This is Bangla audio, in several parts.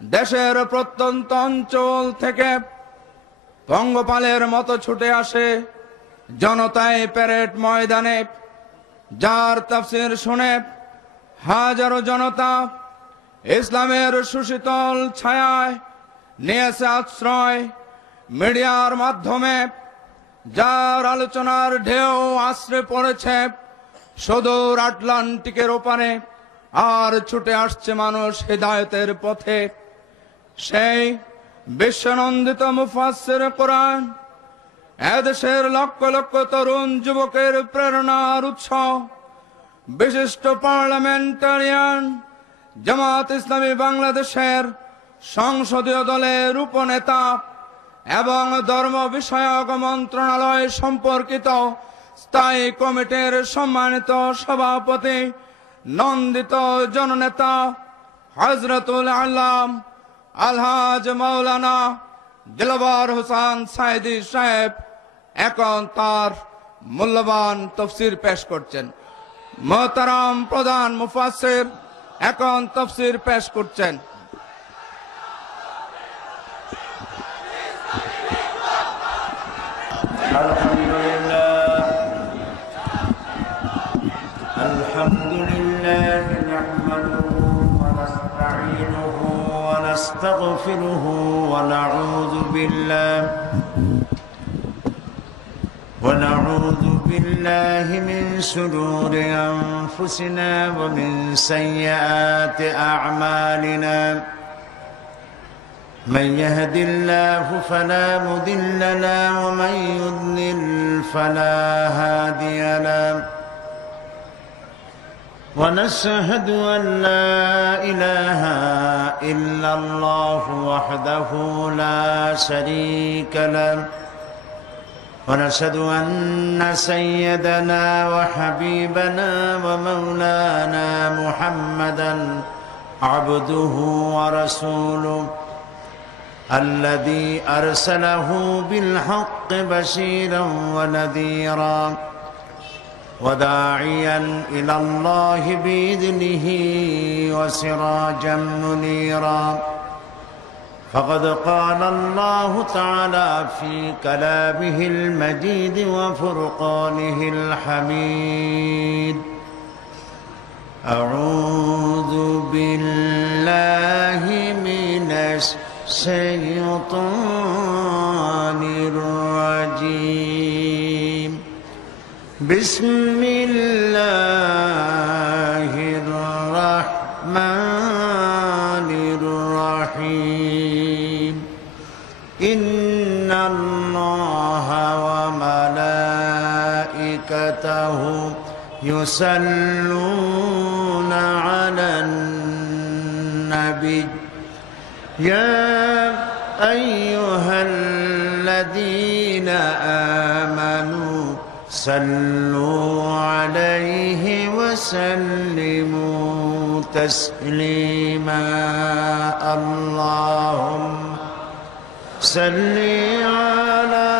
দেশের প্রত্যন্ত অঞ্চল থেকে পঙ্গপালের মতো ছুটে আসে জনতায় প্যারেড ময়দানে, যার তাফসীর শুনে হাজারো জনতা ইসলামের সুশীতল ছায়ায় নিয়েছে আশ্রয়। মিডিয়ার মাধ্যমে যার আলোচনার ঢেউ আশ্রে পড়েছে সুদূর আটলান্টিকের ওপারে, আর ছুটে আসছে মানুষ হিদায়াতের পথে। সেই বিশ্বনন্দিত মুফাসসির কোরআন এদেশের লক্ষ লক্ষ তরুণ যুবকের প্রেরণার উৎস, বিশিষ্ট পার্লামেন্টারিয়ান জামাত ইসলামী বাংলাদেশের সংসদীয় দলের উপনেতা এবং ধর্ম বিষয়ক মন্ত্রণালয় সম্পর্কিত স্থায়ী কমিটির সম্মানিত সভাপতি, নন্দিত জননেতা হযরতুল আল্লাম আলহাজ মাওলানা দিলওয়ার হোসেন সাইদি সাহেব এখন তার মূল্যবান তাফসীর পেশ করছেন। মোহতারাম প্রধান মুফাসসির এখন তাফসীর পেশ করছেন। আলহামদুলিল্লাহ নাহমাদুহু ওয়া নাস্তাঈনুহু ওয়া নাস্তাগফিরুহু ওয়া নাউযু বিল্লাহি মিন শুরুরি আনফুসিনা ওয়া মিন সাইয়্যাতি আ'মালিনা। من يهد الله فلا مضل له ومن يضلل فلا هادي له ونشهد أن لا إله إلا الله وحده لا شريك له ونشهد أن سيدنا وحبيبنا ومولانا محمدا عبده ورسوله الذي أرسله بالحق بشيرا ونذيرا وداعيا إلى الله بإذنه وسراجا منيرا. فقد قال الله تعالى في كلامه المجيد وفرقانه الحميد: أعوذ بالله من الشيطان الرجيم. بسم الله الرحمن الرحيم. إن الله وملائكته يصلون على النبي يا أيها الذين آمنوا صلوا عليه وسلموا تسليما. اللهم صل على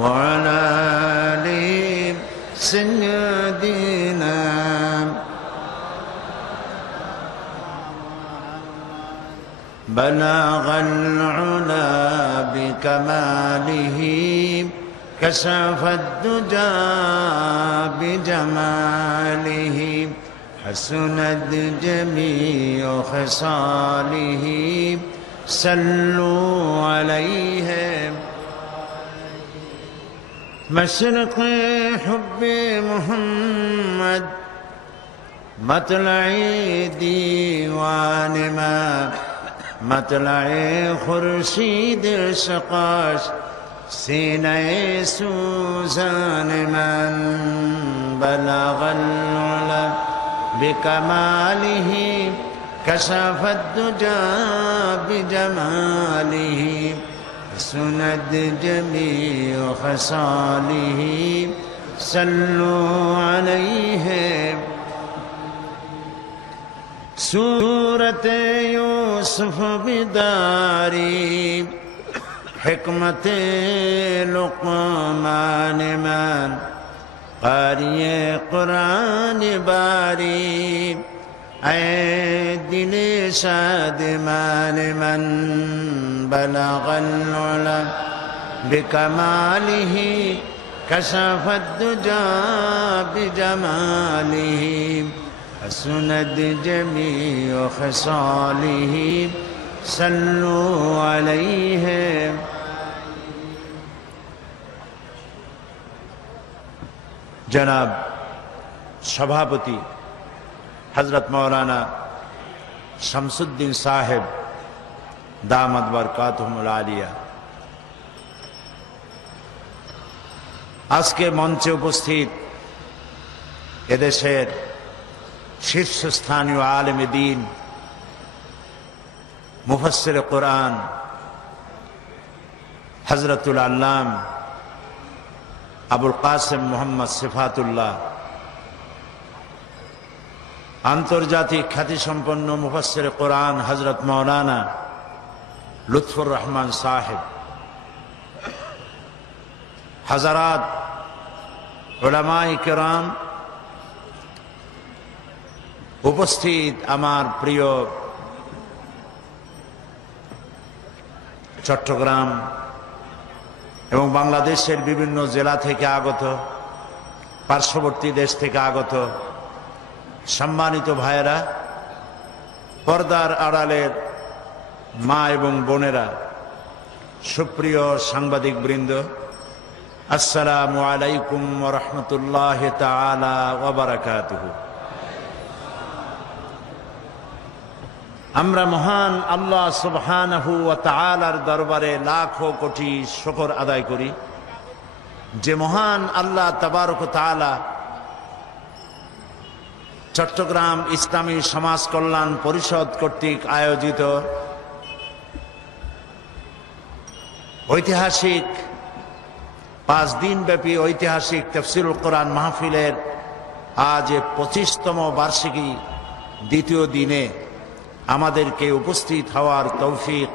وعلى آل سيدنا بلغ العلا بكماله كشف الدجى بجماله حسنت جميع خصاله صلوا عليه. مشرق حب محمد مطلع ديوان ما مطلع خورشید شقاش سینه سوزان من بلغ العلا بكماله كشف الدجى بجماله حسنت جميع خصاله صلوا عليه. सूरत यूसुफ बिदारी हिकमत लुक़मान मान قاری قرآن باری اے دل شادمان من بلغ العلا بکمالہ کشف الدجا بجمالہ حسنت جمیع خصالہ صلو علیہ জনাব সভাপতি হযরত মাওলানা শামসুদ্দিন সাহেব দামাত বরকাতুহুল আলিয়া, আজকে মঞ্চে উপস্থিত এদেশের শীর্ষস্থানীয় আলেমে দ্বীন, মুফাসসির কোরআন হযরতুল আল্লাম আবুল কাসেম মোহাম্মদ সিফাতুল্লাহ, আন্তর্জাতিক খ্যাতিসম্পন্ন মুফাসসির কোরআন হযরত মাওলানা লুৎফুর রহমান সাহেব, হাজারাত উলামায়ে কেরাম, উপস্থিত আমার প্রিয় চট্টগ্রাম এবং বাংলাদেশের বিভিন্ন জেলা থেকে আগত, পার্শ্ববর্তী দেশ থেকে আগত সম্মানিত ভাইয়েরা, পর্দার আড়ালের মা এবং বোনেরা, সুপ্রিয় সাংবাদিক বৃন্দ, আসসালামু আলাইকুম ওয়া রাহমাতুল্লাহি তাআলা ওয়া বারাকাতুহু। আমরা মহান আল্লাহ সুবহানাহু ওয়া তাআলার দরবারে লাখো কোটি শুকর আদায় করি যে মহান আল্লাহ তাবারক ওয়া তাআলা চট্টগ্রাম ইসলামী সমাজ কল্যাণ পরিষদ কর্তৃক আয়োজিত ঐতিহাসিক 5 দিনব্যাপী ঐতিহাসিক তাফসীরুল কোরআন মাহফিলের আজ 25তম বার্ষিকী দ্বিতীয় দিনে আমাদেরকে উপস্থিত হওয়ার তৌফিক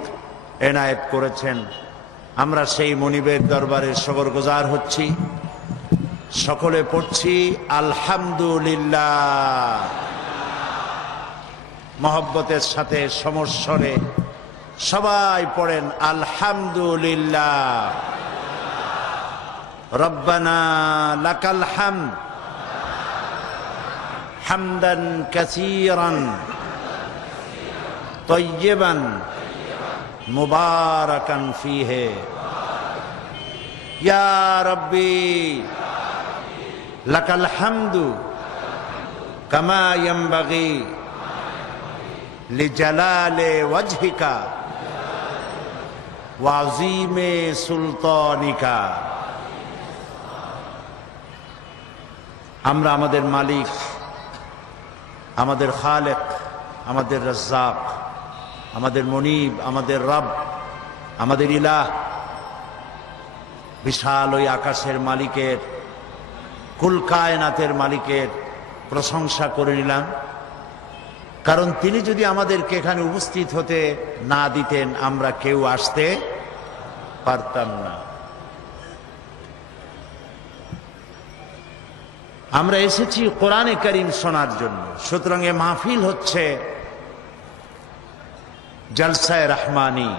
এনায়েত করেছেন। আমরা সেই মনিবের দরবারে শুকরগুজার হচ্ছি। সকলে পড়ছি আলহামদুলিল্লাহ, মহব্বতের সাথে সমস্বরে সবাই পড়েন আলহামদুলিল্লাহ। রব্বানা লাকাল হামদ হামদান কাসীরান তয়্যিবান মুবারাকান ফীহি ইয়া রাব্বি লাকাল হামদু কামা ইয়ানবাগি লিজালালি ওয়াজহিকা ওয়া আযীমি সুলতানিকা। আমরা আমাদের মালিক, আমাদের খালেক, আমাদের রাজ্জাক, আমাদের মনিব, আমাদের রব, আমাদের ইলাহ, বিশাল ওই আকাশের মালিকের, কুল কায়নাতের মালিকের প্রশংসা করে নিলাম। কারণ তিনি যদি আমাদেরকে এখানে উপস্থিত হতে না দিতেন আমরা কেউ আসতে পারতাম না। আমরা এসেছি কোরআনে কারীম শোনার জন্য। সুতরাং এ মাহফিল হচ্ছে জলসায়ে রহমানি,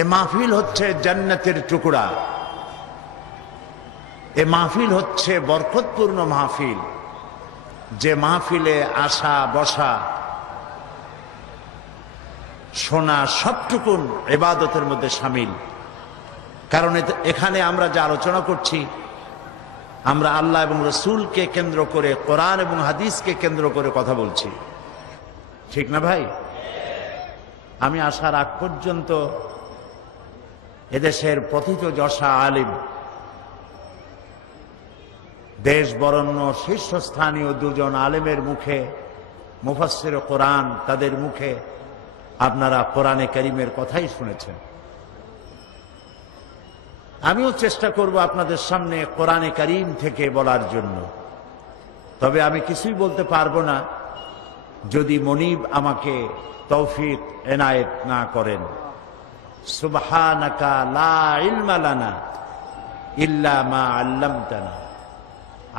এ মাহফিল হচ্ছে জান্নাতের টুকরা, এ মাহফিল হচ্ছে বরকতপূর্ণ মাহফিল, যে মাহফিলে আসা বসা শোনা সবটুকুন ইবাদতের মধ্যে শামিল। কারণ এখানে আমরা যা আলোচনা করছি আমরা আল্লাহ এবং রসুলকে কেন্দ্র করে, কোরআন এবং হাদিসকে কেন্দ্র করে কথা বলছি, ঠিক না ভাই? আমি আসার আগ পর্যন্ত এদেশের প্রথিতযশা আলিম, দেশ বরেণ্য শীর্ষস্থানীয় 2 জন আলেমের মুখে, মুফাসসির কোরআন, তাদের মুখে আপনারা কোরআনে কারীমের কথাই শুনেছেন। আমিও চেষ্টা করব আপনাদের সামনে কোরআনে কারীম থেকে বলার জন্য। তবে আমি কিছুই বলতে পারবো না যদি মনিব আমাকে তৌফিক এনায়েত না করেন। সুবহানাকা লা ইলমা লানা ইল্লা মা আল্লামতানা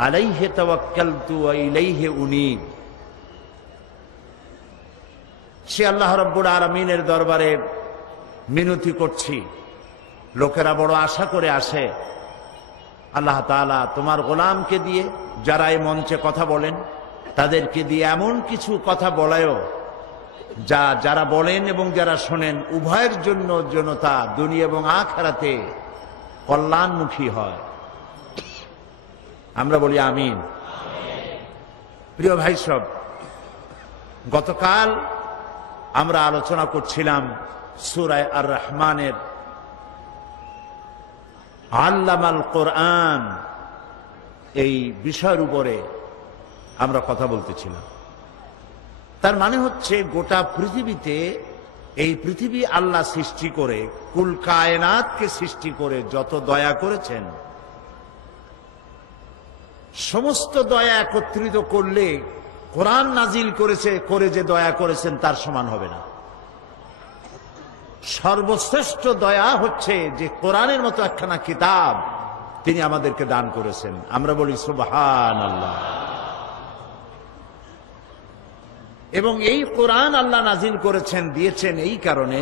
আলাইহি তাওয়াক্কালতু ওয়া ইলাইহি উনীব। সে আল্লাহ রাব্বুল আলামিনের দরবারে মিনতি করছি, লোকেরা বড় আশা করে আসে, আল্লাহ তাআলা তোমার গোলামকে দিয়ে, যারা এই মঞ্চে কথা বলেন তাদেরকে দিয়ে এমন কিছু কথা বলায়ও যা যারা বলেন এবং যারা শোনেন উভয়ের জন্য জনতা দুনিয়া এবং আখিরাতে কল্যাণমুখী হয়। আমরা বলি আমিন। প্রিয় ভাই সব, গতকাল আমরা আলোচনা করছিলাম সূরা আর রহমানের আল্লামাল কোরআন এই বিষয়ের উপরে আমরা কথা বলতেছিলাম। তার মানে হচ্ছে গোটা পৃথিবীতে, এই পৃথিবী আল্লাহ সৃষ্টি করে, কুল কায়নাতকে সৃষ্টি করে যত দয়া করেছেন, সমস্ত দয়া একত্রিত করলে কোরআন নাজিল করে যে দয়া করেছেন তার সমান হবে না। সর্বশ্রেষ্ঠ দয়া হচ্ছে যে কোরআনের মতো একখানা কিতাব তিনি আমাদেরকে দান করেছেন। আমরা বলি সুবহানাল্লাহ। এবং এই কোরআন আল্লাহ নাজিল করেছেন, দিয়েছেন এই কারণে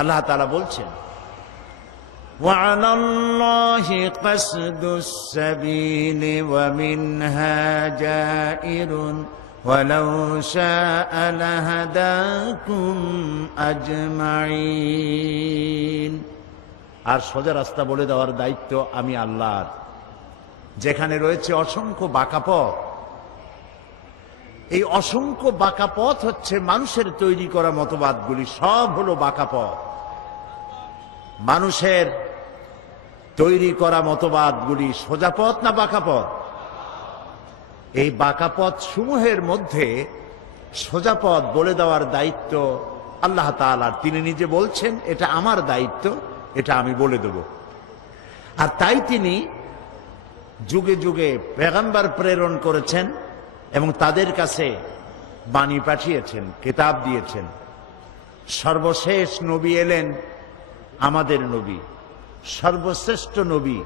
আল্লাহ তাআলা বলছেন وعلى الله قصد السبيل ومنها جائر ولو شاء لهداكم أجمعين। আর সোজা রাস্তা বলে দেওয়ার দায়িত্ব আমি আল্লাহর। যেখানে রয়েছে অসংখ্য বাঁকা পথ, এই অসংখ্য বাঁকা পথ হচ্ছে মানুষের তৈরি করা মতবাদগুলি, সব হলো বাঁকা পথ। মানুষের তৈরি করা মতবাদগুলি সোজা পথ না বাঁকা পথ? এই বাঁকা পথ সমূহের মধ্যে সোজা পথ বলে দেওয়ার দায়িত্ব আল্লাহ তাআলার। তিনি নিজে বলছেন এটা আমার দায়িত্ব, এটা আমি বলে দেব। আর তাই তিনি যুগে যুগে পেগম্বর প্রেরণ করেছেন এবং তাদের কাছে বাণী পাঠিয়েছেন, কিতাব দিয়েছেন। সর্বশেষ নবী এলেন আমাদের নবী, সর্বশ্রেষ্ঠ নবী,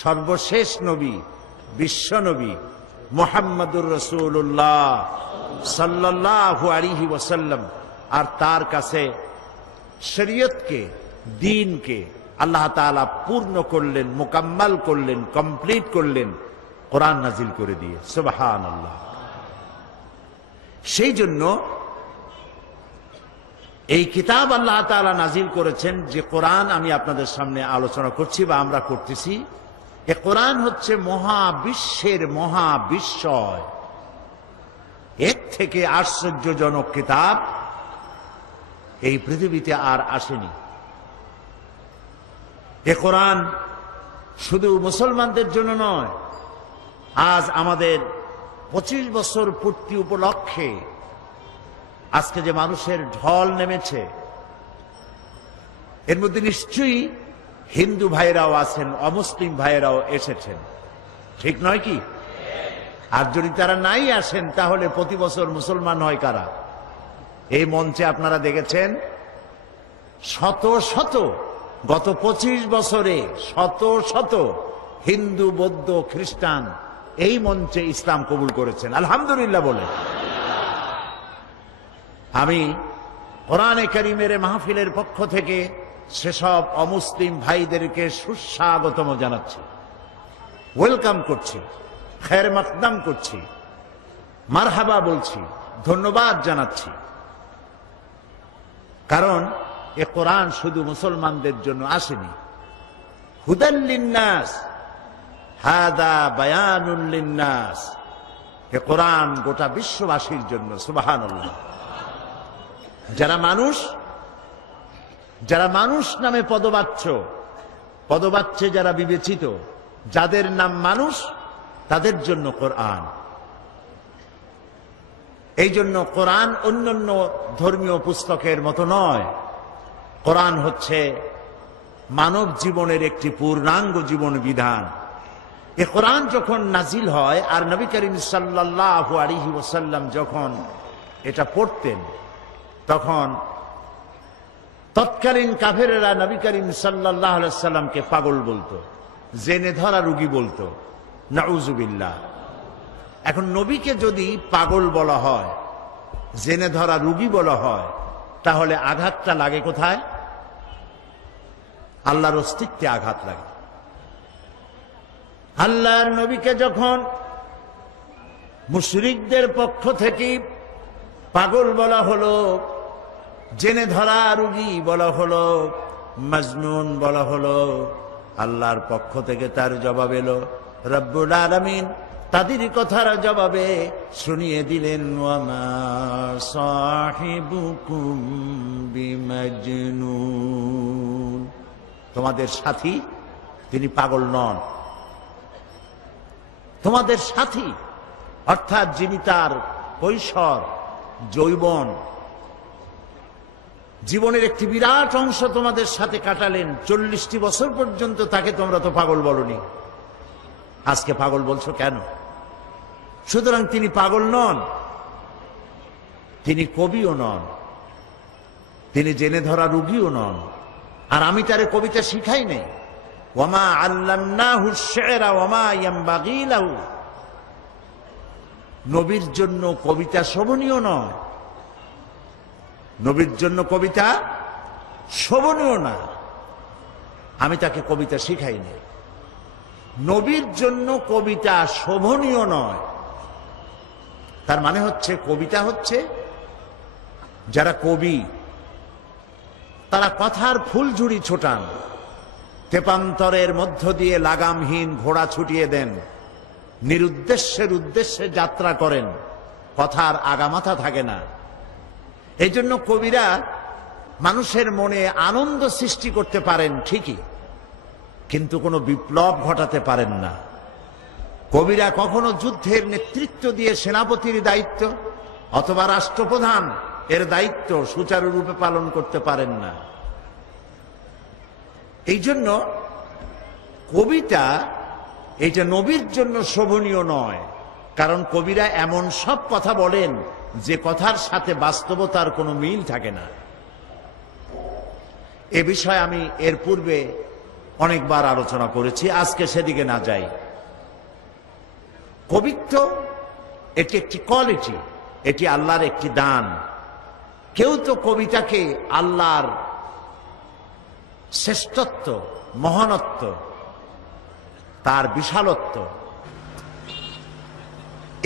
সর্বশেষ নবী, বিশ্ব নবী মুহাম্মদুর রাসূলুল্লাহ সাল্লাল্লাহু আলাইহি ওয়াসাল্লাম। আর তার কাছে শরীয়তকে, দ্বীনকে আল্লাহ তাআলা পূর্ণ করলেন, মুকাম্মাল করলেন, কমপ্লিট করলেন কোরআন নাজিল করে দিয়ে। সুবহানাল্লাহ। সেই জন্য এই কিতাব আল্লাহ তাআলা নাজিল করেছেন, যে কোরআন আমি আপনাদের সামনে আলোচনা করছি বা আমরা করতেছি, এ কোরআন হচ্ছে মহাবিশ্বের মহাবিস্ময়। এর থেকে আশ্চর্যজনক কিতাব এই পৃথিবীতে আর আসেনি। এ কোরআন শুধু মুসলমানদের জন্য নয়, আজ আমাদের 25 বছর পূর্তি উপলক্ষে আজকে যে মানুষের ঢল নেমেছে, এর মধ্যে নিশ্চয়ই হিন্দু ভাইরাও আছেন, অমুসলিম ভাইরাও এসেছেন, ঠিক নয় কি? আর যদি তারা নাই আসেন তাহলে প্রতি বছর মুসলমান হয় কারা? এই মঞ্চে আপনারা দেখেছেন শত শত, গত 25 বছরে শত শত হিন্দু, বৌদ্ধ, খ্রিস্টান এই মঞ্চে ইসলাম কবুল করেছেন। আলহামদুলিল্লাহ বলে আমি কোরআনে কারীমের মাহফিলের পক্ষ থেকে সেসব অমুসলিম ভাইদেরকে সুস্বাগতম জানাচ্ছি, ওয়েলকাম করছি, খের মাকদাম করছি, মারহাবা বলছি, ধন্যবাদ জানাচ্ছি। কারণ এ কোরআন শুধু মুসলমানদের জন্য আসেনি। হুদাল লিন্নাস, হাদা বায়ানুল লিন্নাস। এ কোরআন গোটা বিশ্ববাসীর জন্য। সুবহানাল্লাহ। যারা মানুষ নামে পদবাচ্য যারা বিবেচিত, যাদের নাম মানুষ, তাদের জন্য কোরআন। এই জন্য কোরআন অন্যান্য ধর্মীয় পুস্তকের মতো নয়। কোরআন হচ্ছে মানব জীবনের একটি পূর্ণাঙ্গ জীবন বিধান। এ কোরআন যখন নাজিল হয় আর নবী করিম সাল্লাল্লাহু আলাইহি ওয়াসাল্লাম যখন এটা পড়তেন, তখন তৎকালীন কাফেরেরা নবী করিম সাল্লাল্লাহু আলাইহি ওয়াসাল্লামকে পাগল বলতো। জেনে ধরা রুগী বলতো, নাউজুবিল্লাহ। এখন নবীকে যদি পাগল বলা হয়, জেনে ধরা রুগী বলা হয়, তাহলে আঘাতটা লাগে কোথায়? আল্লাহর অস্তিত্বে আঘাত লাগে। আল্লাহর নবীকে যখন মুশরিকদের পক্ষ থেকে পাগল বলা হলো, জেনে ধরা রুগী বলা হলো, মাজনুন বলা হলো, আল্লাহর পক্ষ থেকে তার জবাব এলো, রব্বুল আলামিন তাদের কথার জবাবে শুনিয়ে দিলেন, ওয়ামা সাহিবুকুম বিমাজনুন, তোমাদের সাথী তিনি পাগল নন। তোমাদের সাথী অর্থাৎ যিনি তার কৈশোর যৌবন জীবনের একটি বিরাট অংশ তোমাদের সাথে কাটালেন, 40টি বছর পর্যন্ত, তাকে তোমরা তো পাগল বলনি, আজকে পাগল বলছো কেন? সুতরাং তিনি পাগল নন, তিনি কবিও নন, তিনি জেনে ধরা রুগীও নন। আর আমি তারে কবিতা শিখাই নাই। ওয়ামা আল্লামনাহু আশ-শি'রা ওয়ামা ইয়ানবাগী লাহু, নবীর জন্য কবিতা শোভনীয় নয়, নবীর জন্য কবিতা শোভনীয় না, আমি তাকে কবিতা শিখাই নাই। নবীর জন্য কবিতা শোভনীয় নয়, তার মানে হচ্ছে কবিতা হচ্ছে যারা কবি তারা কথার ফুলঝুরি ছোটান, তেপান্তরের মধ্য দিয়ে লাগামহীন ঘোড়া ছুটিয়ে দেন, নিরুদ্দেশ্যের উদ্দেশ্যে যাত্রা করেন, কথার আগামাথা থাকে না। এই জন্য কবিরা মানুষের মনে আনন্দ সৃষ্টি করতে পারেন ঠিকই, কিন্তু কোনো বিপ্লব ঘটাতে পারেন না। কবিরা কখনো যুদ্ধের নেতৃত্ব দিয়ে সেনাপতির দায়িত্ব অথবা রাষ্ট্রপ্রধান এর দায়িত্ব সুচারুরূপে পালন করতে পারেন না। এই জন্য কবিতা এইটা নবীর জন্য শোভনীয় নয়, কারণ কবিরা এমন সব কথা বলেন যে কথার সাথে বাস্তবতার কোনো মিল থাকে না। এ বিষয়ে আমি এর পূর্বে অনেকবার আলোচনা করেছি, আজকে সেদিকে না যাই। কবিত্ব এটি একটি কোয়ালিটি, এটি আল্লাহর একটি দান। কেউ তো কবিতাকে আল্লাহর শ্রেষ্ঠত্ব, মহানত্ব, তার বিশালত্ব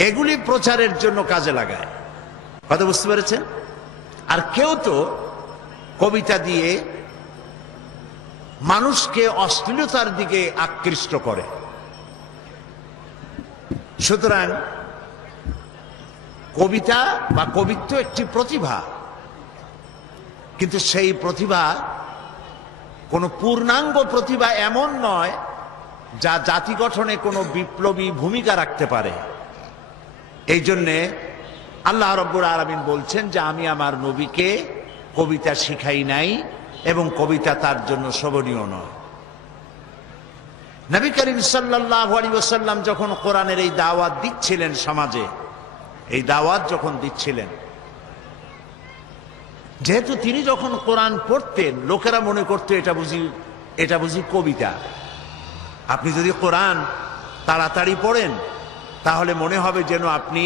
এগুলি প্রচারের জন্য কাজে লাগায়, কথা বুঝতে পেরেছেন? আর কেউ তো কবিতা দিয়ে মানুষকে অশ্লীলতার দিকে আকৃষ্ট করে। সুতরাং কবিতা বা কবিত্ব একটি প্রতিভা, কিন্তু সেই প্রতিভা কোনো পূর্ণাঙ্গ প্রতিভা এমন নয় যা জাতি গঠনে কোনো বিপ্লবী ভূমিকা রাখতে পারে। এই জন্যে আল্লাহ রাব্বুল আলামিন বলছেন যে আমি আমার নবীকে কবিতা শিখাই নাই এবং কবিতা তার জন্য শোভনীয় নয়। নবী করিম সাল্লাল্লাহু আলাইহি ওয়াসাল্লাম যখন কোরআনের এই দাওয়াত দিচ্ছিলেন সমাজে, এই দাওয়াত যখন দিচ্ছিলেন, যেহেতু তিনি যখন কোরআন পড়তেন লোকেরা মনে করতো এটা বুঝি কবিতা। আপনি যদি কোরআন তাড়াতাড়ি পড়েন তাহলে মনে হবে যেন আপনি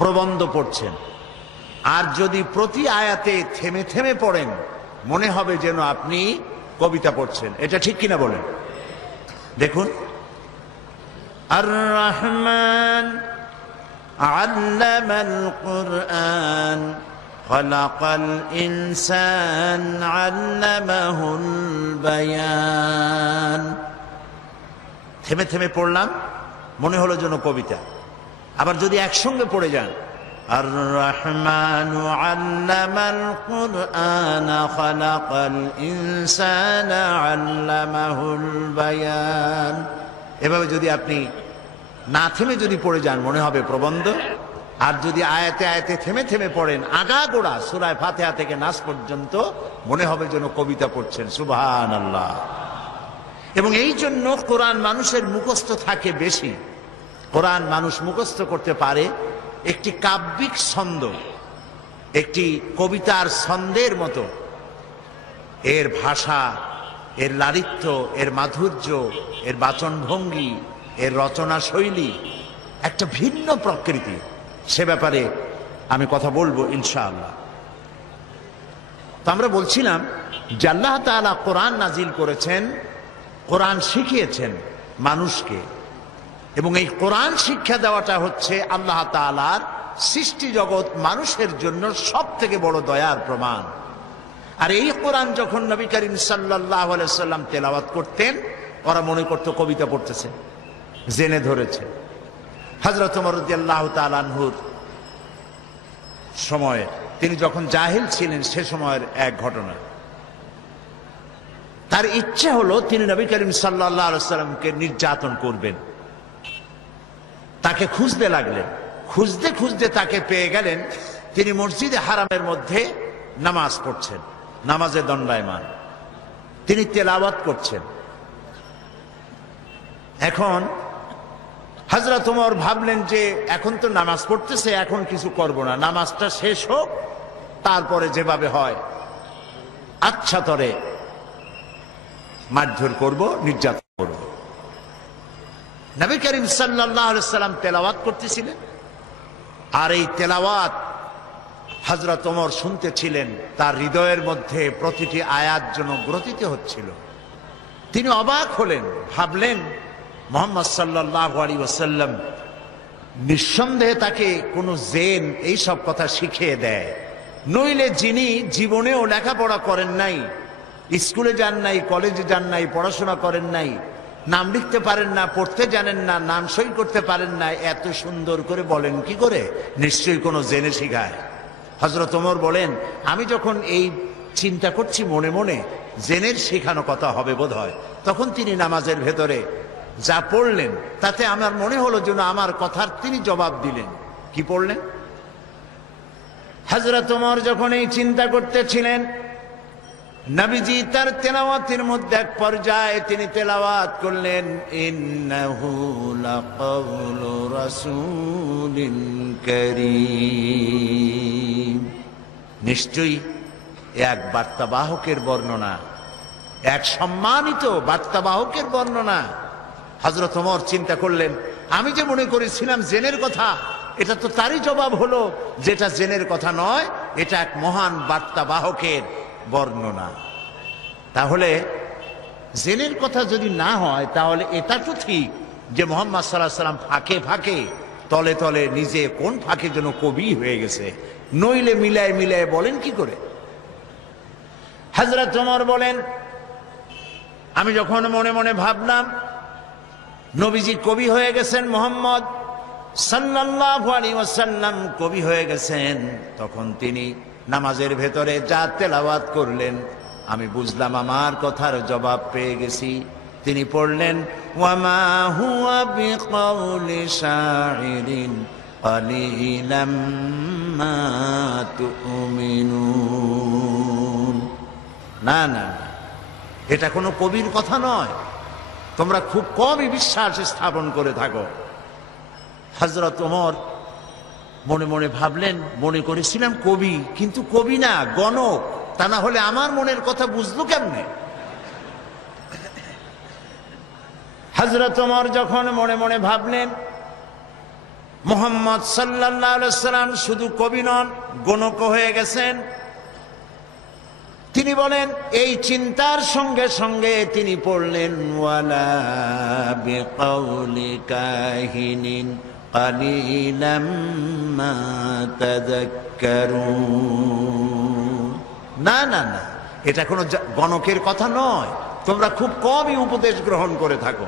প্রবন্ধ পড়ছেন, আর যদি প্রতি আয়াতে থেমে থেমে পড়েন মনে হবে যেন আপনি কবিতা পড়ছেন। এটা ঠিক কিনা বলেন? দেখুন, আর রহমান আল্লামাল কুরআন খালাকাল ইনসান আল্লামাহুল বায়ান। থেমে থেমে পড়লাম মনে হলো যেন কবিতা। আবার যদি একসঙ্গে পড়ে যান, আর রহমানু আল্লামাল কুরআন খালাকাল ইনসান আল্লামাহুল বায়ান, এভাবে যদি আপনি না থেমে যদি পড়ে যান মনে হবে প্রবন্ধ। আর যদি আয়াতে আয়াতে থেমে থেমে পড়েন আগাগোড়া সূরা ফাতিহা থেকে নাস পর্যন্ত মনে হবে যেন কবিতা পড়ছেন। সুবহানাল্লাহ। এবং এই জন্য কোরআন মানুষের মুখস্থ থাকে বেশি। কোরআন মানুষ মুখস্থ করতে পারে একটি কাব্যিক ছন্দ, একটি কবিতার ছন্দের মতো। এর ভাষা, এর লালিত্য, এর মাধুর্য, এর বাচনভঙ্গি, এর রচনা শৈলী একটা ভিন্ন প্রকৃতি। সে ব্যাপারে আমি কথা বলবো ইনশাআল্লাহ। তো আমরা বলছিলাম যে আল্লাহ তাআলা কোরআন নাজিল করেছেন, কোরআন শিখিয়েছেন মানুষকে, এবং এই কোরআন শিক্ষা দেওয়াটা হচ্ছে আল্লাহ তাআলার সৃষ্টি জগৎ মানুষের জন্য সব থেকে বড় দয়ার প্রমাণ। আর এই কোরআন যখন নবী করিম সাল্লাল্লাহু আলাইহি ওয়াসাল্লাম তেলাওয়াত করতেন, ওরা মনে করতো কবিতা পড়তেছে, জেনে ধরেছে। হযরত ওমর রাদিয়াল্লাহু তাআলা আনহুর সময়ে, তিনি যখন জাহিল ছিলেন সে সময়ের এক ঘটনা, তার ইচ্ছে হলো তিনি নবী করিম সাল্লাল্লাহু আলাইহি ওয়াসাল্লামকে নির্যাতন করবেন। তাকে খুঁজতে লাগলেন, খুঁজতে খুঁজতে তাকে পেয়ে গেলেন। তিনি মসজিদে হারামের মধ্যে নামাজ পড়ছেন, নামাজে দণ্ডায়মান, তিনি তেলাওয়াত করছেন। এখন হযরত ওমর ভাবলেন যে এখন তো নামাজ পড়তেছে, এখন কিছু করব না, নামাজটা শেষ হোক, তারপরে যেভাবে হয় আচ্ছা তরে মারধর করব, নির্যাতন করব। নবী করিম সাল্লাল্লাহু আলাইহি ওয়াসাল্লাম তেলাওয়াত করতেছিলেন, আর এই তেলাওয়াত হযরত ওমর শুনতেছিলেন। তার হৃদয়ের মধ্যে প্রতিটি আয়াত যেন গ্রথিত হচ্ছিল। তিনি অবাক হলেন, ভাবলেন মুহাম্মদ সাল্লাল্লাহু আলাইহি ওয়াসাল্লাম নিঃসন্দেহে তাকে কোনো জেন এই সব কথা শিখিয়ে দেয়, নইলে যিনি জীবনেও লেখাপড়া করেন নাই, স্কুলে যান নাই, কলেজে যান নাই, পড়াশোনা করেন নাই, নাম লিখতে পারেন না, পড়তে জানেন না, নাম সই করতে পারেন না, এত সুন্দর করে বলেন কি করে? নিশ্চয়ই কোনো জেনে শিখায়। হযরত ওমর বলেন, আমি যখন এই চিন্তা করছি মনে মনে, জেনের শেখানো কথা হবে বোধহয়, তখন তিনি নামাজের ভেতরে যা পড়লেন তাতে আমার মনে হলো যেন আমার কথার তিনি জবাব দিলেন। কি পড়লেন? হযরত ওমর যখন এই চিন্তা করতেছিলেন, নবীজি তার তেলাওয়াতের মধ্যে এক পর্যায়ে তিনি তেলাওয়াত করলেন, ইন্নাহু লাকাউলু রাসূলিন কারীম। নিশ্চয়ই এক বার্তাবাহকের বর্ণনা, এক সম্মানিত বার্তাবাহকের বর্ণনা। হযরত ওমর চিন্তা করলেন, আমি যে মনে করেছিলাম জেনের কথা, এটা তো তারই জবাব হলো, যেটা জেনের কথা নয়, এটা এক মহান বার্তাবাহকের বর্ণনা। তাহলে জেনের কথা যদি না হয়, তাহলে এটা তো ঠিক যে মুহাম্মদ সাল্লাল্লাহু আলাইহি ওয়াসাল্লাম ফাঁকে ফাঁকে, তলে তলে নিজে কোন ফাঁকে যেন কবি হয়ে গেছে, নইলে মিলায় মিলায় বলেন কি করে? হযরত ওমর বলেন, আমি যখন মনে মনে ভাবলাম নবীজি কবি হয়ে গেছেন, মুহাম্মদ সাল্লাল্লাহু আলাইহি ওয়াসাল্লাম কবি হয়ে গেছেন, তখন তিনি নামাজের ভেতরে যা তেলাওয়াত করলেন আমি বুঝলাম আমার কথার জবাব পেয়ে গেছি। তিনি পড়লেন, ওয়ামা হুয়া বিকাউলি শাইরিন কালিলাম মা তুমিনুন। না না, এটা কোনো কবির কথা নয়, তোমরা খুব কমই বিশ্বাস স্থাপন করে থাকো। হযরত ওমর মনে মনে ভাবলেন, মনে করেছিলাম কবি, কিন্তু কবি না, গণক। তা না হলে আমার মনের কথা বুঝলো কেমনে? হযরত ওমর যখন মনে মনে ভাবলেন মুহাম্মদ সাল্লাল্লাহু আলাইহি ওয়াসাল্লাম শুধু কবি নন, গণক হয়ে গেছেন, তিনি বলেন, এই চিন্তার সঙ্গে সঙ্গে তিনি পড়লেন, ওয়ালা বিকাউলি কাহিনিন কালিলাম মা তাযাক্কারুন। না না না, এটা কোনো গণকের কথা নয়, তোমরা খুব কমই উপদেশ গ্রহণ করে থাকো।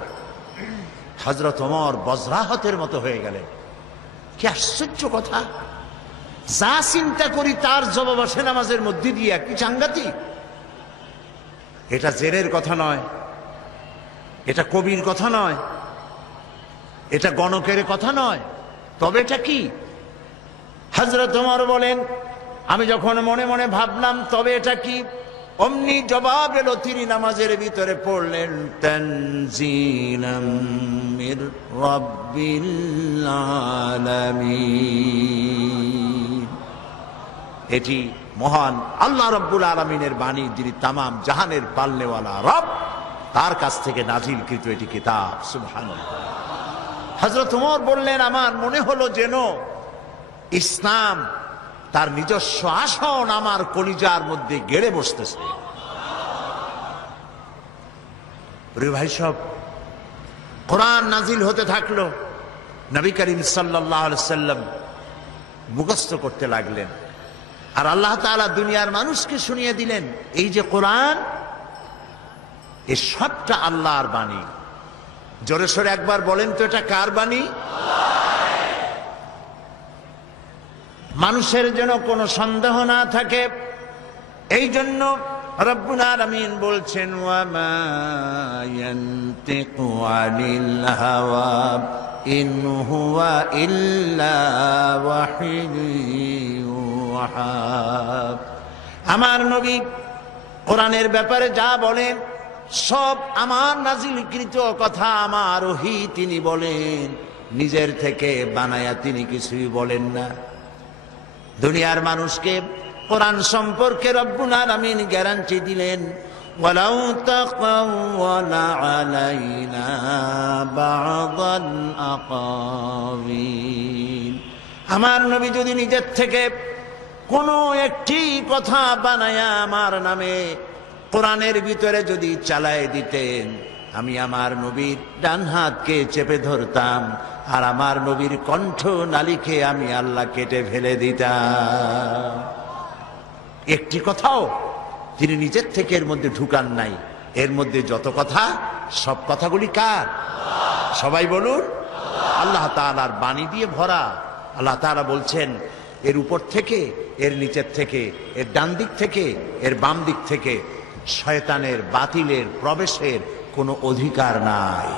হযরত ওমর বজ্রাহতের মতো হয়ে গেলেন। কি আশ্চর্য কথা! যা চিন্তা করি তার জবাব আসে নামাজের মধ্যে দিয়ে, কি সাংঘাতিক! এটা জেনের কথা নয়, এটা কবির কথা নয়, এটা গণকের কথা নয়, তবে এটা কি? হযরত ওমর বলেন, আমি যখন মনে মনে ভাবলাম তবে এটা কি, অমনি জবাব এলো, তিনি নামাজের ভিতরে পড়লেন, তানজিলাম মির রাব্বিল আলামিন। এটি মহান আল্লাহ রব্বুল আলামিনের বাণী, যিনি তামাম জাহানের পালনেওয়ালা রব, তার কাছ থেকে নাজিলকৃত এটি কিতাব। সুবহানাল্লাহ। হযরত ওমর বললেন, আমার মনে হলো যেন ইসলাম তার নিজস্ব আসন আমার কলিজার মধ্যে গেড়ে বসতেছে। প্রিয় ভাই সব, কোরআন নাজিল হতে থাকলো, নবী করিম সাল্লাল্লাহু আলাইহি সাল্লাম মুখস্থ করতে লাগলেন, আর আল্লাহ তাআলা দুনিয়ার মানুষকে শুনিয়ে দিলেন এই যে কোরআন, এ সবটা আল্লাহর বাণী। জোরে সোরে একবার বলেন তো, এটা কার বাণী? মানুষের যেন কোনো সন্দেহ না থাকে, এই জন্য রব্বুল আলামিন বলছেন, ওয়া মা ইয়ানতিকু আনিল হাওয়া ইন হুয়া ইল্লা ওয়াহিয়ুন ইউহা। আমার নবী কোরআনের ব্যাপারে যা বলেন সব আমার নাজিলকৃত কথা, আমার ওহী তিনি বলেন, নিজের থেকে বানায়া তিনি কিছুই বলেন না। দুনিয়ার মানুষকে কোরআন সম্পর্কে রব্বুল আলামিন গ্যারান্টি দিলেন, ওয়ালাউ তাকাওয়ালা আলাইনা বা'দাল আকাওয়িল। আমার নবী যদি নিজের থেকে কোনো একটি কথা বানায়া আমার নামে কোরআনের ভিতরে যদি চালায় দিতেন, আমি আমার নবীর ডান হাতকে চেপে ধরতাম, আর আমার নবীর কণ্ঠ নালীকে আমি আল্লাহ কেটে ফেলে দিতাম। একটি কথাও তিনি নিজের থেকে এর মধ্যে ঢুকান নাই। এর মধ্যে যত কথা, সব কথাগুলি কার? সবাই বলুন, আল্লাহ তাআলার বাণী দিয়ে ভরা। আল্লাহ তাআলা বলছেন, এর উপর থেকে, এর নিচের থেকে, এর ডান দিক থেকে, এর বাম দিক থেকে শয়তানের, বাতিলের প্রবেশের কোনো অধিকার নাই।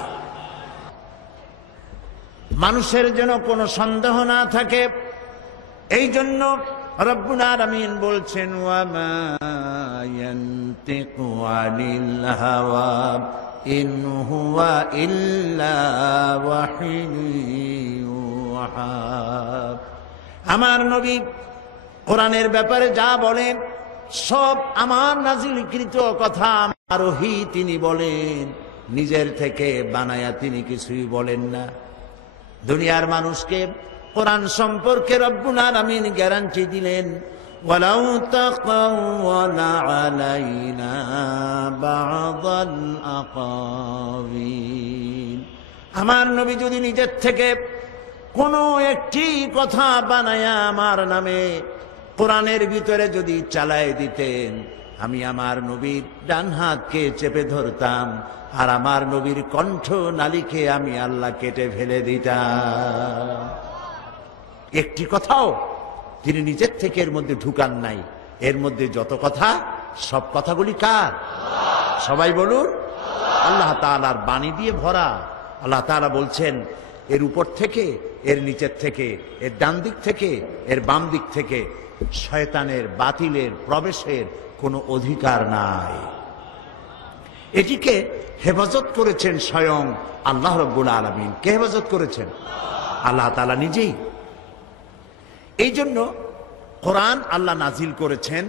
মানুষের যেন কোনো সন্দেহ না থাকে, এই জন্য রব্বুল আলামিন বলছেন, ওয়া মা ইয়ানতিকু আনিল হাওয়া ইন হুয়া ইল্লা ওয়াহিয়ুন ইউহা। আমার নবী কোরআনের ব্যাপারে যা বলেন সব আমার নাজিলকৃত কথা, আমার ওহী তিনি বলেন, নিজের থেকে বানায়া তিনি কিছুই বলেন না। দুনিয়ার মানুষকে কোরআন সম্পর্কে রব্বুল আলামিন গ্যারান্টি দিলেন, ওয়ালাউ তাকাওয়ালা আলাইনা বা'দাল আকাওয়িল। আমার নবী যদি নিজের থেকে কোনো একটি কথা বানায়া আমার নামে কোরআনের ভিতরে যদি চালায় দিতেন, আমি আমার নবীর ডান হাতকে চেপে ধরতাম, আর আমার নবীর কণ্ঠ নালীকে আমি আল্লাহ কেটে ফেলে দিতাম। একটি কথাও তিনি নিজের থেকে এর মধ্যে ঢুকান নাই। এর মধ্যে যত কথা, সব কথাগুলি কার? সবাই বলুন, আল্লাহ তাআলার বাণী দিয়ে ভরা। আল্লাহ তাআলা বলছেন, এর উপর থেকে, এর নিচের থেকে, এর ডান দিক থেকে, এর বাম দিক থেকে শয়তানের, বাতিলের প্রবেশের কোনো অধিকার নাই। এটিকে হেফাজত করেছেন স্বয়ং আল্লাহ রাব্বুল আলামিন। কে হেফাজত করেছেন? আল্লাহ তাআলা নিজেই। এই জন্য কোরআন আল্লাহ নাজিল করেছেন,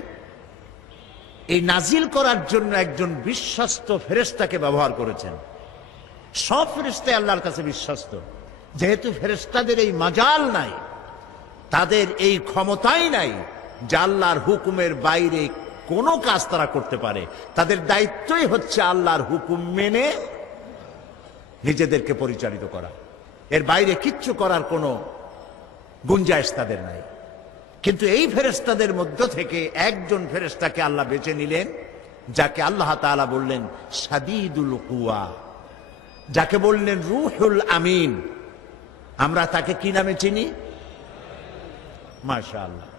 এই নাজিল করার জন্য একজন বিশ্বস্ত ফেরেশতাকে ব্যবহার করেছেন। সব ফেরেশতা আল্লাহর কাছে বিশ্বস্ত, যেহেতু ফেরেশতাদের এই মাজাল নাই, তাদের এই ক্ষমতাই নাই যে আল্লাহর হুকুমের বাইরে কোনো কাজ তারা করতে পারে। তাদের দায়িত্বই হচ্ছে আল্লাহর হুকুম মেনে নিজেদেরকে পরিচালিত করা। এর বাইরে কিচ্ছু করার কোনো গুঞ্জাইশ তাদের নাই। কিন্তু এই ফেরেশতাদের মধ্য থেকে একজন ফেরেশতাকে আল্লাহ বেছে নিলেন, যাকে আল্লাহ তাআলা বললেন শাদীদুল কুওয়া, যাকে বললেন রূহুল আমিন। আমরা তাকে কি নামে চিনি? মাশাআল্লাহ,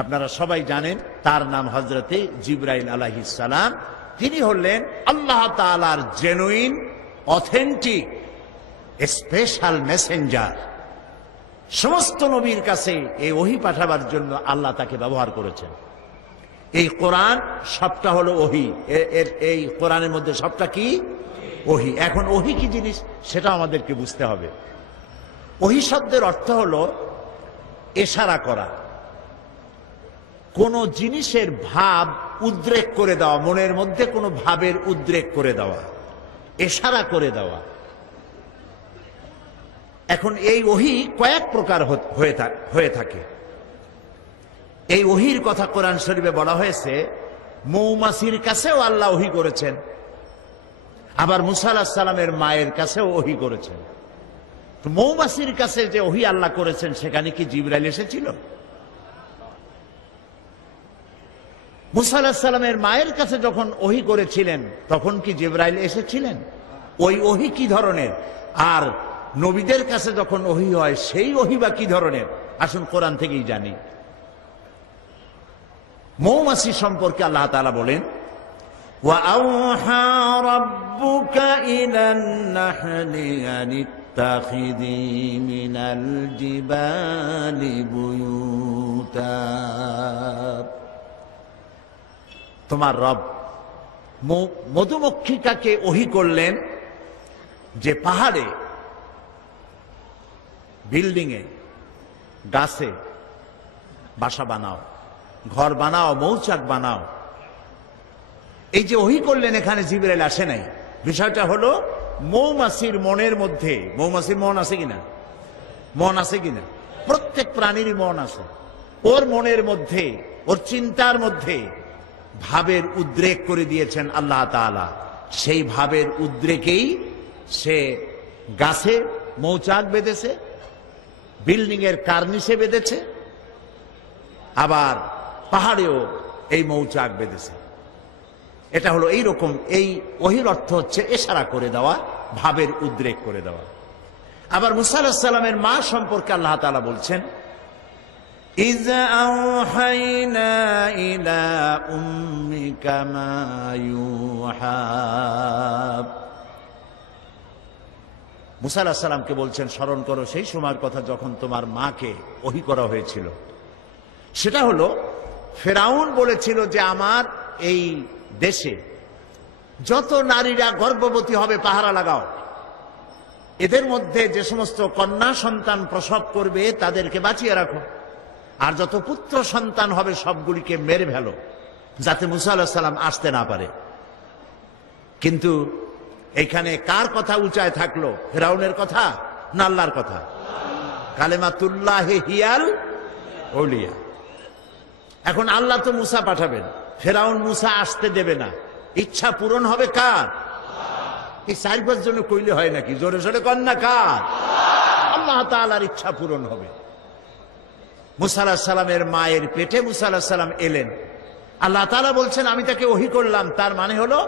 আপনারা সবাই জানেন তার নাম হযরতে জিবরাইল আলাইহিস সালাম। তিনি হলেন আল্লাহ তাআলার জেনুইন, অথেন্টিক, স্পেশাল মেসেঞ্জার। সমস্ত নবীর কাছে এই ওহী পাঠাবার জন্য আল্লাহ তাকে ব্যবহার করেছেন। এই কোরআন সবটা হলো ওহী। এই কোরআনের মধ্যে সবটা কি? ওহী। এখন ওহী কি জিনিস সেটা আমাদেরকে বুঝতে হবে। ওহী শব্দের অর্থ হলো ইশারা করা। কোন জিনিসের ভাব উদ্রেক করে দেওয়া, মনের মধ্যে কোনো ভাবের উদ্রেক করে দেওয়া, ইশারা করে দেওয়া। এখন এই ওহী কয়েক প্রকার হয়ে থাকে। এই ওহীর কথা কোরআন শরীফে বলা হয়েছে, মৌমাছির কাছেও আল্লাহ ওহী করেছেন, আবার মুসা আলাইহিস সালামের মায়ের কাছেও ওহী করেছেন। তো মৌমাছির কাছে যে ওহী আল্লাহ করেছেন, সেখানে কি জিবরাইল এসেছিল? মুসা আলাইহিস সালামের মায়ের কাছে যখন ওহী করেছিলেন, তখন কি জিবরাইল এসেছিলেন? ওই ওহী কি ধরনের? আর নবীদের কাছে যখন ওহী হয়, সেই ওহী বা কি ধরনের? আসুন কোরআন থেকেই জানি। মৌমাছি সম্পর্কে আল্লাহ তাআলা বলেন, وَأَوْحَى رَبُّكَ إِلَى النَّحْلِ أَنِ اتَّخِذِي مِنَ الْجِبَالِ بُيُوتًا। তোমার রব মধুমক্ষিকাকে ওহী করলেন যে পাহাড়ে, বিল্ডিংয়ে, গাছে বাসা বানাও, ঘর বানাও, মৌচাক বানাও। এই যে ওহী করলেন, এখানে জিবরাইল আসে নাই। বিষয়টা হলো মৌমাছির মনের মধ্যে, মৌমাছির মন আছে কিনা? মন আছে কিনা? প্রত্যেক প্রাণীরই মন আছে। ওর মনের মধ্যে, ওর চিন্তার মধ্যে ভাবের উদ্রেক করে দিয়েছেন আল্লাহ তাআলা। সেই ভাবের উদ্রেকেই সে গাছে মৌচাক বেঁধেছে, বিল্ডিং এর কার্নিশে বেঁধেছে, আবার পাহাড়েও এই মৌচাক বেঁধেছে। এটা হলো এইরকম। এই ওহীর অর্থ হচ্ছে ইশারা করে দেওয়া, ভাবের উদ্রেক করে দেওয়া। আবার মুসা আলাইহিস সালামের মা সম্পর্কে আল্লাহ তাআলা বলছেন, إِذْ أَوْحَيْنَا إِلَى أُمِّكَ مَا يُوحَى। মুসা আলাইহিস সালামকে বলছেন, স্মরণ করো সেই সময়ের কথা যখন তোমার মাকে ওহী করা হয়েছিল। সেটা হলো, ফেরাউন বলেছিল যে আমার এই দেশে যত নারীরা গর্ভবতী হবে পাহারা লাগাও, এদের মধ্যে যে সমস্ত কন্যা সন্তান প্রসব করবে তাদেরকে বাঁচিয়ে রাখো, আর যত পুত্র সন্তান হবে সবগুলিকে মেরে ফেলো, যাতে মুসা আলাইহিস সালাম আসতে না পারে। কিন্তু এইখানে কার কথা উঁচায় থাকলো? ফেরাউনের কথা না আল্লাহর কথা? কালেমাতুল্লাহি হিয়াল আউলিয়া। এখন আল্লাহ তো মুসা পাঠাবেন, ফেরাউন মুসা আসতে দেবে না। ইচ্ছা পূরণ হবে কার? এই 4-5 জনে কইলে হয় নাকি? জোরে জোরে কন না, কার? আল্লাহ তাআলার ইচ্ছা পূরণ হবে। মুসা আলাইহিস সালামের মায়ের পেটে মুসা আলাইহিস সালাম এলেন। আল্লাহ তাআলা বলছেন আমি তাকে ওহী করলাম। তার মানে হলো,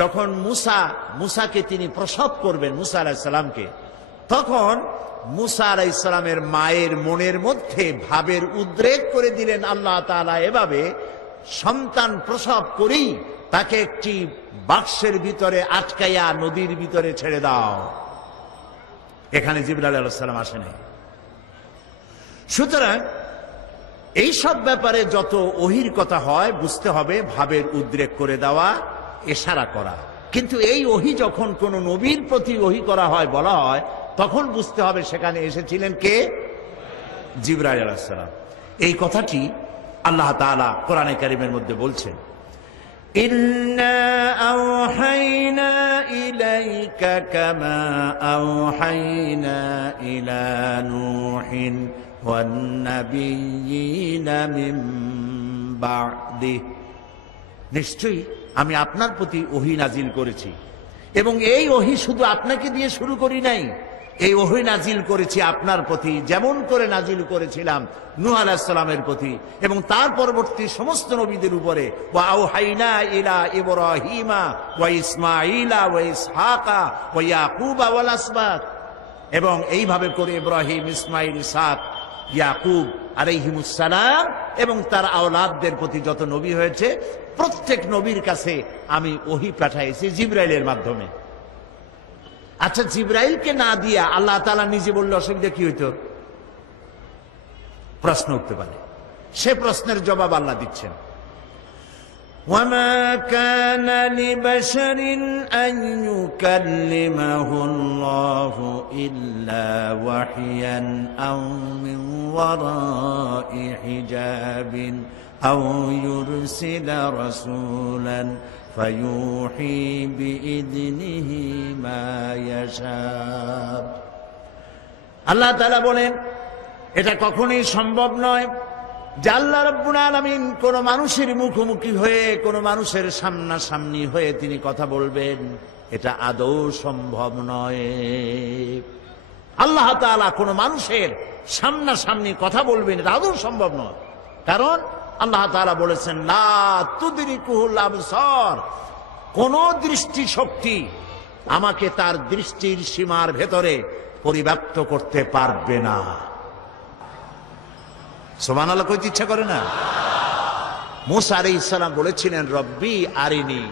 যখন মুসাকে তিনি প্রসব করবেন, মুসা আলাইহিস সালামকে, তখন মুসা আলাইহিস সালামের মায়ের মনের মধ্যে ভাবের উদ্রেক করে দিলেন আল্লাহ তাআলা এভাবে, সন্তান প্রসব করেই তাকে একটি বাক্সের ভিতরে আটকাইয়া নদীর ভিতরে ছেড়ে দাও। এখানে জিবরাইল আলাইহিস সালাম আসেন। সুতরাং এই সব ব্যাপারে যত ওহীর কথা হয়, বুঝতে হবে ভাবের উদ্রেক করে দেওয়া, ইশারা করা। কিন্তু এই ওহী যখন কোন নবীর প্রতি ওহী করা হয়, বলা হয়, তখন বুঝতে হবে সেখানে এসেছিলেন কে? জিবরাইল আলাইহিস সালাম। এই কথাটি আল্লাহ তাআলা কোরআনে কারীমের মধ্যে বলছেন, ইন্না আওহাইনা ইলাইকা কামা আওহাইনা ইলা নূহিন ওয়ান নাবিয়্যিনা মিন বা'দিহি। নিশ্চয়ই আমি আপনার প্রতি ওহী নাজিল করেছি, এবং এই ওহী শুধু আপনাকে দিয়ে শুরু করি নাই, এই ওহী নাজিল করেছি আপনার প্রতি যেমন করে নাজিল করেছিলাম নূহ আলাইহিস সালামের প্রতি এবং তার পরবর্তী সমস্ত নবীদের উপরে। ওয়া আওহাইনা ইলা ইব্রাহিমা ওয়া ইসমাঈলা ওয়া ইসহাকা ওয়া ইয়াকুবা ওয়াল আসবাত। এবং এইভাবে করে ইব্রাহিম, ইসমাঈল, ইসহাক, ইয়াকুব আলাইহিমুস সালাম এবং তার আওলাদদের প্রতি যত নবী হয়েছে, প্রত্যেক নবীর কাছে আমি ওহী পাঠাইছি জিবরাইলের মাধ্যমে। আচ্ছা, জিবরাইলকে না দিয়া আল্লাহ তাআলা নিজে বললে অসুবিধা কি হইতো? প্রশ্ন উঠতে পারে। সে প্রশ্নের জবাব আল্লাহ দিচ্ছেন। ওয়ামা কানা লিবাশারিন আন ইউকাল্লিমাহুল্লাহু ইল্লা ওয়াহিয়ান আও মিন ওয়ারাই হিজাবিন أو يرسل رسولا فيوحي بإذنه ما يشاء। আল্লাহ তাআলা বলেন এটা কখনোই সম্ভব নয় যে আল্লাহ রাব্বুল আলামিন কোন মানুষের মুখোমুখি হয়ে কোন মানুষের সামনাসামনি হয়ে তিনি কথা বলবেন, এটা আদৌ সম্ভব নয়। আল্লাহ তাআলা কোন মানুষের সামনাসামনি কথা বলবেন এটা আদৌ সম্ভব নয়, কারণ আল্লাহ তাআলা বলেছেন লা তুদরিকুহুল আবসার, কোন দৃষ্টি শক্তি আমাকে তার দৃষ্টির সীমার ভেতরে পরিব্যাপ্ত করতে পারবে না। সুবহানাল্লাহ কইতে ইচ্ছা করে না? মুসা আলাইহিস সালাম বলেছিলেন রব্বি আরিনি,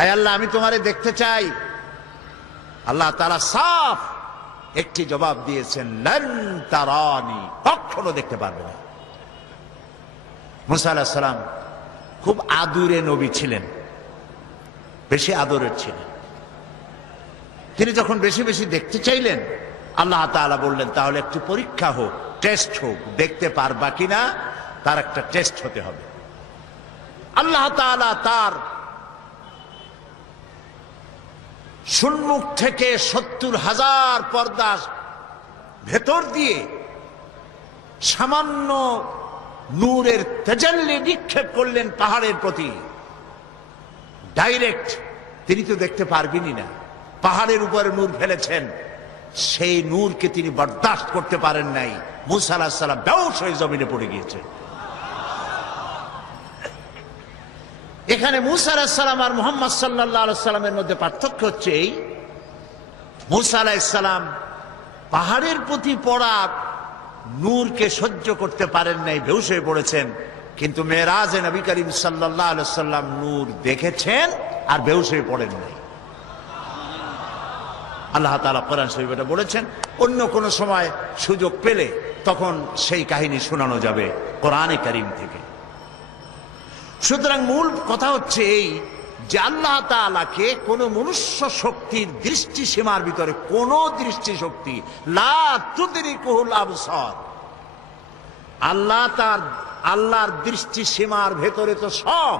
আয় আল্লাহ আমি তোমারে দেখতে চাই। আল্লাহ তাআলা সাফ একটি জবাব দিয়েছেন লান তারানি, কখনো দেখতে পারবে না। মুসা আলাইহিস সালাম খুব আদুরে নবী ছিলেন, বেশি আদরের ছিলেন। তিনি যখন বেশি বেশি দেখতে চাইলেন আল্লাহ তাআলা বললেন তাহলে একটু পরীক্ষা হোক, টেস্ট হোক, দেখতে পারবা কিনা তার একটা টেস্ট হতে হবে। আল্লাহ তাআলা তার সম্মুখ থেকে ৭০,০০০ পর্দা ভেতর দিয়ে সামান্য নূরের তাজাল্লি নিক্ষেপ করলেন পাহাড়ের প্রতি, ডাইরেক্ট। তিনি তো দেখতে পারবেনই না, পাহাড়ের উপরে নূর ফেলেছেন, সেই নূরকে তিনি বরদাস্ত করতে পারেন নাই। মুসা আলাইহিস সালাম বেহুশ হয়ে জমিনে পড়ে গিয়েছে। এখানে মুসা আলাইহিস সালাম আর মুহাম্মদ সাল্লাল্লাহু আলাইহি সাল্লামের মধ্যে পার্থক্য হচ্ছে এই, মুসা আলাইহিস সালাম পাহাড়ের প্রতি পড়া নূরকে সহ্য করতে পারেন নাই, বেহুশ হয়ে পড়েছেন। কিন্তু মেরাজে নবী করিম সাল্লাল্লাহু আলাইহি সাল্লাম নূর দেখেছেন আর বেহুশ হয়ে পড়েন নাই। আল্লাহ তাআলা কোরআন শরীফে এটা বলেছেন। অন্য কোন সময় সুযোগ পেলে তখন সেই কাহিনী শোনানো যাবে কোরআনে কারীম থেকে। সুতরাং মূল কথা হচ্ছে এই যে আল্লাহ তাআলাকে কোন মনুষ্য শক্তির দৃষ্টি সীমার ভিতরে, কোন দৃষ্টি শক্তি লা তুদরিকুহুল আবসার, আল্লাহর দৃষ্টি সীমার ভেতরে তো সব,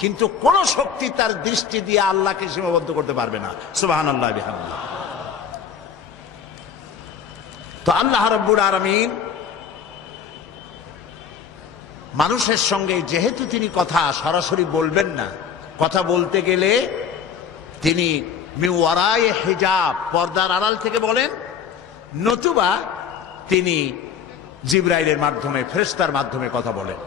কিন্তু কোন শক্তি তার দৃষ্টি দিয়ে আল্লাহকে সীমাবদ্ধ করতে পারবে না। সুবহানাল্লাহ বিহামদিহি। তো আল্লাহ রাব্বুল আলামিন মানুষের সঙ্গে যেহেতু তিনি কথা সরাসরি বলবেন না, কথা বলতে গেলে তিনি মিন ওয়ারায়ে হিজাব, পর্দার আড়াল থেকে বলেন, নতুবা তিনি জিবরাইলের মাধ্যমে, ফেরেশতার মাধ্যমে কথা বলেন।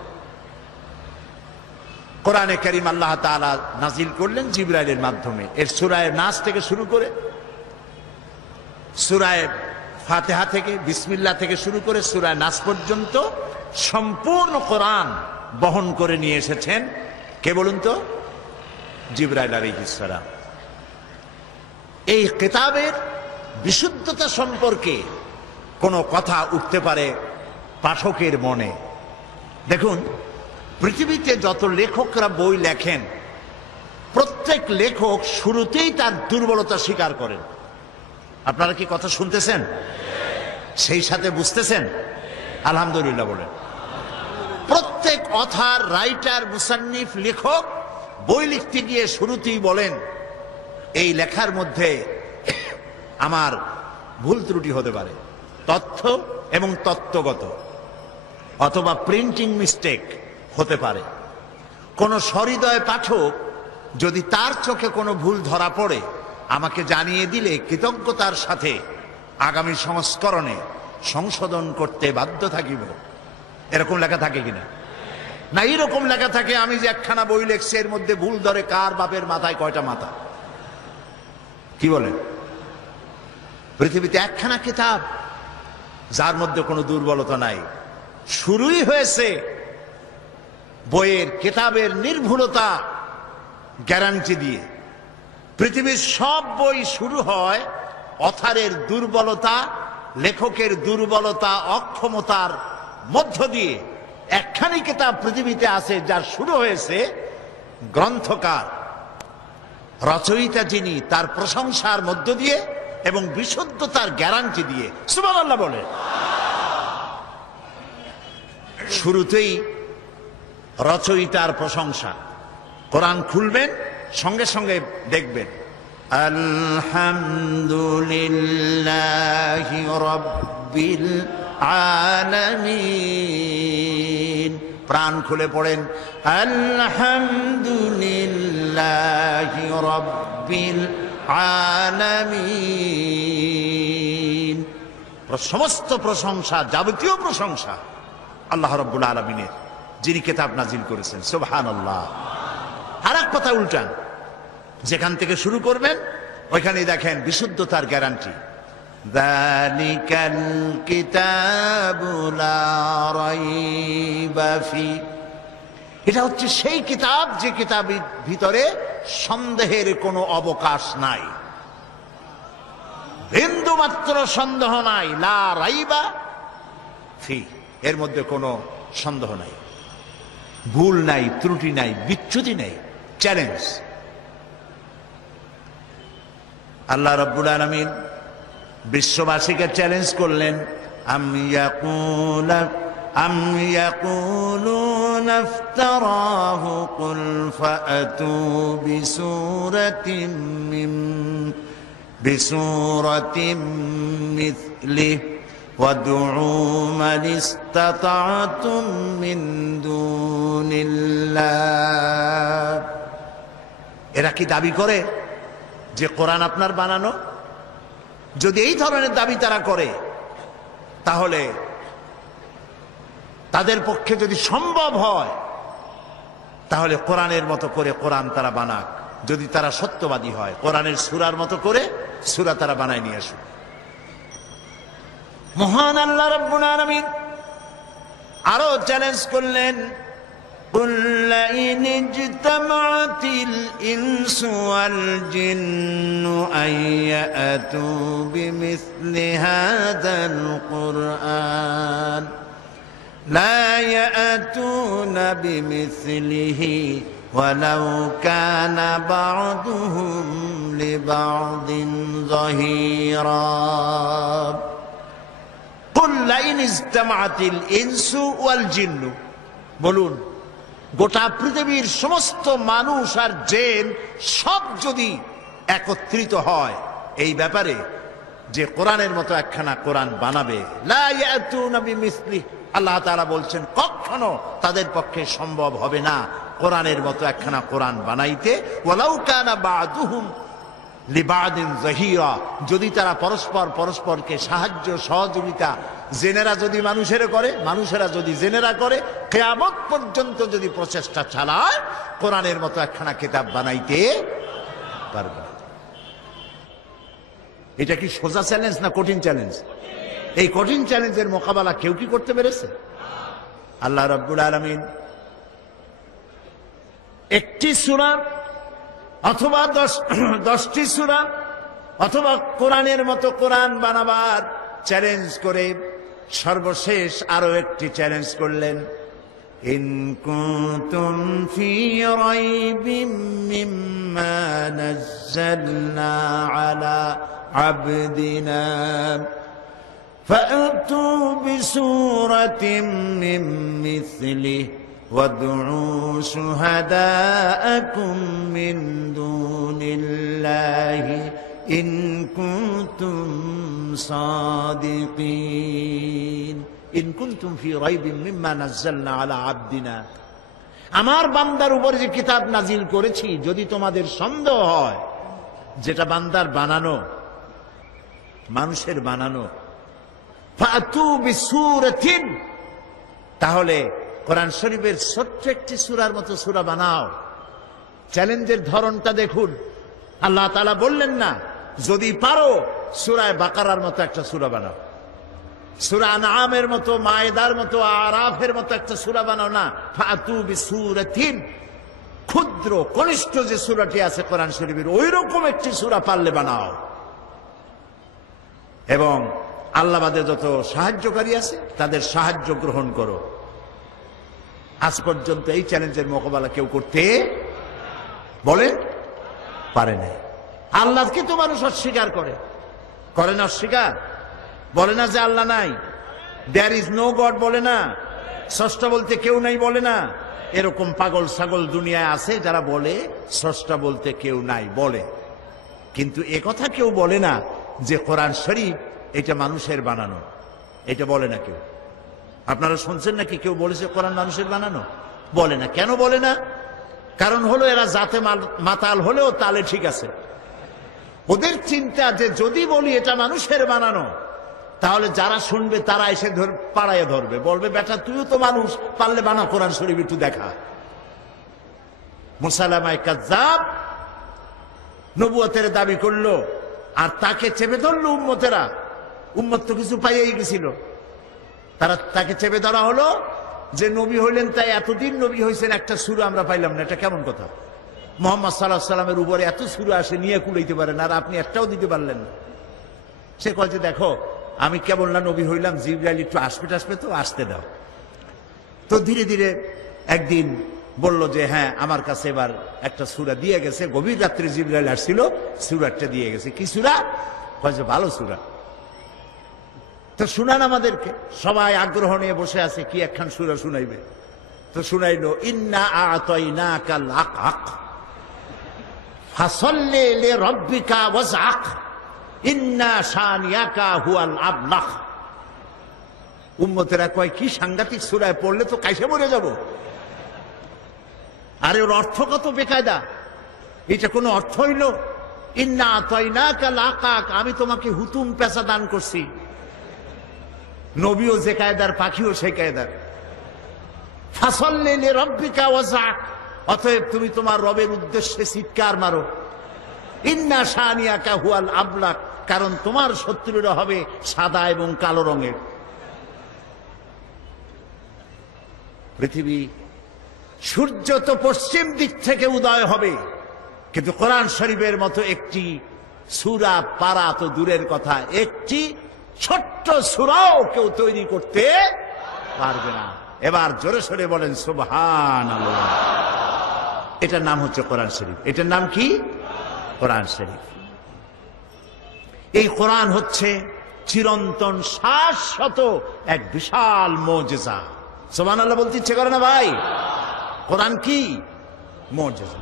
কোরআনে কারীম আল্লাহ তাআলা নাজিল করলেন জিবরাইলের মাধ্যমে। এর সূরা নাস থেকে শুরু করে সূরা ফাতিহা থেকে, বিসমিল্লাহ থেকে শুরু করে সূরা নাস পর্যন্ত সম্পূর্ণ কোরআন বহন করে নিয়ে এসেছেন কে বলুন তো? জিবরাইল আলাইহিস সালাম। এই কিতাবের বিশুদ্ধতা সম্পর্কে কোনো কথা উঠতে পারে পাঠকের মনে। দেখুন, পৃথিবীতে যত লেখকরা বই লেখেন, প্রত্যেক লেখক শুরুতেই তার দুর্বলতা স্বীকার করেন। আপনারা কি কথা শুনতেছেন? সেই সাথে বুঝতেছেন? আলহামদুলিল্লাহ বলেন। প্রত্যেক অথার, রাইটার, মুসান্নিফ, লেখক বই লিখতে গিয়ে শুরুতেই বলেন এই লেখার মধ্যে আমার ভুল ত্রুটি হতে পারে, তথ্য এবং তত্ত্বগত, অথবা প্রিন্টিং মিস্টেক হতে পারে। কোন সহৃদয় পাঠক যদি তার চোখে কোনো ভুল ধরা পড়ে আমাকে জানিয়ে দিলে কৃতজ্ঞতার সাথে আগামী সংস্করণে সংশোধন করতে বাধ্য থাকিব। এরকম লেখা থাকে কিনা? না, এরকম লেখা থাকে আমি যে একখানা বই লেখছি এর মধ্যে ভুল ধরে কার বাপের মাথায় কয়টা মাথা। কি বলেন? পৃথিবীতে একখানা কিতাব যার মধ্যে কোনো দুর্বলতা নাই। শুরুই হয়েছে বইয়ের, কিতাবের নির্ভুলতা গ্যারান্টি দিয়ে। পৃথিবীর সব বই শুরু হয় অথারের দুর্বলতা, লেখকের দুর্বলতা, অক্ষমতার মধ্য দিয়ে। একখানি কিতাব পৃথিবীতে আছে যার শুরু হয়েছে গ্রন্থকার, রচয়িতা যিনি, তার প্রশংসার মধ্য দিয়ে এবং বিশুদ্ধতার গ্যারান্টি দিয়ে। সুবহানাল্লাহ বলে। শুরুতেই রচয়িতার প্রশংসা। কোরআন খুলবেন, সঙ্গে সঙ্গে দেখবেন আলহামদুলিল্লাহি রাব্বিল আলামিন। প্রাণ খুলে পড়েন আলহামদুলিল্লাহি রাব্বিল আলামিন। সমস্ত প্রশংসা, যাবতীয় প্রশংসা আল্লাহ রাব্বুল আলামিনের, যিনি কিতাব নাজিল করেছেন। সুবহানাল্লাহ। আর এক কথা উল্টান, যেখান থেকে শুরু করবেন ওইখানেই দেখেন বিশুদ্ধতার গ্যারান্টি। যালিকাল কিতাবু লা রাইবা ফি। এটা হচ্ছে সেই কিতাব যে কিতাবের ভিতরে সন্দেহের কোনো অবকাশ নাই, বিন্দু মাত্র সন্দেহ নাই। লা রাইবা ফি, এর মধ্যে কোনো সন্দেহ নাই, ভুল নাই, ত্রুটি নাই, বিচ্যুতি নাই। চ্যালেঞ্জ। আল্লাহ রাব্বুল আলামিন বিশ্ববাসীকে চ্যালেঞ্জ করলেন, আম ইয়াকুলুনা ইফতারাহু কুল ফাআতু বিসূরাতিন মিথলিহি ওয়াদউ মান ইসতাতা'তুম মিন দুনিল্লাহ। এরা কি দাবি করে যে কোরআন আপনার বানানো? যদি এই ধরনের দাবি তারা করে, তাহলে তাদের পক্ষে যদি সম্ভব হয়, তাহলে কোরআনের মতো করে কোরআন তারা বানাক। যদি তারা সত্যবাদী হয়, কোরআনের সূরার মতো করে সূরা তারা বানায় নিয়ে আসুক। মহান আল্লাহ রাব্বুল আলামিন আরো চ্যালেঞ্জ করলেন, قل لئن اجتمعت الإنس والجن أن يأتوا بمثل هذا القرآن لا يأتون بمثله ولو كان بعضهم لبعض ظهيرا قل لئن اجتمعت الإنس والجن। বলুন, গোটা পৃথিবীর সমস্ত মানুষ আর জিন সব যদি একত্রিত হয় এই ব্যাপারে যে কোরআনের মতো একখানা কোরআন বানাবে, লা ইয়াতুনা বিমিসলিহি, আল্লাহ তাআলা বলছেন কখনো তাদের পক্ষে সম্ভব হবে না কোরআনের মতো একখানা কোরআন বানাইতে। ওয়ালাউ কানা বা'দুহুম লিবা'দিন যাহিরা, যদি তারা পরস্পরকে সাহায্য সহযোগিতা, জেনেরা যদি মানুষেরা করে, মানুষেরা যদি জেনেরা করে, কিয়ামত পর্যন্ত যদি প্রচেষ্টা চালায়, কোরআনের মতো একখানা কিতাব বানাইতে পারবে। এটা কি সোজা চ্যালেঞ্জ না কঠিন চ্যালেঞ্জ? এই কঠিন চ্যালেঞ্জের মোকাবেলা কেউ কি করতে পেরেছে? আল্লাহ রাব্বুল আলামিন একটি সূরা অথবা 10টি সূরা অথবা কোরআনের মতো কোরআন বানাবার চ্যালেঞ্জ করে সর্বশেষ আরো একটি চ্যালেঞ্জ করলেন, ইন কুনতুম ফি রাইবিম মিম্মা নাযালনা আলা আবদিনা ফাআতু বিসূরাতিন মিন মিসলিহি وادعوا شهداءكم من دون الله إن كنتم صادقين إن كنتم في ريب مما نزلنا على عبدنا। আমার বান্দার উপর যে কিতাব নাজিল করেছি, যদি তোমাদের সন্দেহ হয় যেটা বান্দার বানানো, মানুষের বানানো, ফাতু বিসূরাতিন, তাহলে কোরআন শরীফের ছোট্ট একটি সূরার মতো সূরা বানাও। চ্যালেঞ্জের ধরনটা দেখুন। আল্লাহ তাআলা বললেন না যদি পারো সূরা বাকারার মতো একটা সূরা বানাও, সূরা আনআমের মতো, মায়েদার মতো, আরাফের মতো একটা সূরা বানাও না। ফাতু বিসূরাতিন, ক্ষুদ্র কনিষ্ঠ যে সূরাটি আছে কোরআন শরীফের, ওই রকম একটি সূরা পারলে বানাও। এবং আল্লাহ বাদে যত সাহায্যকারী আছে তাদের সাহায্য গ্রহণ করো। আজ পর্যন্ত এই চ্যালেঞ্জের মোকাবেলা কেউ করতে বলেন পারে না। আল্লাহকে তো মানুষ অস্বীকার করে না, অস্বীকার বলে না যে আল্লাহ নাই, দেয়ার ইজ নো গড বলে না, স্রষ্টা বলতে কেউ নাই বলে না, এরকম পাগল ছাগল দুনিয়ায় আছে যারা বলে স্রষ্টা বলতে কেউ নাই, বলে। কিন্তু একথা কেউ বলে না যে কোরআন শরীফ এটা মানুষের বানানো, এটা বলে না কেউ। আপনারা শুনছেন নাকি কেউ বলেছে কোরআন মানুষের বানানো? বলে না। কেন বলে না? কারণ হলো এরা জাতে মাতাল হলেও তালে ঠিক আছে। ওদের চিন্তা যে যদি বলি এটা মানুষের বানানো, তাহলে যারা শুনবে তারা এসে পাড়ায় ধরবে, বলবে বেটা তুইও তো মানুষ, পারলে বানা কোরআন শরীফ একটু দেখা। মুসাইলামায়ে কাজ্জাব নবুয়তের দাবি করলো, আর তাকে চেপে ধরলো উম্মতেরা। উম্মত তো কিছু পাইয়াই গেছিল, তাকে চেপে ধরা হলো যে নবী হইলেন তাই এতদিন নবী হয়েছেন, একটা সূরা আমরা পাইলাম না। এটা কেমন কথা? মুহাম্মদ সাল্লাল্লাহু আলাইহি সাল্লামের উপরে এত সূরা আসে, নিয়ে কুলাইতে পারেন আর আপনি একটাও দিতে পারলেন না। সে কয় যে দেখো আমি কেবল না নবী হইলাম, জিবরাইল একটু আসবে তো আসতে দাও। তো ধীরে ধীরে একদিন বলল যে হ্যাঁ আমার কাছে এবার একটা সূরা দিয়ে গেছে, গভীর রাত্রে জিবরাইল আসছিল, সূরাটা দিয়ে গেছে। কি সূরা? কয় যে ভালো সূরা। তো শুনান আমাদেরকে। সবাই আগ্রহ নিয়ে বসে আছে, কি একখান সূরা শুনাইবে। তো শুনাইলো ইন্না আ'তাইনাকাল আক ফাসাল্লি লিরাব্বিকা ওয়াজআক ইন্না শানিয়াকা হুয়াল আবলাহ। উম্মতেরা কয় কি সাংঘাতিক সূরা, পড়লে তো কাইসে মরে যাব। আরে ওর অর্থ কত বেকায়দা, এটা কোনো অর্থ হইল? ইন্না আ'তাইনাকাল আক, আমি তোমাকে হুতুম পেঁচা দান করছি। নবীও যে কায়দার, পাখিও সেই কায়দার। ফাসাল্লি লিরাব্বিকা ওয়াজআক, অতএব তুমি তোমার রবের উদ্দেশ্যে চিৎকার মারো। ইন্না শানিয়াকা হুয়াল আবলাক, কারণ তোমার শত্রুরা হবে সাদা এবং কালো রঙের। পৃথিবী সূর্য তো পশ্চিম দিক থেকে উদয় হবে, কিন্তু কোরআন শরীফের মতো একটি সূরা পারা তো দূরের কথা, একটি ছোট্ট সূরাও কেউ তৈরি করতে পারবে না। এবার জোরে সোরে বলেন সুবহানাল্লাহ। এটার নাম হচ্ছে কোরআন শরীফ। এটার নাম কি? কোরআন শরীফ। এই কোরআন হচ্ছে চিরন্তন শাশ্বত এক বিশাল মুজিজা। সুবহানাল্লাহ বলতে ইচ্ছে করে না ভাই? কোরআন কি? মুজিজা।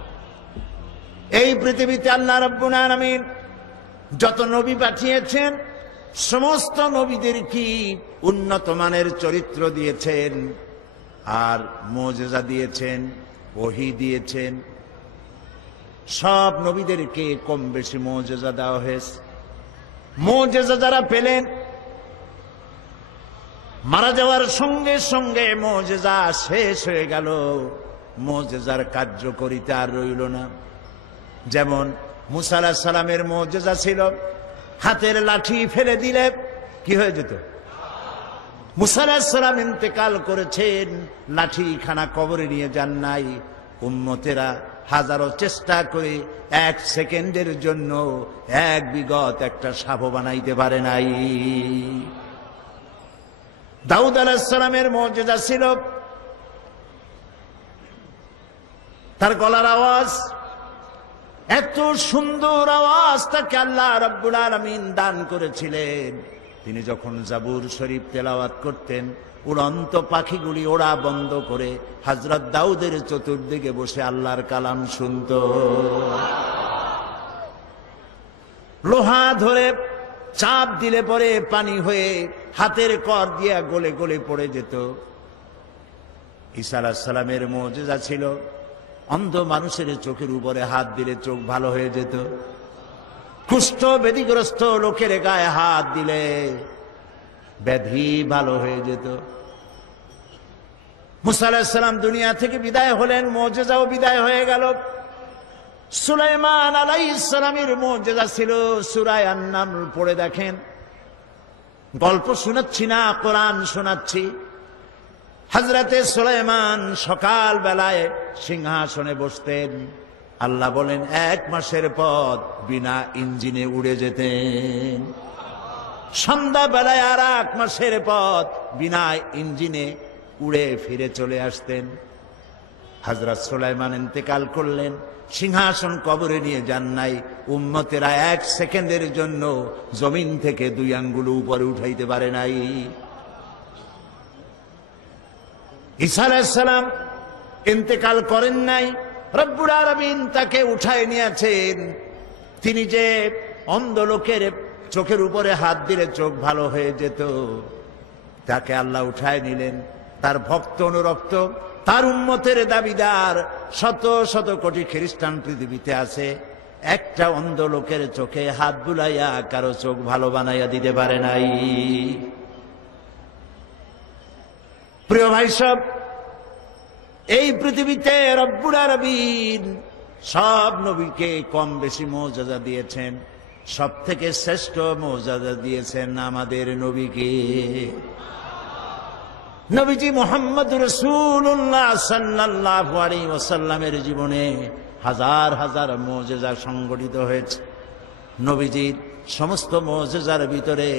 এই পৃথিবীতে আল্লাহ রাব্বুল আলামিন যত নবী পাঠিয়েছেন, সমস্ত নবীদের কি উন্নত মানের চরিত্র দিয়েছেন, আর মুজিজা দিয়েছেন, ওহী দিয়েছেন। সব নবীদেরকে কম বেশি মুজিজা দেওয়া হয়েছে। মুজিজা যারা পেলেন, মারা যাওয়ার সঙ্গে সঙ্গে মুজিজা শেষ হয়ে গেল, মুজিজার কার্যকারিতা আর রইল না। যেমন মুসা আলাইহিস সালামের মুজিজা ছিল হাতের লাঠি ফেলে দিলে কি হয়ে যেত। মুসা আলাইহিস সালাম ইন্তেকাল করেছেন, লাঠি খানা কবরে নিয়ে যান নাই। উম্মতেরা হাজারো চেষ্টা করে 1 সেকেন্ডের জন্য 1 বিগত একটা সাপ বানাইতে পারে নাই। দাউদ আলাইহিস সালামের মুজিজা ছিল তার গলার আওয়াজ। এত সুন্দর আওয়াজ তাকে আল্লাহ রাব্বুল আলামিন দান করেছিলেন। তিনি যখন জাবুর শরীফ তেলাওয়াত করতেন, উড়ন্ত পাখিগুলি ওড়া বন্ধ করে হযরত দাউদের চতুর্দিকে বসে আল্লাহর কালাম শুনত। লোহা ধরে চাপ দিলে পরে পানি হয়ে হাতের কর দিয়া গলে গলে পড়ে যেত। ঈসা আলাইহিস সালামের মুজিজা ছিল অন্ধ মানুষের চোখের উপরে হাত দিলে চোখ ভালো হয়ে যেত। কুষ্ঠ ব্যাধিগ্রস্ত লোকের গায়ে হাত দিলে ব্যাধি ভালো হয়ে যেত। মুসা আলাইহিস সালাম দুনিয়া থেকে বিদায় হলেন, মুজিজাও বিদায় হয়ে গেল। সুলাইমান আলাইহিস সালামের মুজিজা ছিল সূরা আন-নামল পড়ে দেখেন। গল্প শোনাচ্ছি না, কোরআন শোনাচ্ছি। হযরতে সুলাইমান সকাল বেলায় সিংহাসনে বসতেন। আল্লাহ বলেন 1 মাসের পথ বিনা ইঞ্জিনে উড়ে যেতেন। সন্ধ্যা বেলায় আর 1 মাসের পথ বিনা ইঞ্জিনে উড়ে ফিরে চলে আসতেন। হযরত সুলাইমান ইন্তেকাল করলেন, সিংহাসন কবরে নিয়ে যান নাই। উম্মতেরা 1 সেকেন্ডের জন্য জমিন থেকে 2 আঙ্গুল উপরে উঠাইতে পারে নাই। ঈসা আলাইহিস সালাম ইন্তেকাল করেন নাই, রব্বুল আলামিন তাকে উঠায় নিয়েছেন। তিনি যে অন্ধ লোকের চোখের উপরে হাত দিলে চোখ ভালো হয়ে যেত, তাকে আল্লাহ উঠায় নিলেন। তার ভক্ত অনুরক্ত, তার উম্মতের দাবিদার শত শত কোটি খ্রিস্টান পৃথিবীতে আছে, একটা অন্ধ লোকের চোখে হাত বুলাইয়া কারো চোখ ভালো বানাইয়া দিতে পারে নাই। প্রিয় ভাই সব, এই পৃথিবীতে রব্বুল আলামিন সব নবীকে কম বেশি মর্যাদা দিয়েছেন, সব থেকে শ্রেষ্ঠ মর্যাদা দিয়েছেন আমাদের নবীকে। নবীজি মুহাম্মদ রাসূলুল্লাহ সাল্লাল্লাহু আলাইহি ওয়াসাল্লামের জীবনে হাজার হাজার মুজিজা সংঘটিত হয়েছে। নবীজির সমস্ত মুজিজার ভিতরে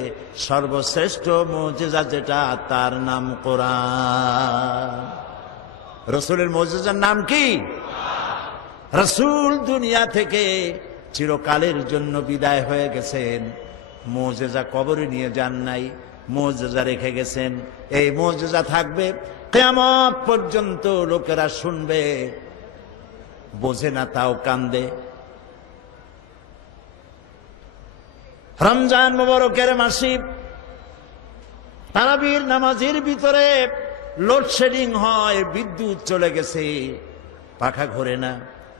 সর্বশ্রেষ্ঠ মুজিজা যেটা, তার নাম কোরআন। রাসূলের মুজিজার নাম কি? রাসূল দুনিয়া থেকে চিরকালের জন্য বিদায় হয়ে গেছেন, মুজিজা কবরে নিয়ে যান নাই, মুজিজা রেখে গেছেন। এই মুজিজা থাকবে কিয়ামত পর্যন্ত, লোকেরা শুনবে, বোঝে না তাও কান্দে। রমজান মুবারকের মাসে তারাবির নামাজের ভিতরে লোডশেডিং হয়, বিদ্যুৎ চলে গেছে, পাখা ঘোরে না,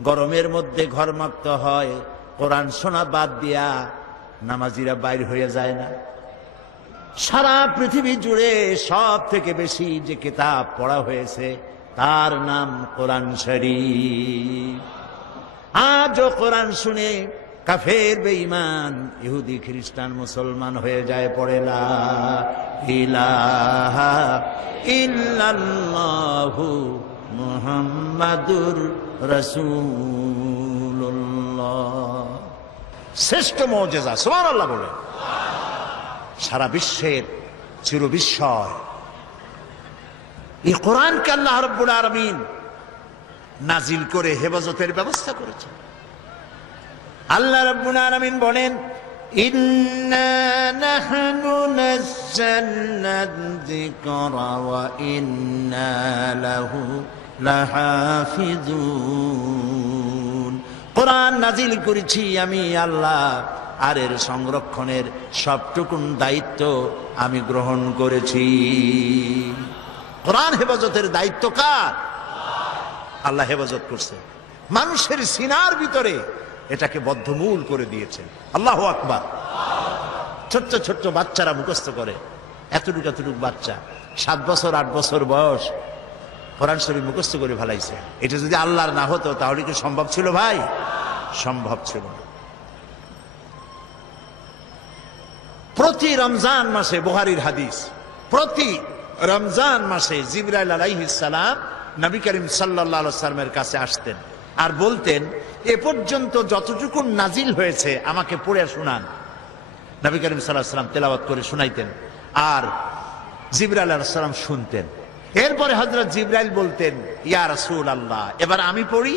গরমের মধ্যে ঘরমাক্ত হয়, কোরআন শোনা বাদ দিয়া নামাজিরা বাইর হয়ে যায় না। সারা পৃথিবী জুড়ে সব থেকে বেশি যে কিতাব পড়া হয়েছে তার নাম কোরআন শরীফ। আজও কোরআন শুনে কাফের বেঈমান ইহুদি খ্রিস্টান মুসলমান হয়ে যায়, পড়ে লা ইলাহা ইল্লাল্লাহু মুহাম্মাদুর রাসূলুল্লাহ। শ্রেষ্ঠ মুজিজা, সুবহানাল্লাহ বলে। সারা বিশ্বের চিরবিস্ময় এই কোরআনকে আল্লাহ রাব্বুল আলামিন নাজিল করে হেফাজতের ব্যবস্থা করেছেন। আল্লাহ রাব্বুল আলামিন বলেন, ইন্না নাহনু নাযালনা যিকরা ওয়া ইন্না লাহু লাহাফিজুন। কোরআন নাজিল করেছি আমি আল্লাহ, আর এর সংরক্ষণের সবটুকুন দায়িত্ব আমি গ্রহণ করেছি। কোরআন হেফাজতের দায়িত্ব কার? আল্লাহ হেফাজত করছে। মানুষের সিনার ভিতরে এটাকে বদ্ধমূল করে দিয়েছেন। আল্লাহু আকবার। ছোট্ট ছোট্ট বাচ্চারা মুখস্থ করে, এতটুকু এতটুকু বাচ্চা 7 বছর 8 বছর বয়স কোরআন শরীফ মুখস্থ করে ফেলাইছে। এটা যদি আল্লাহর না হতো তাহলে কি সম্ভব ছিল ভাই? সম্ভব ছিল না। প্রতি রমজান মাসে, বুখারীর হাদিস, প্রতি রমজান মাসে জিবরাইল আলাইহিস সালাম নবী করিম সাল্লাল্লাহু আলাইহি ওয়াসাল্লামের কাছে আসতেন আর বলতেন, এ পর্যন্ত যতটুকু নাজিল হয়েছে আমাকে পড়ে শোনান। নবী করিম সাল্লাল্লাহু আলাইহি ওয়াসাল্লাম তেলাওয়াত করে শোনাইতেন আর জিবরাইল আলাইহিস সালাম শুনতেন। এরপরে হযরত জিবরাইল বলতেন, ইয়া রাসূলুল্লাহ, এবার আমি পড়ি,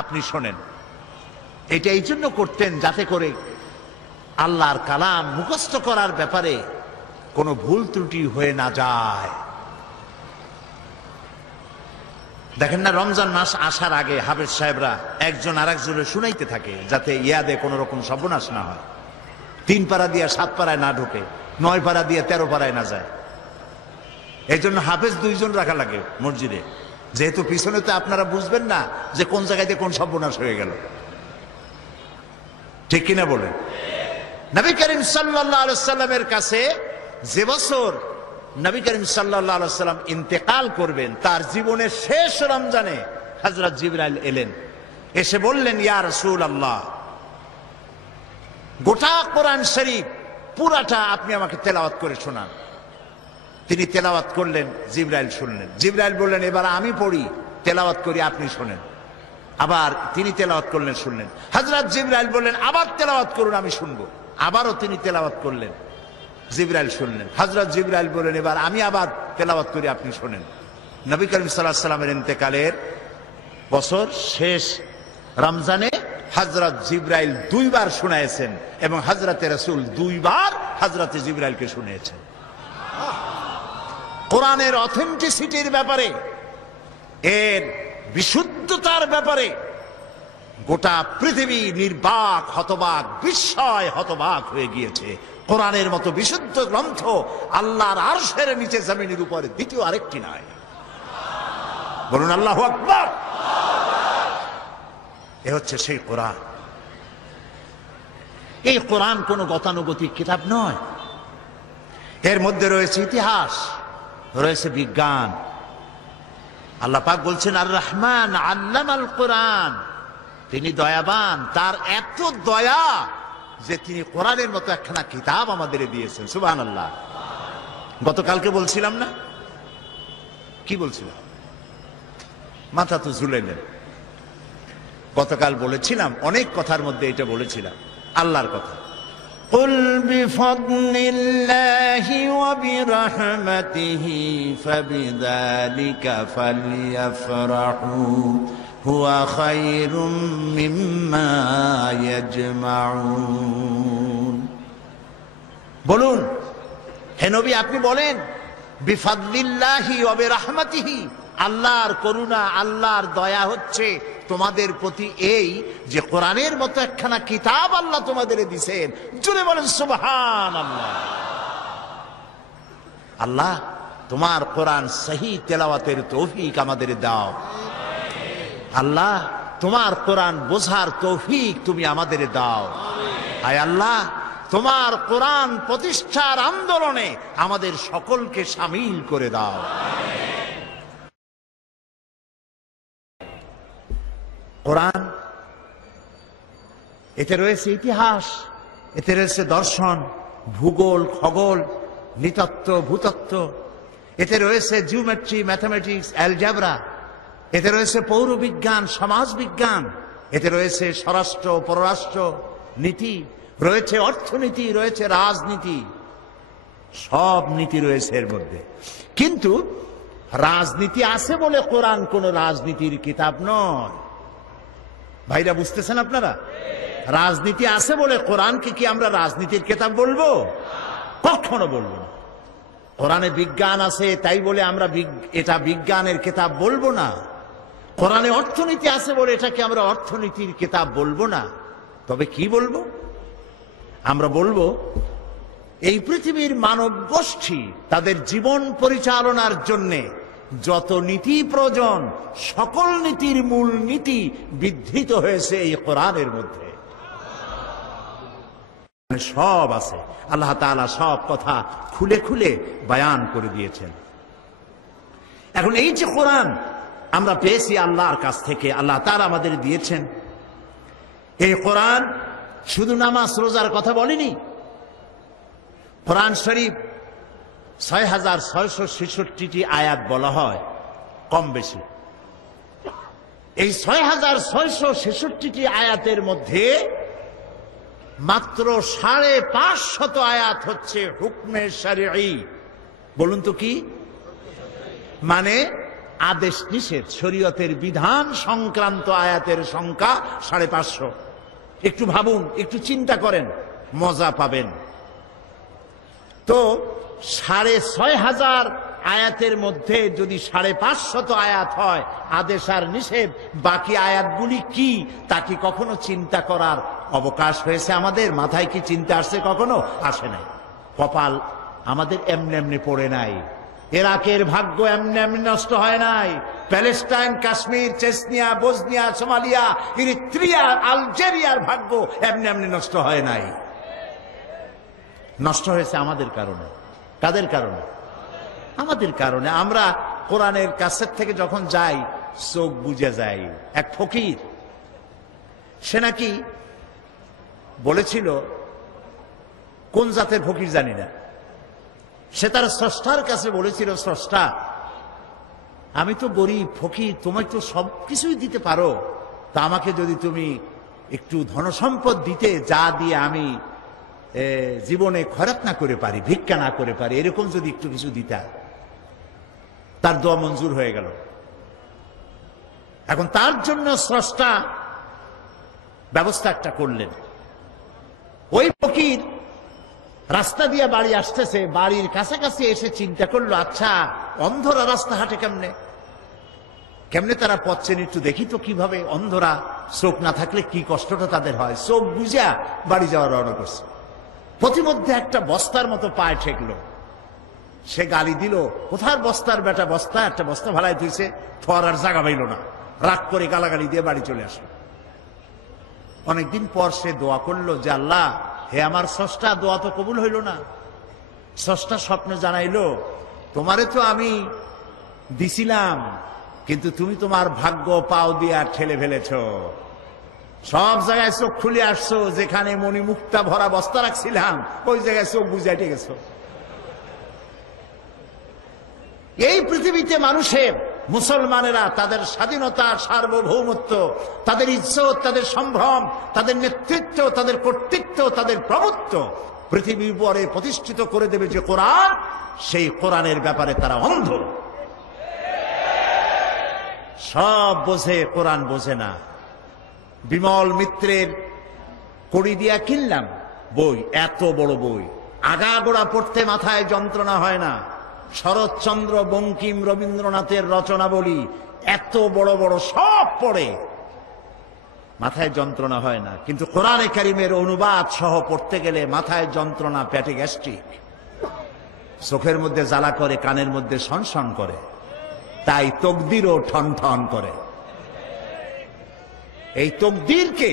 আপনি শোনেন। এটা এই জন্য করতেন যাতে করে আল্লাহর কালাম মুখস্থ করার ব্যাপারে কোনো ভুল ত্রুটি হয়ে না যায়। দেখেন না, রমজান মাস আসার আগে হাফেজ সাহেবরা একজন আরেকজনের শুনাইতে থাকে যাতে ইয়াদে কোনো রকম সর্বনাশ না হয়। 3 পারা দিয়ে 7 পারায় না ঢোকে, 9 পারা দিয়ে 13 পারায় না যায়। এই জন্য হাফেজ 2 জন রাখা লাগে মসজিদে, যেহেতু পিছনে তো আপনারা বুঝবেন না যে কোন জায়গাতে কোন সর্বনাশ হয়ে গেল। ঠিক কিনা বলেন? নবী করিম সাল্লাল্লাহু আলাইহি ওয়াসাল্লামের কাছে যে বছর নবী করিম সাল্লাল্লাহু আলাইহি ওয়াসাল্লাম ইন্তেকাল করবেন, তার জীবনের শেষ রমজানে হযরত জিবরাইল এলেন, এসে বললেন, ইয়া রাসূলুল্লাহ, গোটা কোরআন শরীফ পুরাটা আপনি আমাকে তেলাওয়াত করে শোনান। তিনি তেলাওয়াত করলেন, জিবরাইল শুনলেন। জিবরাইল বললেন, এবার আমি পড়ি, তেলাওয়াত করি, আপনি শোনেন। আবার তিনি তেলাওয়াত করলেন, শুনলেন। হযরত জিবরাইল বললেন, আবার তেলাওয়াত করুন, আমি শুনবো। আবারও তিনি তেলাওয়াত করলেন, জিবরাইল শুনলেন। হযরত জিবরাইল বললেন, এবার আমি আবার তেলাওয়াত করি, আপনি শোনেন। নবী করিম সাল্লাল্লাহু আলাইহি ওয়াসাল্লামের ইন্তেকালের বছর শেষ রমজানে হযরত জিবরাইল 2 বার শুনাইছেন এবং হযরতে রাসূল 2 বার হযরতে জিবরাইলকে শুনিয়েছেন। কোরআনের অথেন্টিসিটির ব্যাপারে, এর বিশুদ্ধতার ব্যাপারে গোটা পৃথিবী নির্বাক, হতবাক, বিস্ময় হতবাক হয়ে গিয়েছে। কোরআনের মতো বিশুদ্ধ গ্রন্থ আল্লাহর আরশের নিচে জমিনের উপরে দ্বিতীয় আরেকটি নাই। বলুন আল্লাহু আকবার। এ হচ্ছে সেই কোরআন। এই কোরআন কোন গতানুগতিক কিতাব নয়। এর মধ্যে রয়েছে ইতিহাস, রয়েছে বিজ্ঞান। আল্লাহ পাক বলছেন আর রহমান আল্লামাল কোরআন, তিনি দয়াবান, তার এত দয়া যে তিনি কোরআনের মতো একখানা কিতাব আমাদের দিয়েছেন। সুবহানাল্লাহ। গতকালকে বলছিলাম না, কি বলছিলাম? মাথা তো ঝুলাইলেন। গতকাল বলেছিলাম, অনেক কথার মধ্যে এটা বলেছিলাম আল্লাহর কথা। قل بفضل الله وبرحمته فبذلك فليفرحوا هو خير مما يجمعون। বলুন হে নবী, আপনি বলেন বিফাদলিল্লাহি ওয়া বিরহমাতিহি, আল্লাহর করুণা, আল্লাহর দয়া হচ্ছে তোমাদের প্রতি এই যে কোরআনের মতো একখানা কিতাব আল্লাহ তোমাদের দিয়েছেন। জোরে বলেন সুবহানাল্লাহ। আল্লাহ তোমার কোরআন সহি তেলাওয়াতের তৌফিক আমাদের দাও। আল্লাহ তোমার কোরআন বোঝার তৌফিক তুমি আমাদের দাও। আয় আল্লাহ তোমার কোরআন প্রতিষ্ঠার আন্দোলনে আমাদের সকলকে শামিল করে দাও। কোরআন, এতে রয়েছে ইতিহাস, এতে রয়েছে দর্শন, ভূগোল, খগোল, নৃতত্ত্ব, ভূতত্ত্ব, এতে রয়েছে জিওমেট্রি, ম্যাথামেটিক্স, অ্যালজেব্রা, এতে রয়েছে পৌরবিজ্ঞান, সমাজ বিজ্ঞান, এতে রয়েছে স্বরাষ্ট্র, পররাষ্ট্র নীতি, রয়েছে অর্থনীতি, রয়েছে রাজনীতি, সব নীতি রয়েছে এর মধ্যে। কিন্তু রাজনীতি আছে বলে কোরআন কোন রাজনীতির কিতাব নয়। ভাইরা বুঝতেছেন আপনারা? রাজনীতি আছে বলে কোরআনকে কি আমরা রাজনীতির কিতাব বলবো? কখনো বলবো না। কোরআনে বিজ্ঞান আছে তাই বলে আমরা এটা বিজ্ঞানের কিতাব বলবো না। কোরআনে অর্থনীতি আছে বলে এটাকে আমরা অর্থনীতির কিতাব বলবো না। তবে কি বলবো? আমরা বলবো এই পৃথিবীর মানব গোষ্ঠী তাদের জীবন পরিচালনার জন্যে যত নীতি প্রয়োজন, সকল নীতির মূল নীতি বিধৃত হয়েছে এই কোরআনের মধ্যে। সব আছে, আল্লাহ তাআলা সব কথা খুলে খুলে বয়ান করে দিয়েছেন। এখন এই যে কোরআন আমরা পেয়েছি আল্লাহর কাছ থেকে, আল্লাহ তাআলা আমাদের দিয়েছেন, এই কোরআন শুধু নামাজ রোজার কথা বলেনি। কোরআন শরীফ ৬৬৬৬টি আয়াত বলা হয় কম বেশি। এই ৬৬৬৬টি আয়াতের মধ্যে মাত্র ৫৫০ আয়াত হচ্ছে হুকমে শরঈ। বলুন তো কি মানে? আদেশ নিষেধ, শরীয়তের বিধান সংক্রান্ত আয়াতের সংখ্যা ৫৫০। একটু ভাবুন, একটু চিন্তা করেন, মজা পাবেন। তো ৬৫০০ আয়াতের মধ্যে যদি ৫৫০ আয়াত হয় আদেশ আর নিষেধ, বাকি আয়াতগুলি কি তা কি কখনো চিন্তা করার অবকাশ হয়েছে আমাদের? মাথায় কি চিন্তা আসছে? কখনো আসে নাই। কপাল আমাদের এমনি এমনি পড়ে নাই। ইরাকের ভাগ্য এমনি এমনি নষ্ট হয় নাই। Palestine, Kashmir, Chechnya, Bosnia, Somalia, Eritrea, আলজেরিয়ার ভাগ্য এমনি এমনি নষ্ট হয় নাই। নষ্ট হয়েছে আমাদের কারণে। কাদের কারণে? আমাদের কারণে। আমরা কোরআনের কাছের থেকে যখন যাই চোখ বুজে যাই। এক ফকির, সে নাকি বলেছিল, কোন জাতের ফকির জানি না, সে তার স্রষ্টার কাছে বলেছিল, স্রষ্টা আমি তো গরিব ফকির, তোমায় তো সব কিছুই দিতে পারো, তা আমাকে যদি তুমি একটু ধনসম্পদ দিতে, যা দিয়ে আমি জীবনে খরচ না করে পারি, ভিক্ষা না করে পারি, এরকম যদি একটু কিছু দিতা। তার দোয়া মঞ্জুর হয়ে গেল। এখন তার জন্য স্রষ্টা ব্যবস্থা একটা করলেন। ওই ফকির রাস্তা দিয়ে বাড়ি আসতেছে, বাড়ির কাছাকাছি এসে চিন্তা করলো, আচ্ছা অন্ধরা রাস্তা হাঁটে কেমনে? কেমনে তারা পথ চেনে একটু দেখি তো কিভাবে। অন্ধরা চোখ না থাকলে কি কষ্টটা তাদের হয়। চোখ বুঝা বাড়ি যাওয়ার রওনা করছে। প্রতিমধ্যে একটা বস্তার মতো পায়ে ঠেকলো। সে গালি দিল, কোথার বস্তার বেটা, বস্তা একটা বস্তা ভাড়ায় তুইছে, থর আর জাগা পাইল না। রাগ করে গালাগালি দিয়ে বাড়ি চলে আসলো। অনেকদিন পর সে দোয়া করলো যে আল্লাহ, হে আমার স্রষ্টা, দোয়া তো কবুল হইল না। স্রষ্টা স্বপ্নে জানাইলো, তোমারে তো আমি দিছিলাম, কিন্তু তুমি তোমার ভাগ্য পাও দিয়া ঠেলে ফেলেছ। সব জায়গায় চোখ খুলে আসছো, যেখানে মণিমুক্তা ভরা বস্তা রাখছিলাম ওই জায়গায় চোখ বুঝাইতে গেছো। এই পৃথিবীতে মানুষের, মুসলমানেরা তাদের স্বাধীনতা, সার্বভৌমত্ব, তাদের ইজ্জত, তাদের সম্ভ্রম, তাদের নেতৃত্ব, তাদের কর্তৃত্ব, তাদের প্রভুত্ব পৃথিবীর উপরে প্রতিষ্ঠিত করে দেবে যে কোরআন, সেই কোরআনের ব্যাপারে তারা অন্ধ। সব বোঝে, কোরআন বোঝে না। বিমল মিত্রের কড়ি দিয়া কিনলাম বই, এত বড় বই, আগাগোড়া পড়তে মাথায় যন্ত্রণা হয় না। শরৎচন্দ্র, বঙ্কিম, রবীন্দ্রনাথের রচনাবলী এত বড় বড়, সব পড়ে, মাথায় যন্ত্রণা হয় না। কিন্তু কোরআনে কারিমের অনুবাদ সহ পড়তে গেলে মাথায় যন্ত্রণা, পেটে গ্যাস্ট্রিক, চোখের মধ্যে জ্বালা করে, কানের মধ্যে সনসন করে, তাই তকদিরও ঠন ঠন করে। এই তকদিরকে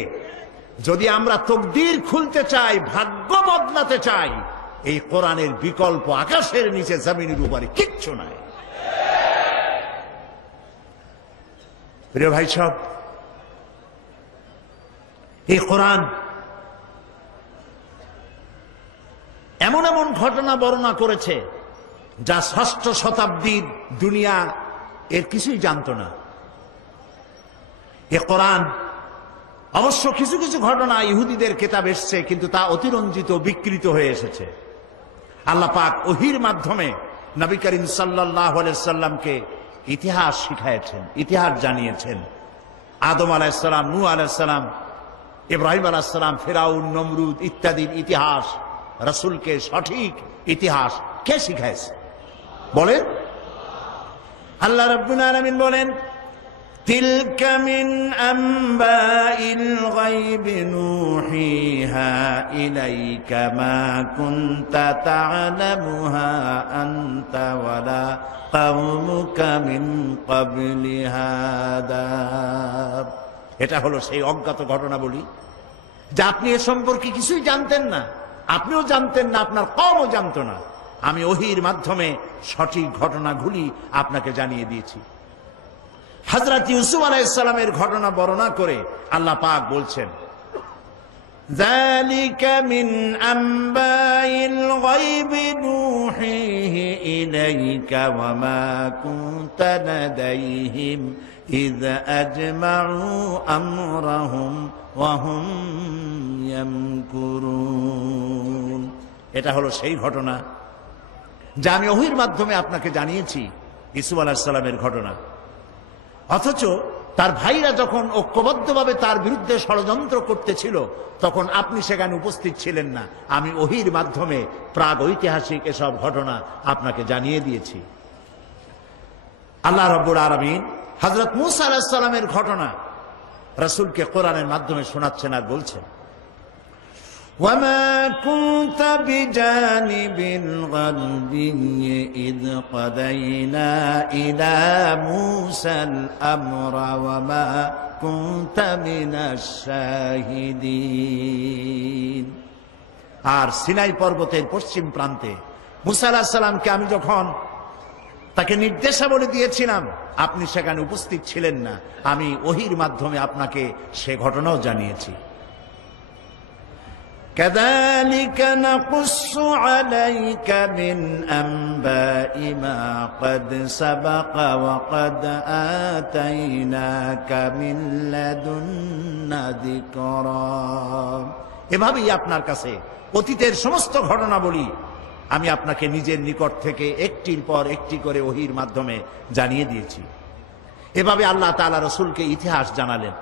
যদি আমরা তকদির খুলতে চাই, ভাগ্য বদলাতে চাই, এই কোরআনের বিকল্প আকাশের নিচে জমিনের উপরে কিচ্ছু নাই। প্রিয় ভাই সব, এই কোরআন এমন এমন ঘটনা বর্ণনা করেছে যা ষষ্ঠ শতাব্দীর দুনিয়া এর কিছুই জানত না। এ কোরআন অবশ্য কিছু কিছু ঘটনা ইহুদিদের কিতাব এসছে, কিন্তু তা অতিরঞ্জিত, বিকৃত হয়ে এসেছে। আল্লাহ পাক ওহীর মাধ্যমে নবী করিম সাল্লাল্লাহু আলাইহি সাল্লামকে ইতিহাস শিখাইছেন, ইতিহাস জানিয়েছেন। আদম আলাইহিস সালাম, নূহ আলাইহিস সালাম, ইব্রাহিম আলাইহিস সালাম, ফিরাউন, নমরুদ ইত্যাদির ইতিহাস, রাসূলকে সঠিক ইতিহাস কে শিখাইছে বলেন? আল্লাহ রাব্বুল আলামিন বলেন, তিলকা মিন আম্বাইল গায়বি নূহিহা ইলাইকা মা কুনতা তা'লামুহা আনতা ওয়ালা কওমুকা মিন ক্বাবলি হাদা। এটা হলো সেই অজ্ঞাত ঘটনা বলি, যা আপনি এ সম্পর্কে কিছুই জানতেন না, আপনিও জানতেন না, আপনার কওমও জানতো না। আমি ওহীর মাধ্যমে সঠিক ঘটনাগুলি আপনাকে জানিয়ে দিয়েছি। হযরত ইউসুফ আলাইহিস সালামের ঘটনা বর্ণনা করে আল্লাহ পাক বলছেন, যালিকা মিন আম্বাইল গায়বি নূহিহি ইলাইকা ওয়া মা কুনতা লাদাইহিম ইয আজমাউ আমরাহুম ওয়া হুম ইয়ামকুরুন। এটা হলো সেই ঘটনা যা আমি ওহীর মাধ্যমে আপনাকে জানিয়েছি, ইউসুফ আলাইহিস সালামের ঘটনা। অথচ তার ভাইরা যখন ঐক্যবদ্ধভাবে তার বিরুদ্ধে ষড়যন্ত্র করতেছিল, তখন আপনি সেখানে উপস্থিত ছিলেন না। আমি ওহীর মাধ্যমে প্রাগ ঐতিহাসিক এসব ঘটনা আপনাকে জানিয়ে দিয়েছি। আল্লাহ রাব্বুল আলামিন হযরত মূসা আলাইহিস সালামের ঘটনা রাসূলকে কোরআনের মাধ্যমে শোনাচ্ছেন আর বলছেন, وَمَا كُنْتَ بِجَانِبِ الْغَرْبِيِّ إِذْ قَضَيْنَا إِلَى مُوسَى الْأَمْرَ وَمَا كُنْتَ مِنَ الشَّاهِدِينَ। আর সিনাই পর্বতের পশ্চিম প্রান্তে মূসা আলাইহিস সালামকে আমি যখন তাকে নির্দেশাবলী দিয়েছিলাম, আপনি সেখানে উপস্থিত ছিলেন না। আমি ওহীর মাধ্যমে আপনাকে সে ঘটনাও জানিয়েছি। كذلك نقص عليك من أنباء ما قد سبق وقد آتيناك من لدنا ذكرا। এভাবেই আপনার কাছে অতীতের সমস্ত ঘটনা বলি আমি আপনাকে নিজের নিকট থেকে একটির পর একটি করে ওহীর মাধ্যমে জানিয়ে দিয়েছি। এভাবে আল্লাহ তাআলা রাসূলকে ইতিহাস জানালেন।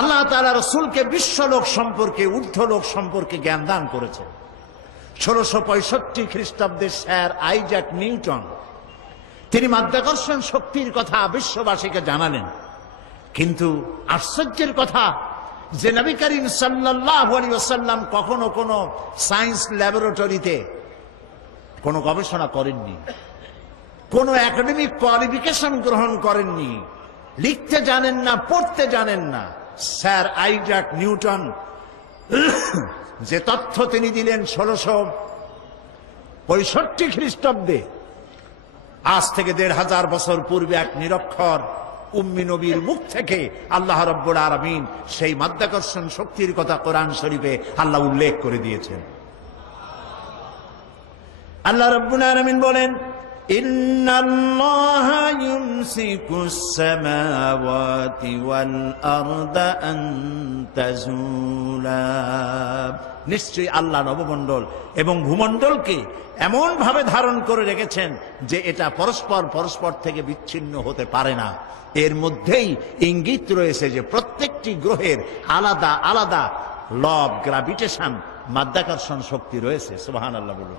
আল্লাহ তাআলা রাসূলকে বিশ্বলোক সম্পর্কে, ঊর্ধ্বলোক সম্পর্কে জ্ঞান দান করেছেন। 1665 খ্রিস্টাব্দে স্যার আইজাক নিউটন তিনি মাধ্যাকর্ষণ শক্তির কথা বিশ্ববাসীকে জানালেন। কিন্তু আশ্চর্যের কথা যে নবী করিম সাল্লাল্লাহু আলাইহি ওয়াসাল্লাম কখনো কোনো সায়েন্স ল্যাবরেটরিতে কোনো গবেষণা করেননি, কোনো একাডেমিক কোয়ালিফিকেশন গ্রহণ করেননি, লিখতে জানেন না, পড়তে জানেন না। স্যার আইজাক নিউটন যে তথ্য তিনি দিলেন 1665 খ্রিস্টাব্দে, আজ থেকে 1500 বছর পূর্বে এক নিরক্ষর উম্মি নবীর মুখ থেকে আল্লাহ রাব্বুল আলামিন সেই মাধ্যাকর্ষণ শক্তির কথা কোরআন শরীফে আল্লাহ উল্লেখ করে দিয়েছেন। আল্লাহ রাব্বুল আলামিন বলেন, ইন্নাল্লাহা ইউমসিকুস সামাওয়াতি ওয়াল আরদা আন তাজুলা, নিশ্চয়ই আল্লাহ নবমণ্ডল এবং ভূমণ্ডলকে এমন ভাবে ধারণ করে রেখেছেন যে এটা পরস্পর থেকে বিচ্ছিন্ন হতে পারে না। এর মধ্যেই ইঙ্গিত রয়েছে যে প্রত্যেকটি গ্রহের আলাদা আলাদা ল অফ গ্রাভিটেশন, মাধ্যাকর্ষণ শক্তি রয়েছে। সুবহানাল্লাহ বলুন।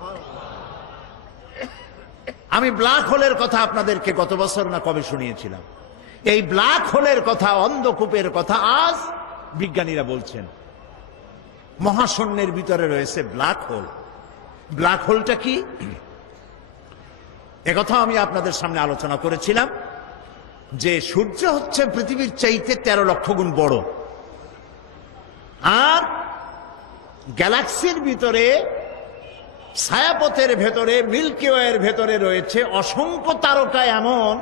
আমি ব্ল্যাক হোলের কথা আপনাদেরকে গত বছর না কবে শুনিয়েছিলাম। এই ব্ল্যাক হোলের কথা, অন্ধকূপের কথা আজ বিজ্ঞানীরা বলছেন। মহাশূন্যের ভিতরে রয়েছে ব্ল্যাক হোল। ব্ল্যাক হোলটা কি, একথা আমি আপনাদের সামনে আলোচনা করেছিলাম যে সূর্য হচ্ছে পৃথিবীর চাইতে 13 লক্ষ গুণ বড়, আর গ্যালাক্সির ভিতরে, ছায়াপথের ভেতরে, মিল্কি ওয়ের ভেতরে রয়েছে অসংখ্য তারকা এমন,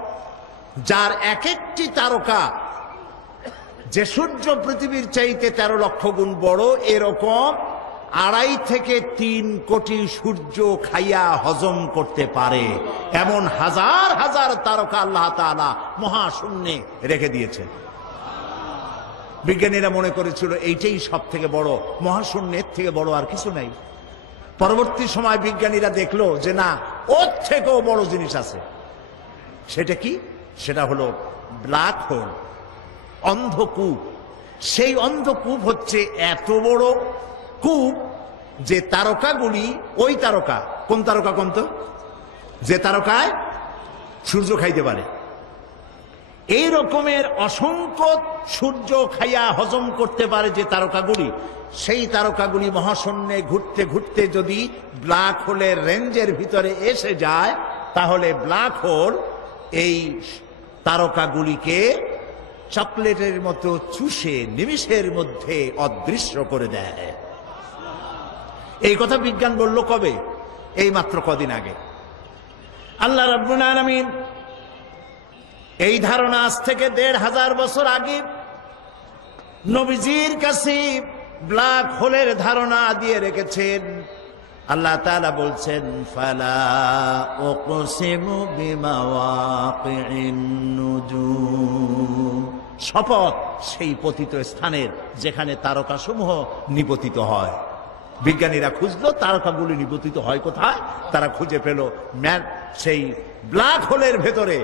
যার এক একটি তারকা যে সূর্য পৃথিবীর চাইতে 13 লক্ষ গুণ বড়, এরকম 2.5 থেকে 3 কোটি সূর্য খাইয়া হজম করতে পারে এমন হাজার হাজার তারকা আল্লাহ তাআলা মহাশূন্যে রেখে দিয়েছেন। বিজ্ঞানীরা মনে করেছিল এইটাই সব থেকে বড়, মহাশূন্যের থেকে বড় আর কিছু নাই। পরবর্তী সময় বিজ্ঞানীরা দেখলো যে না, ওর থেকেও বড় জিনিস আছে। সেটা কি? সেটা হলো ব্ল্যাক হোল, অন্ধকূপ। সেই অন্ধকূপ হচ্ছে এত বড় কূপ যে তারকাগুলি, ওই তারকা, কোন তারকা কোন তো, যে তারকায় সূর্য খাইতে পারে, এই রকমের অসংখ্য সূর্য খাইয়া হজম করতে পারে যে তারকাগুলি, সেই তারকাগুলি মহাশূন্যে ঘুরতে ঘুরতে যদি ব্ল্যাক হোলের রেঞ্জের ভিতরে এসে যায়, তাহলে ব্ল্যাক হোল এই তারকাগুলিকে চকলেটের মতো চুষে নিমিষের মধ্যে অদৃশ্য করে দেয়। এই কথা বিজ্ঞান বলল কবে? এই মাত্র কদিন আগে। আল্লাহ রাব্বুল আলামিন এই ধারণা আজ থেকে 1500 বছর আগে নবীজির কাছে ব্ল্যাক হোলের ধারণা দিয়ে রেখেছেন। আল্লাহ তাআলা বলছেন, ফালা উকসিমু বিমাওয়াকিন নুজুম, শপথ সেই পতিত স্থানের যেখানে তারকাসমূহ নিপতিত হয়। বিজ্ঞানীরা খুঁজলো তারকাগুলি নিপতিত হয় কোথায়, তারা খুঁজে পেল সেই ব্ল্যাক হোলের ভেতরে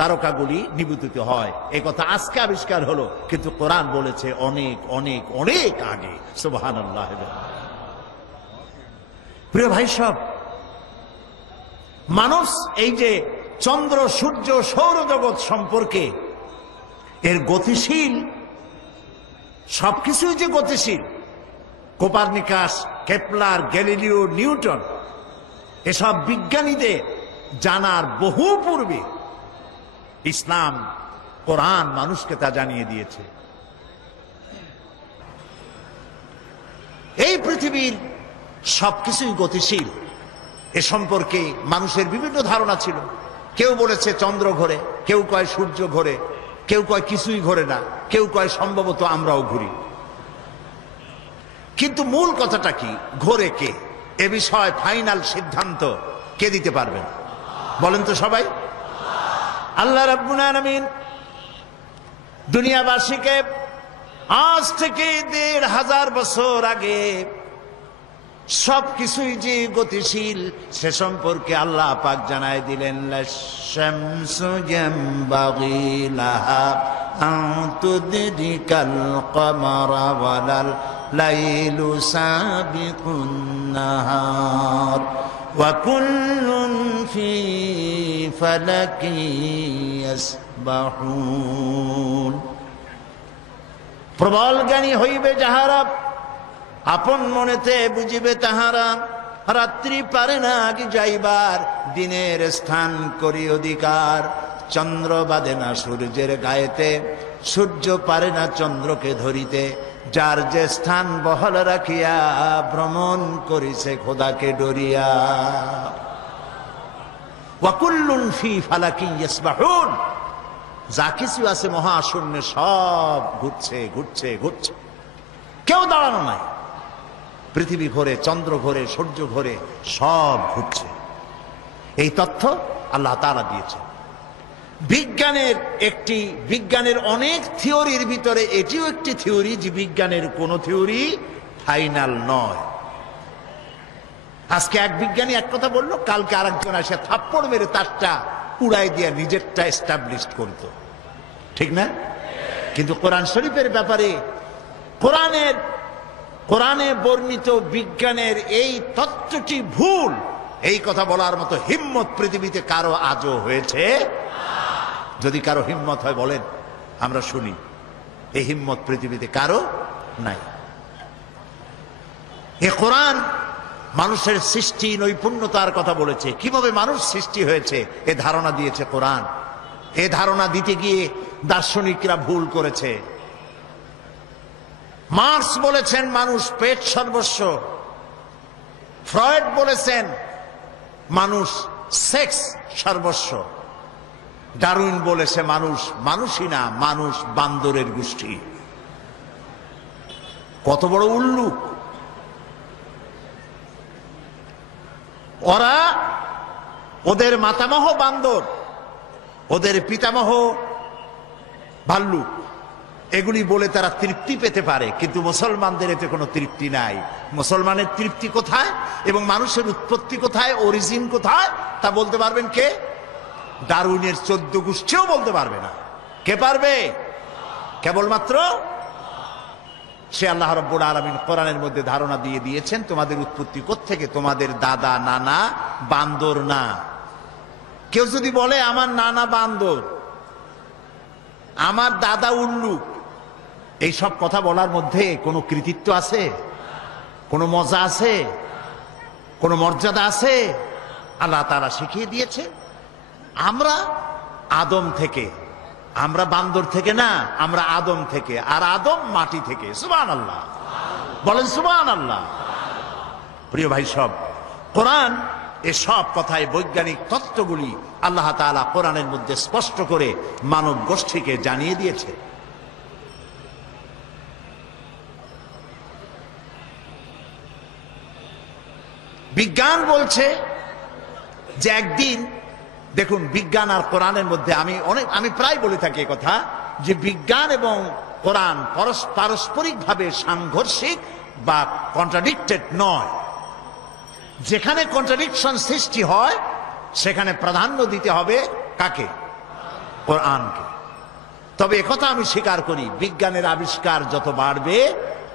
তারকাগুলি নিপতিত হয়। এই কথা আজকে আবিষ্কার হলো, কিন্তু কোরআন বলেছে অনেক অনেক অনেক আগে। সুবহানাল্লাহ। প্রিয় ভাই সব, মানুষ এই যে চন্দ্র, সূর্য, সৌরজগৎ সম্পর্কে এর গতিশীল, সবকিছুই যে গতিশীল, কোপারনিকাস, কেপলার, গ্যালিলিও, নিউটন, এসব বিজ্ঞানীদের জানার বহু পূর্বে ইসলাম, কোরআন মানুষকে তা জানিয়ে দিয়েছে। এই পৃথিবীর সবকিছুই গতিশীল, এ সম্পর্কে মানুষের বিভিন্ন ধারণা ছিল। কেউ বলেছে চন্দ্র ঘোরে, কেউ কয় সূর্য ঘোরে, কেউ কয় কিছুই ঘোরে না, কেউ কয় সম্ভবত আমরাও ঘুরি। কিন্তু মূল কথাটা কি, ঘোরে কে, এ বিষয়ে ফাইনাল সিদ্ধান্ত কে দিতে পারবেন বলেন তো সবাই? আল্লাহ রাব্বুল আলামিন দুনিয়াবাসীকে আজ থেকে 1500 বছর আগে সবকিছুই যে গতিশীল সে সম্পর্কে আল্লাহ পাক জানায় দিলেন, লাশ-শামসু ইয়ানবাগি লাহা আন তুদরিকাল কমারা ওয়ালাল লাইলু সাবিকুন নাহার ওয়া কুল্লুন ফি فلك يسبحون প্রবল জ্ঞানী হইবে যাহারা আপন মনেতে বুঝিবে তাহারা রাত্রি পারে না কি যাইবার দিনের স্থান করি অধিকার চন্দ্র বাঁধে না সূর্যের গায়েতে সূর্য পারে না চন্দ্রকে ধরিতে যার যে স্থান বহাল রাখিয়া ভ্রমণ করিছে খোদাকে ডরিয়া ওয়াকুল্লুন ফি ফালাকি ইয়াসবাহুন যা কিছু আছে মহাশূন্যে সব ঘুরছে ঘুরছে ঘুরছে কেউ দাঁড়ানো নাই পৃথিবী ঘোরে চন্দ্র ঘোরে সূর্য ঘোরে সব ঘুরছে এই তথ্য আল্লাহ তাআলা দিয়েছেন বিজ্ঞানের অনেক থিওরির ভিতরে এটিও একটি থিওরি যে বিজ্ঞানের কোন থিওরি ফাইনাল নয় আজকে এক বিজ্ঞানী এক কথা বললো কালকে আরেকজন এসে থাপ্পড় মেরে তারটা উড়াই দিয়ে নিজেরটা এস্টাবলিশ করতো ঠিক না কিন্তু কোরআন শরীফের ব্যাপারে কোরআনে বর্ণিত বিজ্ঞানের এই তত্ত্বটি ভুল এই কথা বলার মতো হিম্মত পৃথিবীতে কারো আজও হয়েছে যদি কারো হিম্মত হয় বলেন আমরা শুনি এই হিম্মত পৃথিবীতে কারো নাই এ কোরআন মানুষের সৃষ্টি নৈপুণ্যতার কথা বলেছে কিভাবে মানুষ সৃষ্টি হয়েছে এ ধারণা দিয়েছে কোরআন এ ধারণা দিতে গিয়ে দার্শনিকরা ভুল করেছে মার্কস বলেছেন মানুষ পেট সর্বস্ব ফ্রয়েড বলেছেন মানুষ সেক্স সর্বস্ব ডারউইন বলেছে মানুষ মানুষই না মানুষ বান্দরের গোষ্ঠী কত বড় উল্লুক ওরা ওদের মাতামহ বান্দর ওদের পিতামহ ভাল্লুক এগুলি বলে তারা তৃপ্তি পেতে পারে কিন্তু মুসলমানদের এতে কোনো তৃপ্তি নাই মুসলমানের তৃপ্তি কোথায় এবং মানুষের উৎপত্তি কোথায় অরিজিন কোথায় তা বলতে পারবেন কে ডারউইনের 14 গোষ্ঠীও বলতে পারবে না কে পারবে কেবলমাত্র সে আল্লাহ রাব্বুল আলামিন কোরআনের মধ্যে ধারণা দিয়ে দিয়েছেন তোমাদের উৎপত্তি কোত্থেকে তোমাদের দাদা নানা বান্দর না কেউ যদি বলে আমার নানা বান্দর আমার দাদা উল্লুক এই সব কথা বলার মধ্যে কোনো কৃতিত্ব আছে কোনো মজা আছে কোনো মর্যাদা আছে আল্লাহ তাআলা শিখিয়ে দিয়েছে আমরা আদম থেকে আমরা বান্দর থেকে না আমরা আদম থেকে আর আদম মাটি থেকে সুবহানাল্লাহ বলেন সুবহানাল্লাহ প্রিয় ভাই সব কোরআন এসব কথায় বৈজ্ঞানিক তত্ত্বগুলি আল্লাহ তাআলা কোরআনের মধ্যে স্পষ্ট করে মানব গোষ্ঠীকে জানিয়ে দিয়েছে বিজ্ঞান বলছে যে একদিন দেখুন বিজ্ঞান আর কোরআনের মধ্যে আমি প্রায় বলে থাকি কথা যে বিজ্ঞান এবং কোরআন পারস্পরিকভাবে সাংঘর্ষিক বা কন্ট্রাডিক্টেড নয় যেখানে কন্ট্রাডিকশন সৃষ্টি হয় সেখানে প্রাধান্য দিতে হবে কাকে কোরআনকে তবে একথা আমি স্বীকার করি বিজ্ঞানের আবিষ্কার যত বাড়বে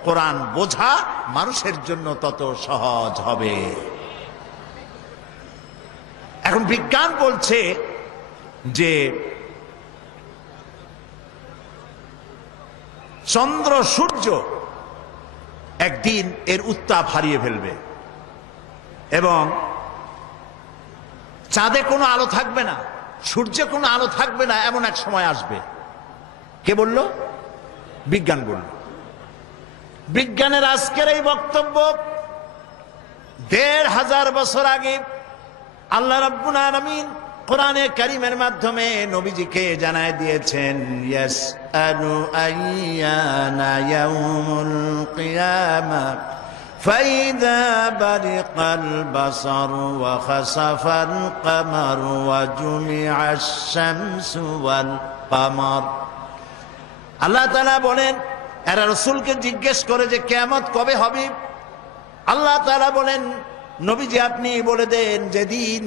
কোরআন বোঝা মানুষের জন্য তত সহজ হবে এখন বিজ্ঞান বলছে যে চন্দ্র সূর্য একদিন এর উত্তাপ হারিয়ে ফেলবে এবং চাঁদে কোনো আলো থাকবে না সূর্যে কোনো আলো থাকবে না এমন এক সময় আসবে কে বলল বিজ্ঞান বলল বিজ্ঞানের আজকের এই বক্তব্য 1500 বছর আগে আল্লাহ রাব্বুল আলামিন কোরআনে কারীমের মাধ্যমে নবীজিকে জানায় দিয়েছেন ইয়াসআলু আইয়ানা ইয়াউমুল কিয়ামা فإذا برق البصر وخسف القمر وجمع الشمس والقمر আল্লাহ তাআলা বলেন এরা রাসূলকে জিজ্ঞেস করে যে কিয়ামত কবে হবে আল্লাহ তাআলা বলেন নবীজি আপনি বলে দেন যেদিন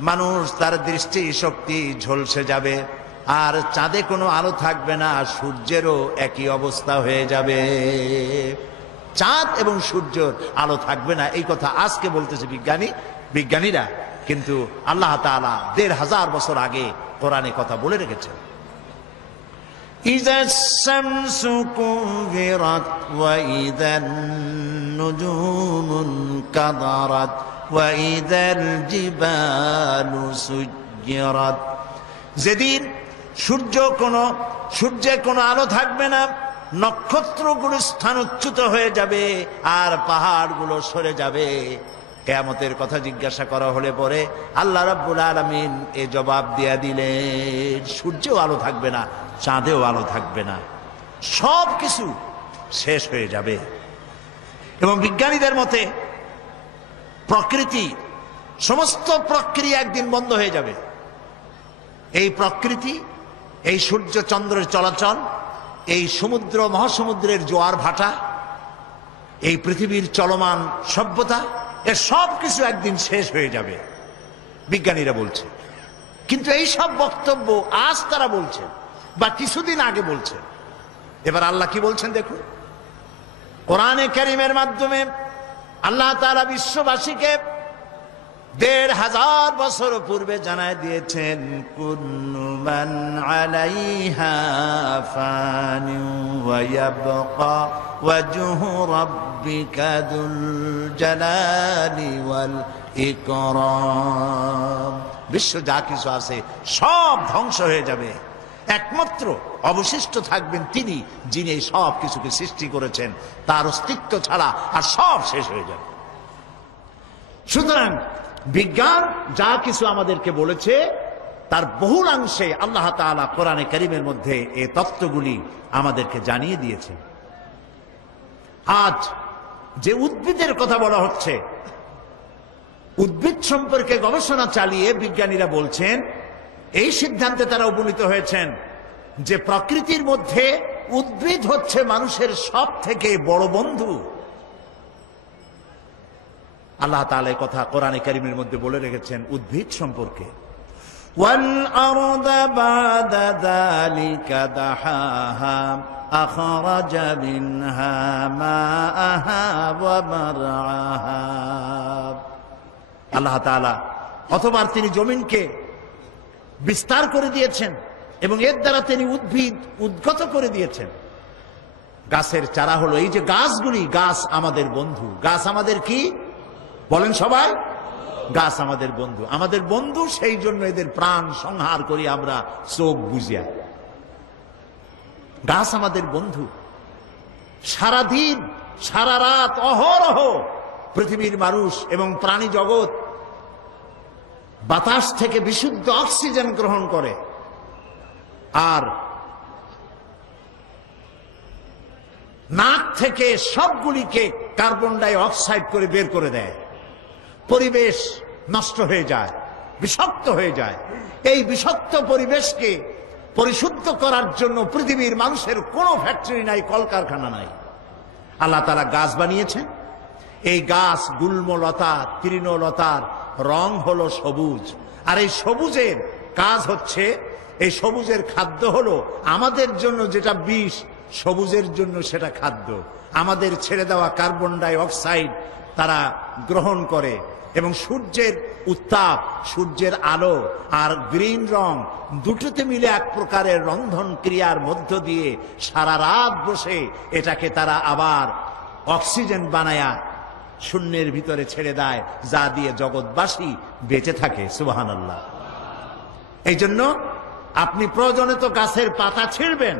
মানুষ তার দৃষ্টি শক্তি ঝলসে যাবে আর চাঁদে কোনো আলো থাকবে না সূর্যেরও একই অবস্থা হয়ে যাবে চাঁদ এবং সূর্যের আলো থাকবে না এই কথা আজকে বলতেছে বিজ্ঞানীরা কিন্তু আল্লাহ তাআলা ১৫০০ বছর আগে কোরআনে কথা বলে রেখেছেন। ইযা শামসু কুবিরাত ওয়া ইযান নুজুমুন কাদারাত ওয়া ইযাল জিবালু সুজ্জিরাত। যেদিন সূর্যে কোনো আলো থাকবে না, নক্ষত্রগুলো স্থানচ্যুত হয়ে যাবে আর পাহাড়গুলো সরে যাবে। কিয়ামতের কথা জিজ্ঞাসা করা হলে পরে আল্লাহ রাব্বুল আলামিন এ জবাব দিয়া দিলেন, সূর্যেও আলো থাকবে না, চাঁদেও আলো থাকবে না, সব কিছু শেষ হয়ে যাবে। এবং বিজ্ঞানীদের মতে সমস্ত প্রক্রিয়া একদিন বন্ধ হয়ে যাবে। এই প্রকৃতি, এই সূর্য চন্দ্রের চলাচল, এই সমুদ্র মহাসমুদ্রের জোয়ার ভাটা, এই পৃথিবীর চলমান সভ্যতা, এর সব কিছু একদিন শেষ হয়ে যাবে, বিজ্ঞানীরা বলছে। কিন্তু এই সব বক্তব্য আজ তারা বলছেন বা কিছুদিন আগে বলছেন। এবার আল্লাহ কি বলছেন দেখুন, কোরআনে কারীমের মাধ্যমে আল্লাহ তাআলা বিশ্ববাসীকে ১৫০০ বছর পূর্বে জানায় দিয়েছেন, কুল্লু মান আলাইহা ফানি ওয়া ইয়াবকা ওয়াজহু রাব্বিকা যুল জালালি ওয়াল ইকরাম। বিশ্ব যা কিছু আছে সব ধ্বংস হয়ে যাবে, একমাত্র অবশিষ্ট থাকবেন তিনি, যিনি এই সব কিছুকে সৃষ্টি করেছেন। তার অস্তিত্ব ছাড়া আর সব শেষ হয়ে যাবে। সুতরাং বিজ্ঞান যা কিছু আমাদেরকে বলেছে তার বহুলাংশে আল্লাহ তাআলা কোরআনে কারীমের মধ্যে এই তত্ত্বগুলি আমাদেরকে জানিয়ে দিয়েছে। আজ যে উদ্ভিদের কথা বলা হচ্ছে, উদ্ভিদ সম্পর্কে গবেষণা চালিয়ে বিজ্ঞানীরা বলছেন, এই সিদ্ধান্তে তারা উপনীত হয়েছেন যে প্রকৃতির মধ্যে উদ্ভিদ হচ্ছে মানুষের সব থেকে বড় বন্ধু। আল্লাহ তাআলা এই কথা কোরআনে কারীমের মধ্যে বলে রেখেছেন উদ্ভিদ সম্পর্কে। ওয়াল আরদা বাদা যালিকা দাহাহা আখরাজা মিনহা মাআহা ওয়া মারআহা। আল্লাহ তাআলা অতঃপর তিনি জমিনকে বিস্তার করে দিয়েছেন এবং এর দ্বারা তিনি উদ্ভিদ উদ্গত করে দিয়েছেন। গাছের চারা হলো এই যে গাছগুলি, গাছ আমাদের বন্ধু। গাছ আমাদের কি বলেন সবাই? গাছ আমাদের বন্ধু। আমাদের বন্ধু, সেই জন্য এদের প্রাণ সংহার করি আমরা চোখ বুজিয়া। গাছ আমাদের বন্ধু। সারাদিন সারা রাত অহরহ পৃথিবীর মানুষ এবং প্রাণী জগৎ বাতাস থেকে বিশুদ্ধ অক্সিজেন গ্রহণ করে আর নাক থেকে সবগুলিকে কার্বন ডাই অক্সাইড করে বের করে দেয়। পরিবেশ নষ্ট হয়ে যায়, বিষাক্ত হয়ে যায়। এই বিষাক্ত পরিবেশকে পরিশুদ্ধ করার জন্য পৃথিবীর মানুষের কোনো ফ্যাক্টরি নাই, কলকারখানা নাই। আল্লাহ তাআলা গাছ বানিয়েছেন। এই গাছ গুল্মলতা, তৃণলতার রং হলো সবুজ। আর এই সবুজের কাজ হচ্ছে, এই সবুজের খাদ্য হলো আমাদের জন্য যেটা বিষ, সবুজের জন্য সেটা খাদ্য। আমাদের ছেড়ে দেওয়া কার্বন ডাই অক্সাইড তারা গ্রহণ করে এবং সূর্যের উত্তাপ, সূর্যের আলো আর গ্রিন রং দুটোতে মিলে এক প্রকারের রন্ধন ক্রিয়ার মধ্য দিয়ে সারা রাত বসে এটাকে তারা আবার অক্সিজেন বানায়া শূন্যের ভিতরে ছেড়ে দেয়, যা দিয়ে জগৎবাসী বেঁচে থাকে। সুবহানাল্লাহ। এই জন্য আপনি প্রয়োজনে তো গাছের পাতা ছিঁড়বেন,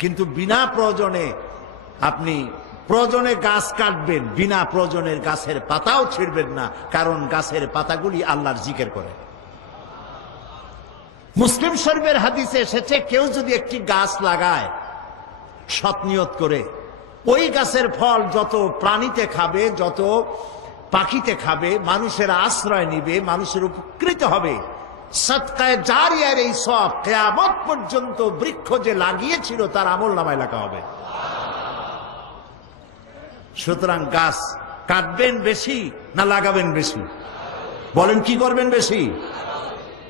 কিন্তু বিনা প্রয়োজনে আপনি প্রয়োজনে গাছ কাটবেন, বিনা প্রয়োজনের গাছের পাতাও ছিঁড়বেন না, কারণ গাছের পাতাগুলি আল্লাহর জিকির করে। মুসলিম শরীফের হাদিসে এসেছে, কেউ যদি একটি গাছ লাগায় সৎ নিয়ত করে, ওই গাছের ফল যত প্রাণীতে খাবে, যত পাখিতে খাবে, মানুষের আশ্রয় নিবে, মানুষের উপকৃত হবে, সদকায়ে জারিয়ার এই সওয়াব কিয়ামত পর্যন্ত বৃক্ষ যে লাগিয়েছিল তার আমলনামায় লেখা হবে। সুতরাং গাছ কাটবেন বেশি না লাগাবেন বেশি? বলেন কি করবেন বেশি?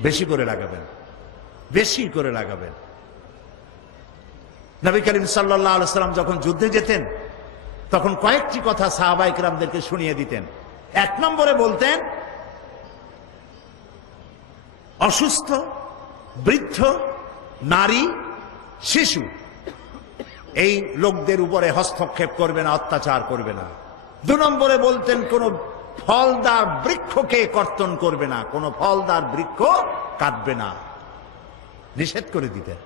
বেশি করে লাগাবেন, বেশি করে লাগাবেন। নবী করিম সাল্লাল্লাহু আলাইহি ওয়াসাল্লাম যখন যুদ্ধে যেতেন তখন কয়েকটি কথা সাহাবায়ে কেরামদেরকে শুনিয়ে দিতেন। এক নম্বরে বলতেন, অসুস্থ, বৃদ্ধ, নারী, শিশু, এই লোকদের উপরে হস্তক্ষেপ করবে না, অত্যাচার করবে না। 2 নম্বরে বলতেন কোন ফলদার বৃক্ষকে কর্তন করবে না, কোন ফলদার বৃক্ষ কাটবে না, নিষেধ করে দিতেন।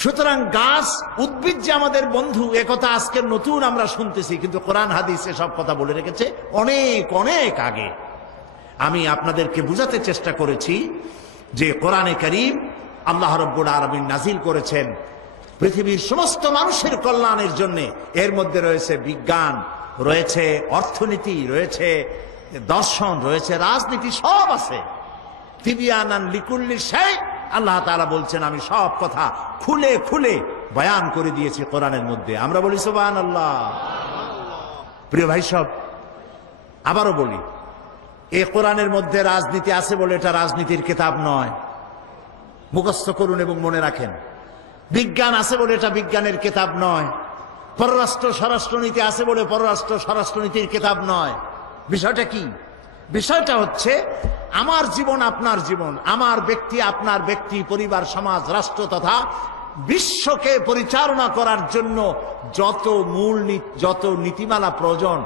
সুতরাং গাছ, উদ্ভিদ যে আমাদের বন্ধু, একথা আজকে নতুন আমরা শুনতেছি, কিন্তু কোরআন হাদিসে সব কথা বলে রেখেছে অনেক অনেক আগে। আমি আপনাদেরকে বুঝাতে চেষ্টা করেছি যে কোরআনে কারীম আল্লাহ রাব্বুল আলামিন নাজিল করেছেন পৃথিবীর সমস্ত মানুষের কল্যাণের জন্য। এর মধ্যে রয়েছে বিজ্ঞান, রয়েছে অর্থনীতি, রয়েছে দর্শন, রয়েছে রাজনীতি, সব আছে। তিবিয়ানান লিকুল্লি শাই, আল্লাহ তাআলা বলছেন আমি সব কথা খুলে খুলে বয়ান করে দিয়েছি কোরআনের মধ্যে। আমরা বলি সুবহানাল্লাহ। প্রিয় ভাই সব, আবারও বলি, এই কোরআনের মধ্যে রাজনীতি আছে বলে এটা রাজনীতির কিতাব নয়, মুখস্থ করুন এবং মনে রাখেন। বিজ্ঞান আছে বলে এটা বিজ্ঞানের কিতাব নয়। পররাষ্ট্র স্বরাষ্ট্রনীতি আছে বলে পররাষ্ট্র স্বরাষ্ট্রনীতির কিতাব নয়। বিষয়টা কি? বিষয়টা হচ্ছে আমার জীবন আপনার জীবন, আমার ব্যক্তি আপনার ব্যক্তি, পরিবার, সমাজ, রাষ্ট্র তথা বিশ্বকে পরিচালনা করার জন্য যত নীতিমালা প্রয়োজন,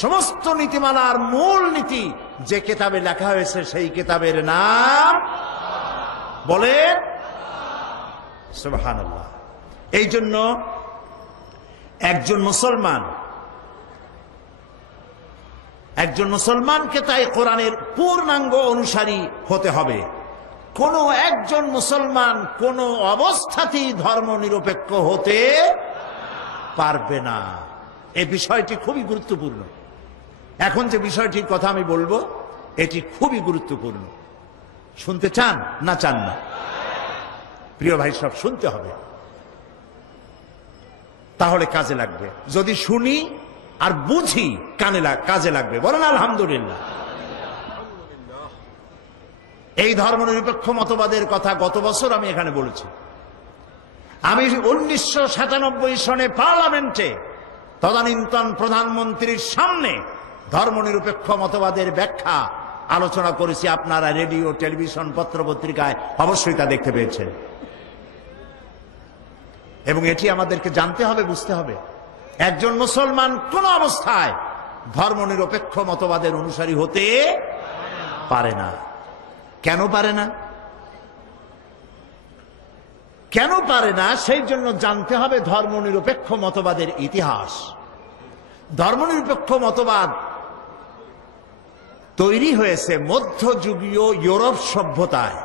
সমস্ত নীতিমালার মূল নীতি যে কিতাবে লেখা হয়েছে সেই কিতাবের নাম বলে সুবহানাল্লাহ। এই জন্য একজন মুসলমানকে তাই কোরআনের পূর্ণাঙ্গ অনুসারী হতে হবে। কোন একজন মুসলমান কোন অবস্থাতেই ধর্ম নিরপেক্ষ হতে পারবে না। এই বিষয়টি খুবই গুরুত্বপূর্ণ। এখন যে বিষয়টির কথা আমি বলবো এটি খুবই গুরুত্বপূর্ণ। শুনতে চান না চান না? প্রিয় ভাই সব, শুনতে হবে, তাহলে কাজে লাগবে। যদি শুনি আর বুঝি কাজে লাগবে। বলেন আলহামদুলিল্লাহ। এই ধর্মনিরপেক্ষ মতবাদের কথা গত বছর আমি এখানে বলেছি। আমি 1997 সনে পার্লামেন্টে তদানীন্তন প্রধানমন্ত্রীর সামনে ধর্মনিরপেক্ষ মতবাদের ব্যাখ্যা আলোচনা করেছি। আপনারা রেডিও, টেলিভিশন, পত্র পত্রিকায় অবশ্যই তা দেখতে পেয়েছেন। এবং এটি আমাদেরকে জানতে হবে, বুঝতে হবে, একজন মুসলমান কোন অবস্থায় ধর্মনিরপেক্ষ মতবাদের অনুসারী হতে পারে না। কেন পারে না? কেন পারে না সেই জন্য জানতে হবে ধর্মনিরপেক্ষ মতবাদের ইতিহাস। ধর্মনিরপেক্ষ মতবাদ তৈরি হয়েছে মধ্যযুগীয় ইউরোপ সভ্যতায়।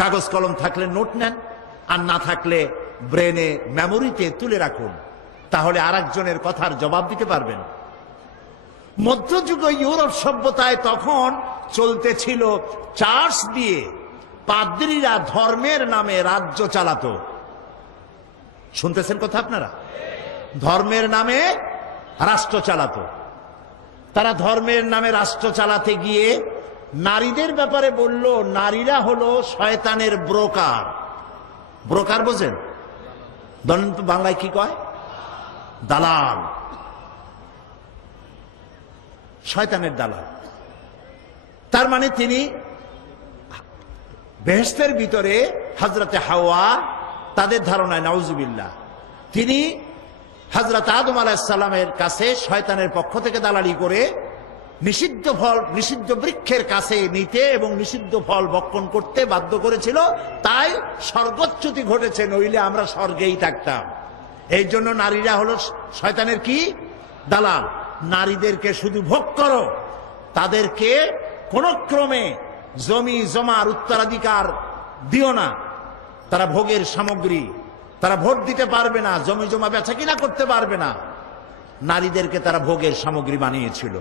কাগজ কলম থাকলে নোট নেন, আর না থাকলে ব্রেনে, মেমোরিতে তুলে রাখুন, তাহলে আরেকজনের কথার জবাব দিতে পারবেন। মধ্যযুগীয় ইউরোপ সভ্যতায় তখন চলতেছিল চার্চ দিয়ে পাদ্রীরা ধর্মের নামে রাজ্য চালাতো। শুনতেছেন কথা আপনারা? ধর্মের নামে রাষ্ট্র চালাতো। তারা ধর্মের নামে রাষ্ট্র চালাতে গিয়ে নারীদের ব্যাপারে বলল নারীরা হলো শয়তানের ব্রোকার। ব্রোকার বোঝেন? ধরেন তো বাংলায় কি কয়? দালাল, শয়তানের দালাল। তার মানে তিনি বেহেশতের ভিতরে হযরতে হাওয়া, তাদের ধারণায় নাউজুবিল্লাহ, তিনি হযরত আদম আলাইহিস সালামের কাছে শয়তানের পক্ষ থেকে দালালি করে নিষিদ্ধ ফল, নিষিদ্ধ বৃক্ষের কাছে নিতে এবং নিষিদ্ধ ফল ভক্ষণ করতে বাধ্য করেছিল। তাই স্বর্গচ্যুতি ঘটেছে, নইলে আমরা স্বর্গেই থাকতাম। এই জন্য নারীরা হলো শয়তানের কি? দালাল। নারীদেরকে শুধু ভোগ করো, তাদেরকে কোন ক্রমে জমি জমার উত্তরাধিকার দিও না। তারা ভোগের সামগ্রী, তারা ভোট দিতে পারবে না, জমি জমা বেচা কিনা করতে পারবে না। নারীদেরকে তারা ভোগের সামগ্রী বানিয়েছিল।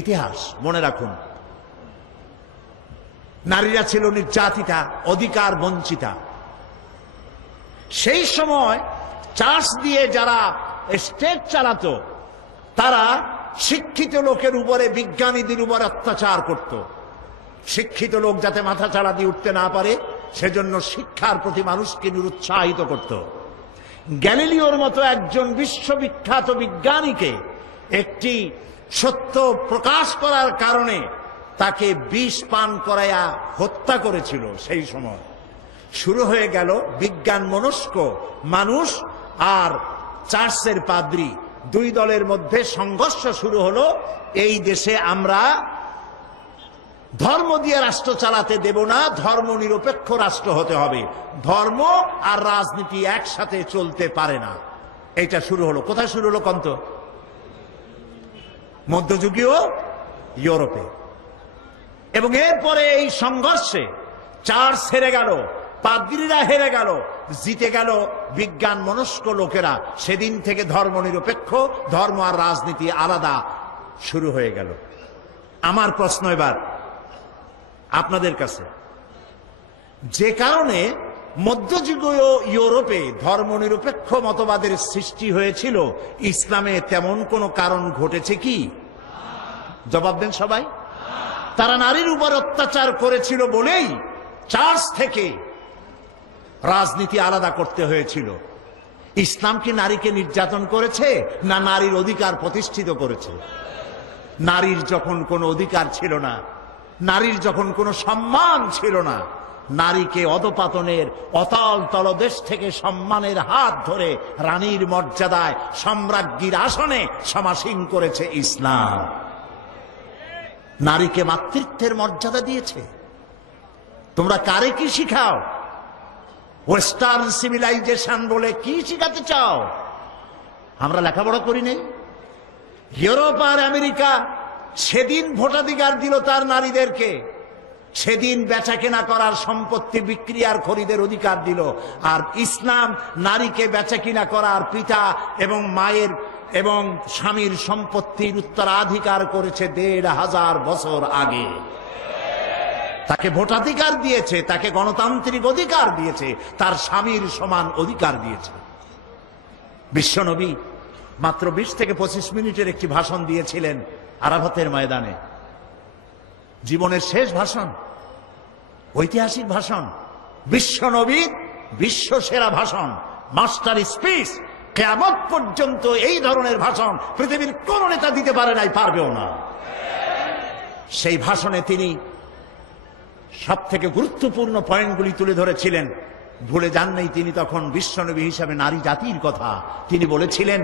ইতিহাস মনে রাখুন। নারীরা ছিল নির্যাতিতা, অধিকার বঞ্চিতা। সেই সময় চার্চ দিয়ে যারা স্টেট চালাতো, তারা শিক্ষিত লোকের উপরে, বিজ্ঞানীদের উপর অত্যাচার করত। শিক্ষিত লোক যাতে মাথা চাড়া দিয়ে উঠতে না পারে সেজন্য শিক্ষার প্রতি মানুষকে নিরুৎসাহিত করত। গ্যালিলিওর মতো একজন বিশ্ববিখ্যাত বিজ্ঞানীকে একটি সত্য প্রকাশ করার কারণে তাকে বিষ পান করাইয়া হত্যা করেছিল। সেই সময় শুরু হয়ে গেল বিজ্ঞান মনস্ক মানুষ আর চার্চের পাদ্রী, দুই দলের মধ্যে সংঘর্ষ শুরু হলো। এই দেশে আমরা ধর্ম দিয়ে রাষ্ট্র চালাতে দেব না, ধর্ম নিরপেক্ষ রাষ্ট্র হতে হবে, ধর্ম আর রাজনীতি একসাথে চলতে পারে না। এটা শুরু হলো কোথায় শুরু হলো কন্ত? মধ্যযুগীয় ইউরোপে। এবং এরপরে এই সংঘর্ষে চার্চ হেরে গেল, পাদ্রীরা হেরে গেল, জিতে গেল বিজ্ঞান মনস্ক লোকেরা। সেদিন থেকে ধর্ম নিরপেক্ষ, ধর্ম আর রাজনীতি আলাদা শুরু হয়ে গেল। আমার প্রশ্ন এবার আপনাদের কাছে, যে কারণে মধ্যযুগীয় ইউরোপে ধর্মনিরপেক্ষ মতবাদের সৃষ্টি হয়েছিল, ইসলামে তেমন কোনো কারণ ঘটেছে কি? জবাব দেন সবাই। তারা নারীর উপর অত্যাচার করেছিল বলেই চার্চ থেকে রাজনীতি আলাদা করতে হয়েছিল। ইসলাম কি নারীকে নির্যাতন করেছে, না নারীর অধিকার প্রতিষ্ঠিত করেছে? নারীর যখন কোনো অধিকার ছিল না, নারীর যখন কোনো সম্মান ছিল না, নারীকে অধপতনের অতল তলদেশ থেকে সম্মানের হাত ধরে রানীর মর্যাদায় সম্রাজ্ঞীর আসনে সমাসীন করেছে ইসলাম। নারীকে মাতৃত্বের মর্যাদা দিয়েছে। তোমরা কারে কি শিখাও? ওয়েস্টার্ন সিভিলাইজেশন বলে কি শিখাতে চাও? আমরা লেখাপড়া করি নাই? ইউরোপ আর আমেরিকা সেদিন ভোটাধিকার দিল তার নারীদেরকে, সেদিন বেচা কেনা করার, সম্পত্তি বিক্রি আর খরিদের অধিকার দিল। আর ইসলাম নারীকে বেচা কিনা করার, পিতা এবং মায়ের এবং স্বামীর সম্পত্তির উত্তরাধিকার করেছে ১৫০০ বছর আগে। তাকে ভোটাধিকার দিয়েছে, তাকে গণতান্ত্রিক অধিকার দিয়েছে, তার স্বামীর সমান অধিকার দিয়েছে। বিশ্বনবী মাত্র ২০ থেকে ২৫ মিনিটের একটি ভাষণ দিয়েছিলেন আরাফাতের ময়দানে। জীবনের শেষ ভাষণ, ঐতিহাসিক ভাষণ, বিশ্বনবীর বিশ্ব সেরা ভাষণ, মাস্টার স্পিচ। কিয়ামত পর্যন্ত এই ধরনের ভাষণ পৃথিবীর কোন নেতা দিতে পারে নাই, পারবেও না। সেই ভাষণে তিনি সব থেকে গুরুত্বপূর্ণ পয়েন্টগুলি তুলে ধরেছিলেন। ভুলে যান নাই তিনি তখন বিশ্বনবী হিসাবে নারী জাতির কথা। তিনি বলেছিলেন,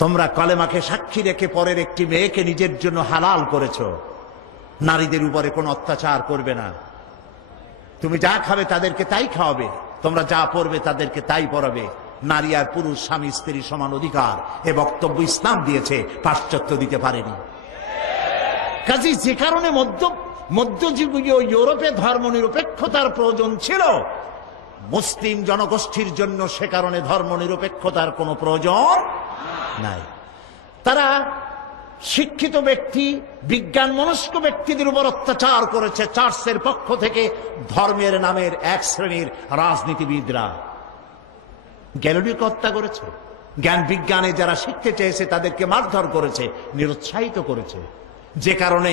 তোমরা কলেমাকে সাক্ষী রেখে পরের একটি মেয়েকে নিজের জন্য হালাল করেছ। নারীদের উপরে কোনো অত্যাচার করবে না। তুমি যা খাবে তাদেরকে তাই খাওয়াবে, তোমরা যা পড়বে তাদেরকে তাই পড়াবে। নারী আর পুরুষ স্বামী স্ত্রী সমান অধিকার। এ বক্তব্য ইসলাম দিয়েছে, পাশ্চাত্য দিতে পারেনি। কাজে যে কারণে মধ্যযুগীয় ইউরোপে ধর্মনিরপেক্ষতার প্রয়োজন ছিল, মুসলিম জনগোষ্ঠীর জন্য সে কারণে ধর্মনিরপেক্ষতার কোনো প্রয়োজন নাই। তারা শিক্ষিত ব্যক্তি, বিজ্ঞান মনস্ক ব্যক্তিদের উপর অত্যাচার করেছে চার্চের পক্ষ থেকে ধর্মের নামের এক শ্রেণীর রাজনীতিবিদরা। গ্যালিলিওকে হত্যা করেছে, জ্ঞান বিজ্ঞানে যারা শিখতে চেয়েছে তাদেরকে মারধর করেছে, নিরুৎসাহিত করেছে। যে কারণে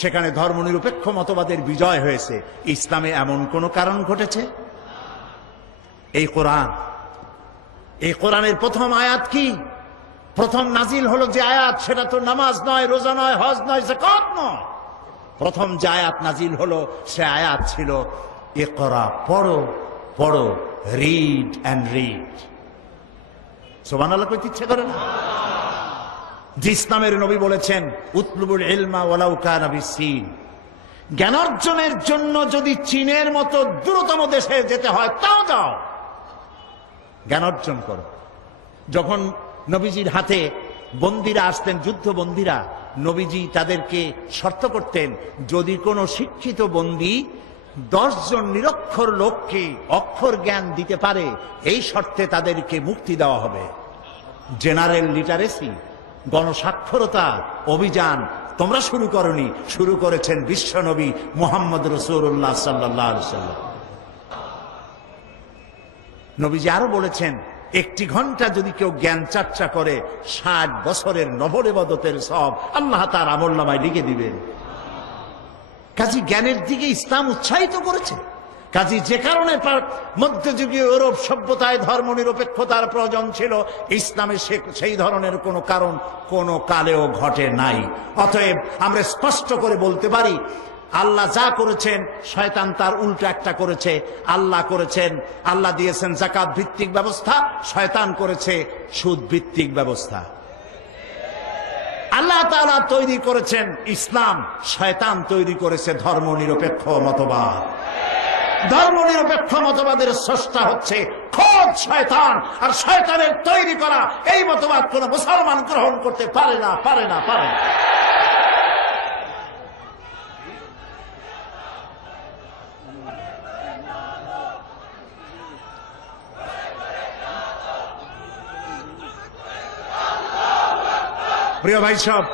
সেখানে ধর্মনিরপেক্ষ মতবাদের বিজয় হয়েছে। ইসলামে এমন কোন কারণ ঘটেছে? এই কোরআন, এই কোরআনের প্রথম আয়াত কি? প্রথম নাজিল হলো যে আয়াত, সেটা তো নামাজ নয়, রোজা নয়, হজ নয়, যাকাত নয়। প্রথম যে আয়াত নাজিল হলো সে আয়াত ছিল ইকরা, পড়ো পড়ো, রিড অ্যান্ড রিড। সুবহানাল্লাহ কইতে ইচ্ছে করে না? যে ইসলামের নবী বলেছেন উতলুবুল ইলমা ওয়ালাউ কানা বিসসিন, জ্ঞান অর্জনের জন্য যদি চীনের মতো দূরতম দেশে যেতে হয় তাও যাও, জ্ঞান অর্জন করো। যখন নবীজির হাতে বন্দীরা আসতেন, যুদ্ধ বন্দীরা, নবীজি তাদেরকে শর্ত করতেন, যদি কোনো শিক্ষিত বন্দী 10 জন নিরক্ষর লোককে অক্ষর জ্ঞান দিতে পারে, এই শর্তে তাদেরকে মুক্তি দেওয়া হবে। জেনারেল লিটারেসি, গণসাক্ষরতা অভিযান তোমরা শুরু করনি, শুরু করেছেন বিশ্বনবী মুহাম্মদ রাসূলুল্লাহ সাল্লাল্লাহু আলাইহি ওয়াসাল্লাম। নবীজি আরো বলেছেন, 1 ঘন্টা যদি কেউ জ্ঞান চর্চা করে 60 বছরের নফল ইবাদতের সওয়াব আল্লাহ তার আমলনামায় লিখে দিবেন। কাজী জ্ঞানের দিকে ইসলাম উৎসাহিত করেছে। কাজী যে কারণে মধ্যযুগীয় ইউরোপ সভ্যতায় ধর্ম নিরপেক্ষতার প্রয়োজন ছিল, ইসলামে সেই ধরনের কোনো কারণ কোনো কালেও ঘটে নাই। অতএব আমরা স্পষ্ট করে বলতে পারি, আল্লাহ যা করেছেন শয়তান তার উল্টো একটা করেছে। আল্লাহ করেছেন, আল্লাহ দিয়েছেন যাকাত ভিত্তিক ব্যবস্থা, শয়তান করেছে সুদ ভিত্তিক ব্যবস্থা। আল্লাহ তাআলা তৈরি করেছেন ইসলাম, শয়তান তৈরি করেছে ধর্ম নিরপেক্ষ মতবাদ। ধর্ম নিরপেক্ষ মতবাদের স্রষ্টা হচ্ছে খোদ শয়তান, আর শয়তানের তৈরি করা এই মতবাদ কোন মুসলমান গ্রহণ করতে পারে না, পারে না, পারে না। প্রিয় ভাই সব,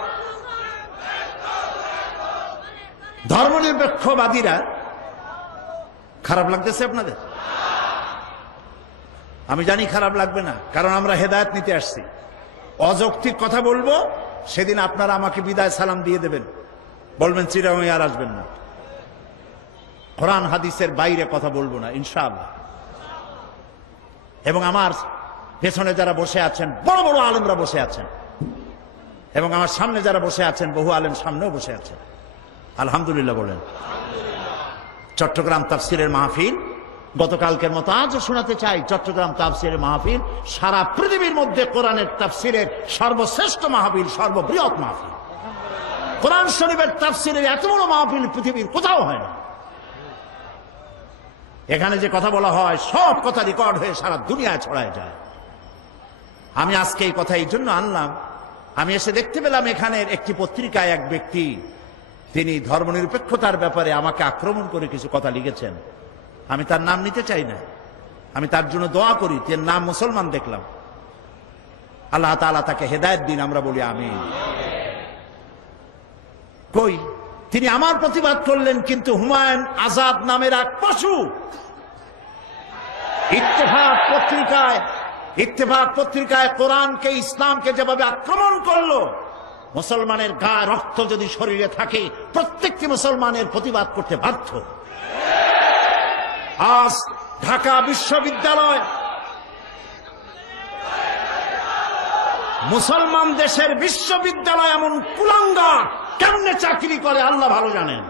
ধর্মনিরপেক্ষবাদীরা, খারাপ লাগতেছে আপনাদের? আমি জানি খারাপ লাগবে না, কারণ আমরা হেদায়েত নিতে আসছি। অযৌক্তিক কথা বলবো, সেদিন আপনারা আমাকে বিদায় সালাম দিয়ে দেবেন, বলবেন চিরাময় আর আসবেন না। কোরআন হাদিসের বাইরে কথা বলবো না ইনশাআল্লাহ। এবং আমার পেছনে যারা বসে আছেন, বড় বড় আলেমরা বসে আছেন, এবং আমার সামনে যারা বসে আছেন, বহু আলেম সামনেও বসে আছেন, আলহামদুলিল্লাহ বলেন। চট্টগ্রাম তাফসিরের মাহফিল গতকালকের মতো আজও শোনাতে চাই। চট্টগ্রাম তাফসিরের মাহফিল সারা পৃথিবীর মধ্যে কোরআনের তাফসিরের সর্বশ্রেষ্ঠ মাহফিল, সর্ববৃহৎ মাহফিল। কোরআন শরীফের তাফসিরের এত বড় মাহফিল পৃথিবীর কোথাও হয় না। এখানে যে কথা বলা হয় সব কথা রেকর্ড হয়ে সারা দুনিয়ায় ছড়ায় যায়। আমি আজকে এই কথা এই জন্য আনলাম, আমি এসে দেখতে পেলাম এখানের একটি পত্রিকায় এক ব্যক্তি, তিনি ধর্মনিরপেক্ষতার ব্যাপারে আমাকে আক্রমণ করে কিছু কথা লিখেছেন। আমি তার নাম নিতে চাই না, আমি তার জন্য দোয়া করি। তার নাম মুসলমান দেখলাম, আল্লাহ তাআলা তাকে হেদায়েত দিন, আমরা বলি আমিন। কই তিনি আমার প্রতিবাদ করলেন, কিন্তু হুমায়ুন আজাদ নামের এক পশু ইত্তেফাক পত্রিকায় কোরআনকে, ইসলামকে যেভাবে আক্রমণ করলো, মুসলমানের গায়ে রক্ত যদি শরীরে থাকে প্রত্যেকটি মুসলমানের প্রতিবাদ করতে বাধ্য। আজ ঢাকা বিশ্ববিদ্যালয়, মুসলমান দেশের বিশ্ববিদ্যালয় এমন কুলাঙ্গার কেমনে চাকরি করে আল্লাহ ভালো জানেন।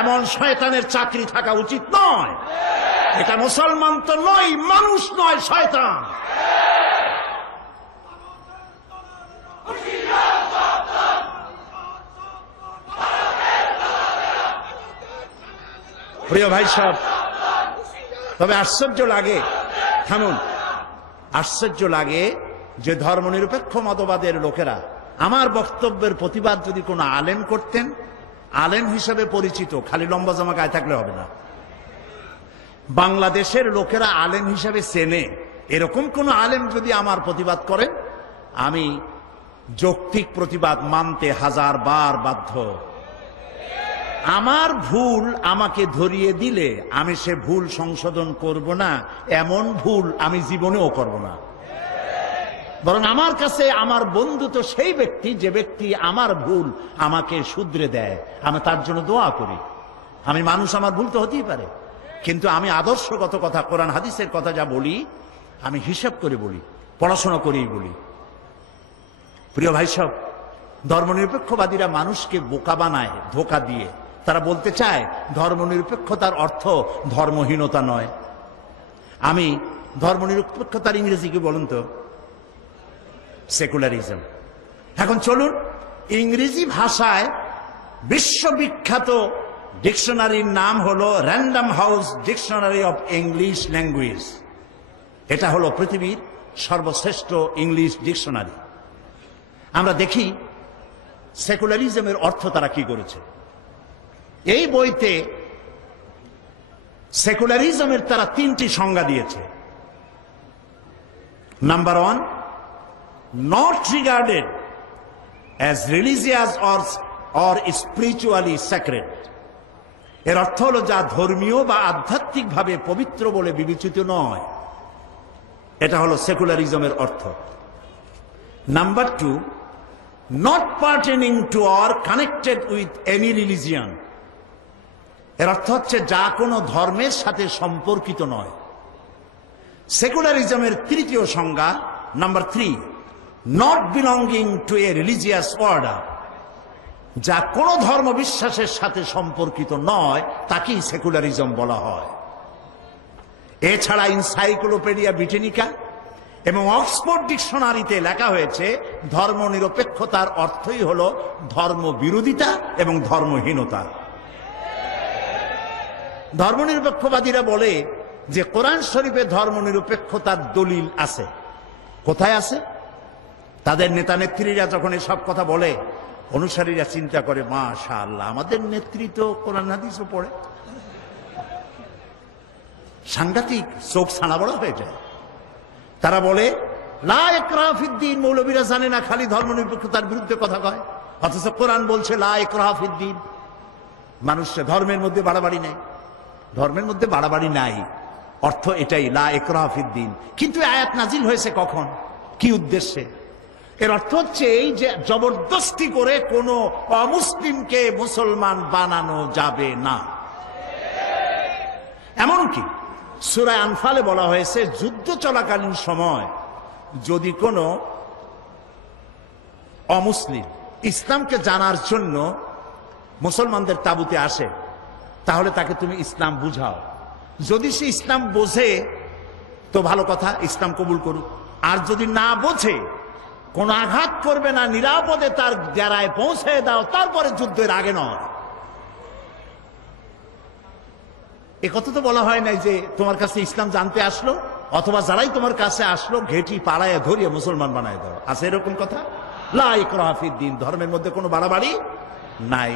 এমন শয়তানের চাকরি থাকা উচিত নয়। এটা মুসলমান তো নয়, মানুষ নয়, শয়তান। প্রিয় ভাই সব, তবে আশ্চর্য লাগে, থামুন, আশ্চর্য লাগে যে ধর্মনিরপেক্ষ মতবাদের লোকেরা আমার বক্তব্যের প্রতিবাদ যদি কোনো আলেম করতেন, আলেম হিসেবে পরিচিত, খালি লম্বা জামা গায়ে থাকলে হবে না, বাংলাদেশের লোকেরা আলেম হিসেবে চেনে, এরকম কোন আলেম যদি আমার প্রতিবাদ করেন, আমি যৌক্তিক প্রতিবাদ মানতে হাজার বার বাধ্য। আমার ভুল আমাকে ধরিয়ে দিলে আমি সে ভুল সংশোধন করব না, এমন ভুল আমি জীবনেও করব না। বরং আমার কাছে আমার বন্ধু তো সেই ব্যক্তি যে ব্যক্তি আমার ভুল আমাকে শুধরে দেয়, আমি তার জন্য দোয়া করি। আমি মানুষ, আমার ভুল তো হতেই পারে, কিন্তু আমি আদর্শগত কথা, কোরআন হাদিসের কথা যা বলি, আমি হিসাব করে বলি, পড়াশোনা করেই বলি। প্রিয় ভাই সব, ধর্মনিরপেক্ষবাদীরা মানুষকে বোকা বানায় ধোঁকা দিয়ে। তারা বলতে চায় ধর্মনিরপেক্ষতার অর্থ ধর্মহীনতা নয়। আমি ধর্মনিরপেক্ষতার ইংরেজি কি বলুন তো? সেকুলারিজম। এখন চলুন, ইংরেজি ভাষায় বিশ্ববিখ্যাত ডিকশনারির নাম হলো random house dictionary of English language. এটা হলো পৃথিবীর সর্বশ্রেষ্ঠ ইংলিশ ডিকশনারি। আমরা দেখি সেকুলারিজমের অর্থ তারা কি করেছে। এই বইতে সেকুলারিজমের তারা তিনটি সংজ্ঞা দিয়েছে। Number 1, not regarded as religious or spiritually sacred। এর অর্থ হলো যা ধর্মীয় বা আধ্যাত্মিক ভাবে পবিত্র বলে বিবেচিত নয়, এটা হলো সেকুলারিজমের অর্থ। Number 2, not pertaining to or connected with any religion। এর অর্থ হচ্ছে যা কোনো ধর্মের সাথে সম্পর্কিত নয়। সেকুলারিজমের তৃতীয় সংজ্ঞা, number 3, not belonging to A religious order. যা কোনো ধর্ম বিশ্বাসের সাথে সম্পর্কিত নয় তাকেই সেকুলারিজম বলা হয়। এছাড়া এনসাইক্লোপিডিয়া ব্রিটানিকা এবং অক্সফোর্ড ডিকশনারিতে লেখা হয়েছে ধর্মনিরপেক্ষতার অর্থই হলো ধর্ম বিরোধিতা এবং ধর্মহীনতা। ধর্মনিরপেক্ষবাদীরা বলে যে কোরআন শরীফে ধর্মনিরপেক্ষতার দলিল আছে। কোথায় আছে? তাদের নেতা নেত্রীরা যখন এসব কথা বলে, অনুসারীরা চিন্তা করে, মাশাআল্লাহ, আমাদের নেত্রী তো কোরআন হাদিসও পড়ে। সাংঘাতিক, চোখ ছানা বড় হয়ে যায়। তারা বলে লা ইকরাহা ফিদ্দীন, মৌলবীরা জানে না, খালি ধর্মনিরপেক্ষতার বিরুদ্ধে কথা কয়, অথচ কোরআন বলছে লা ইকরাহা ফিদ্দীন। মানুষের ধর্মের মধ্যে বাড়াবাড়ি নাই, ধর্মের মধ্যে বাড়াবাড়ি নাই, অর্থ এটাই, লা ইকরাহা ফিদ্দীন। কিন্তু আয়াত নাজিল হয়েছে কখন, কি উদ্দেশ্যে? এর অর্থ হচ্ছে এই যে জবরদস্তি করে কোনো অমুসলিমকে মুসলমান বানানো যাবে না। এমনকি সূরা আনফালে বলা হয়েছে যুদ্ধ চলাকালীন সময় যদি কোনো অমুসলিম ইসলামকে জানার জন্য মুসলমানদের তাঁবুতে আসে, তাহলে তাকে তুমি ইসলাম বুঝাও। যদি সে ইসলাম বোঝে তো ভালো কথা, ইসলাম কবুল করুক। আর যদি না বোঝে, কোন আঘাত করবে না, নিরাপদে তার ডেরায় পৌঁছে দাও, তারপরে যুদ্ধের আগে নয়। এ কথা তো বলা হয় নাই যে তোমার কাছে ইসলাম জানতে আসলো, অথবা যারাই তোমার কাছে আসলো ঘেটি পাড়ায় ধরিয়ে মুসলমান বানায় দাও। আছে এরকম কথা? লা ইকরাহা ফিদ্দীন, ধর্মের মধ্যে কোনো বাড়াবাড়ি নাই।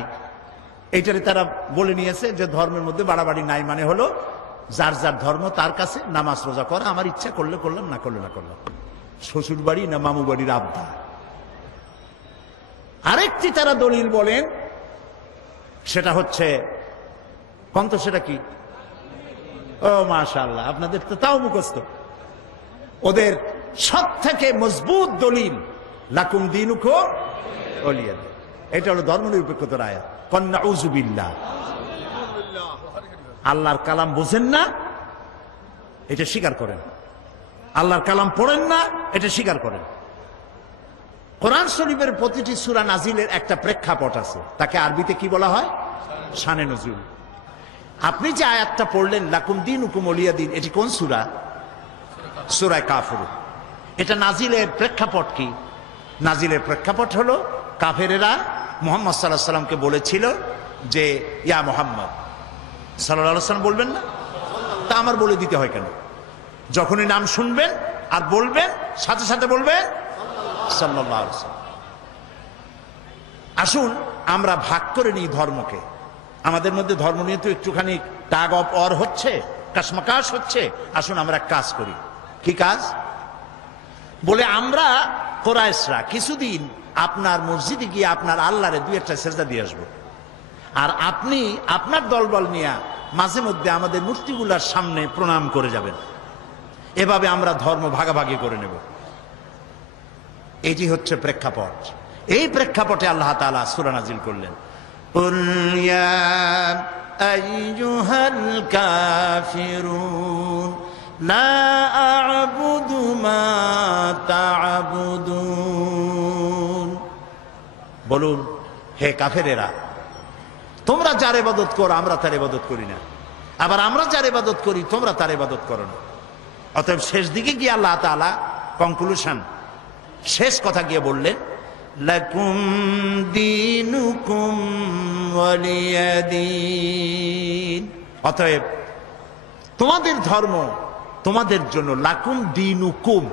এইটারে তারা বলে নিয়েছে যে ধর্মের মধ্যে বাড়াবাড়ি নাই মানে হলো যার যার ধর্ম তার কাছে নামাজ রোজা করা, আমার ইচ্ছা করলে করলাম, না করলে না করলাম, শ্বশুর বাড়ি না মামু বাড়ির আবদার। আরেকটি তারা দলিল বলেন, সেটা হচ্ছে কন্ত, সেটা কি? ও মাশাআল্লাহ, আপনাদের তো তাও মুখস্থ। ওদের সব থেকে মজবুত দলিল লাকুম দীনুকুম ওয়ালিয়া দিন। এটা হলো ধর্মনিরপেক্ষতার আয়াত। নাউযু বিল্লাহ। আল্লাহর কালাম বোঝেন না, এটা স্বীকার করেন। আল্লাহর কালাম পড়েন না, এটা স্বীকার করেন। কোরআন শরীফের প্রতিটি সূরা নাজিলের একটা প্রেক্ষাপট আছে, তাকে আরবিতে কি বলা হয়? শানে নজুল। আপনি যে আয়াতটা পড়লেন লাকুম দীনুকুম ওয়ালিয়া দিন, এটি কোন সূরা? সূরা কাফির। এটা নাজিলের প্রেক্ষাপট কি? নাজিলের প্রেক্ষাপট হলো কাফেরেরা মুহাম্মদ সাল্লাল্লাহু আলাইহি ওয়াসাল্লামকে বলেছিল যে ইয়া মুহাম্মদ সাল্লাল্লাহু আলাইহি ওয়াসাল্লাম বলবেন না, তা আমার বলে দিতে হয় কেন? যখনই নাম শুনবেন আর বলবেন, সাথে সাথে বলবেন সাল্লাল্লাহু আলাইহি ওয়াসাল্লাম। আসুন আমরা ভাগ করে নিই ধর্মকে। আমাদের মধ্যে ধর্ম নিয়ে তো একটুখানি টাগ অফ অর হচ্ছে, কাশমাকাশ হচ্ছে। আসুন আমরা কাজ করি। কি কাজ? বলে আমরা কোরাইশরা কিছুদিন আপনার মসজিদে গিয়ে আপনার আল্লাহরে 2-1টা সেজদা দিয়ে আসবো, আর আপনি আপনার দলবল নিয়ে মাঝে মধ্যে আমাদের মূর্তিগুলার সামনে প্রণাম করে যাবেন। এভাবে আমরা ধর্ম ভাগাভাগি করে নেব। এটি হচ্ছে প্রেক্ষাপট। এই প্রেক্ষাপটে আল্লাহ তাআলা সূরা নাজিল করলেন, কুল ইয়া আইয়ুহাল কাফিরুন লা আ'বুদু মা তা'বুদুন। বলুন, হে কাফেরেরা, তোমরা যার ইবাদত করো আমরা তার ইবাদত করি না, আবার আমরা যার ইবাদত করি তোমরা তার ইবাদত করো না। অতএব শেষ দিকে গিয়ে আল্লাহ তাআলা কনক্লুশন, শেষ কথা গিয়ে বললেন লাকুম দীনুকুম ওয়ালিয়া দীন। অতএব তোমাদের ধর্ম তোমাদের জন্য, লাকুম দীনুকুম,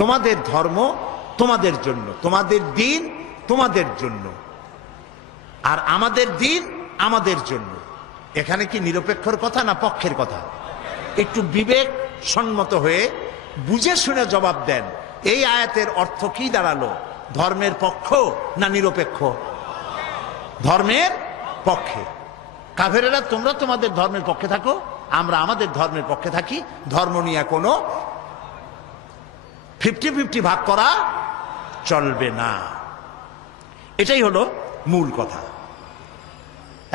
তোমাদের ধর্ম তোমাদের জন্য, তোমাদের দিন তোমাদের জন্য, আর আমাদের দিন আমাদের জন্য। এখানে কি নিরপেক্ষর কথা না পক্ষের কথা? একটু বিবেক সম্মত হয়ে বুঝে শুনে জবাব দেন। এই আয়াতের অর্থ কি দাঁড়ালো? ধর্মের পক্ষ না নিরপেক্ষ? ধর্মের পক্ষে। কাফেরেরা তোমরা তোমাদের ধর্মের পক্ষে থাকো, আমরা আমাদের ধর্মের পক্ষে থাকি। ধর্ম নিয়ে কোনো 50-50 ভাগ করা চলবে না। এটাই হলো মূল কথা।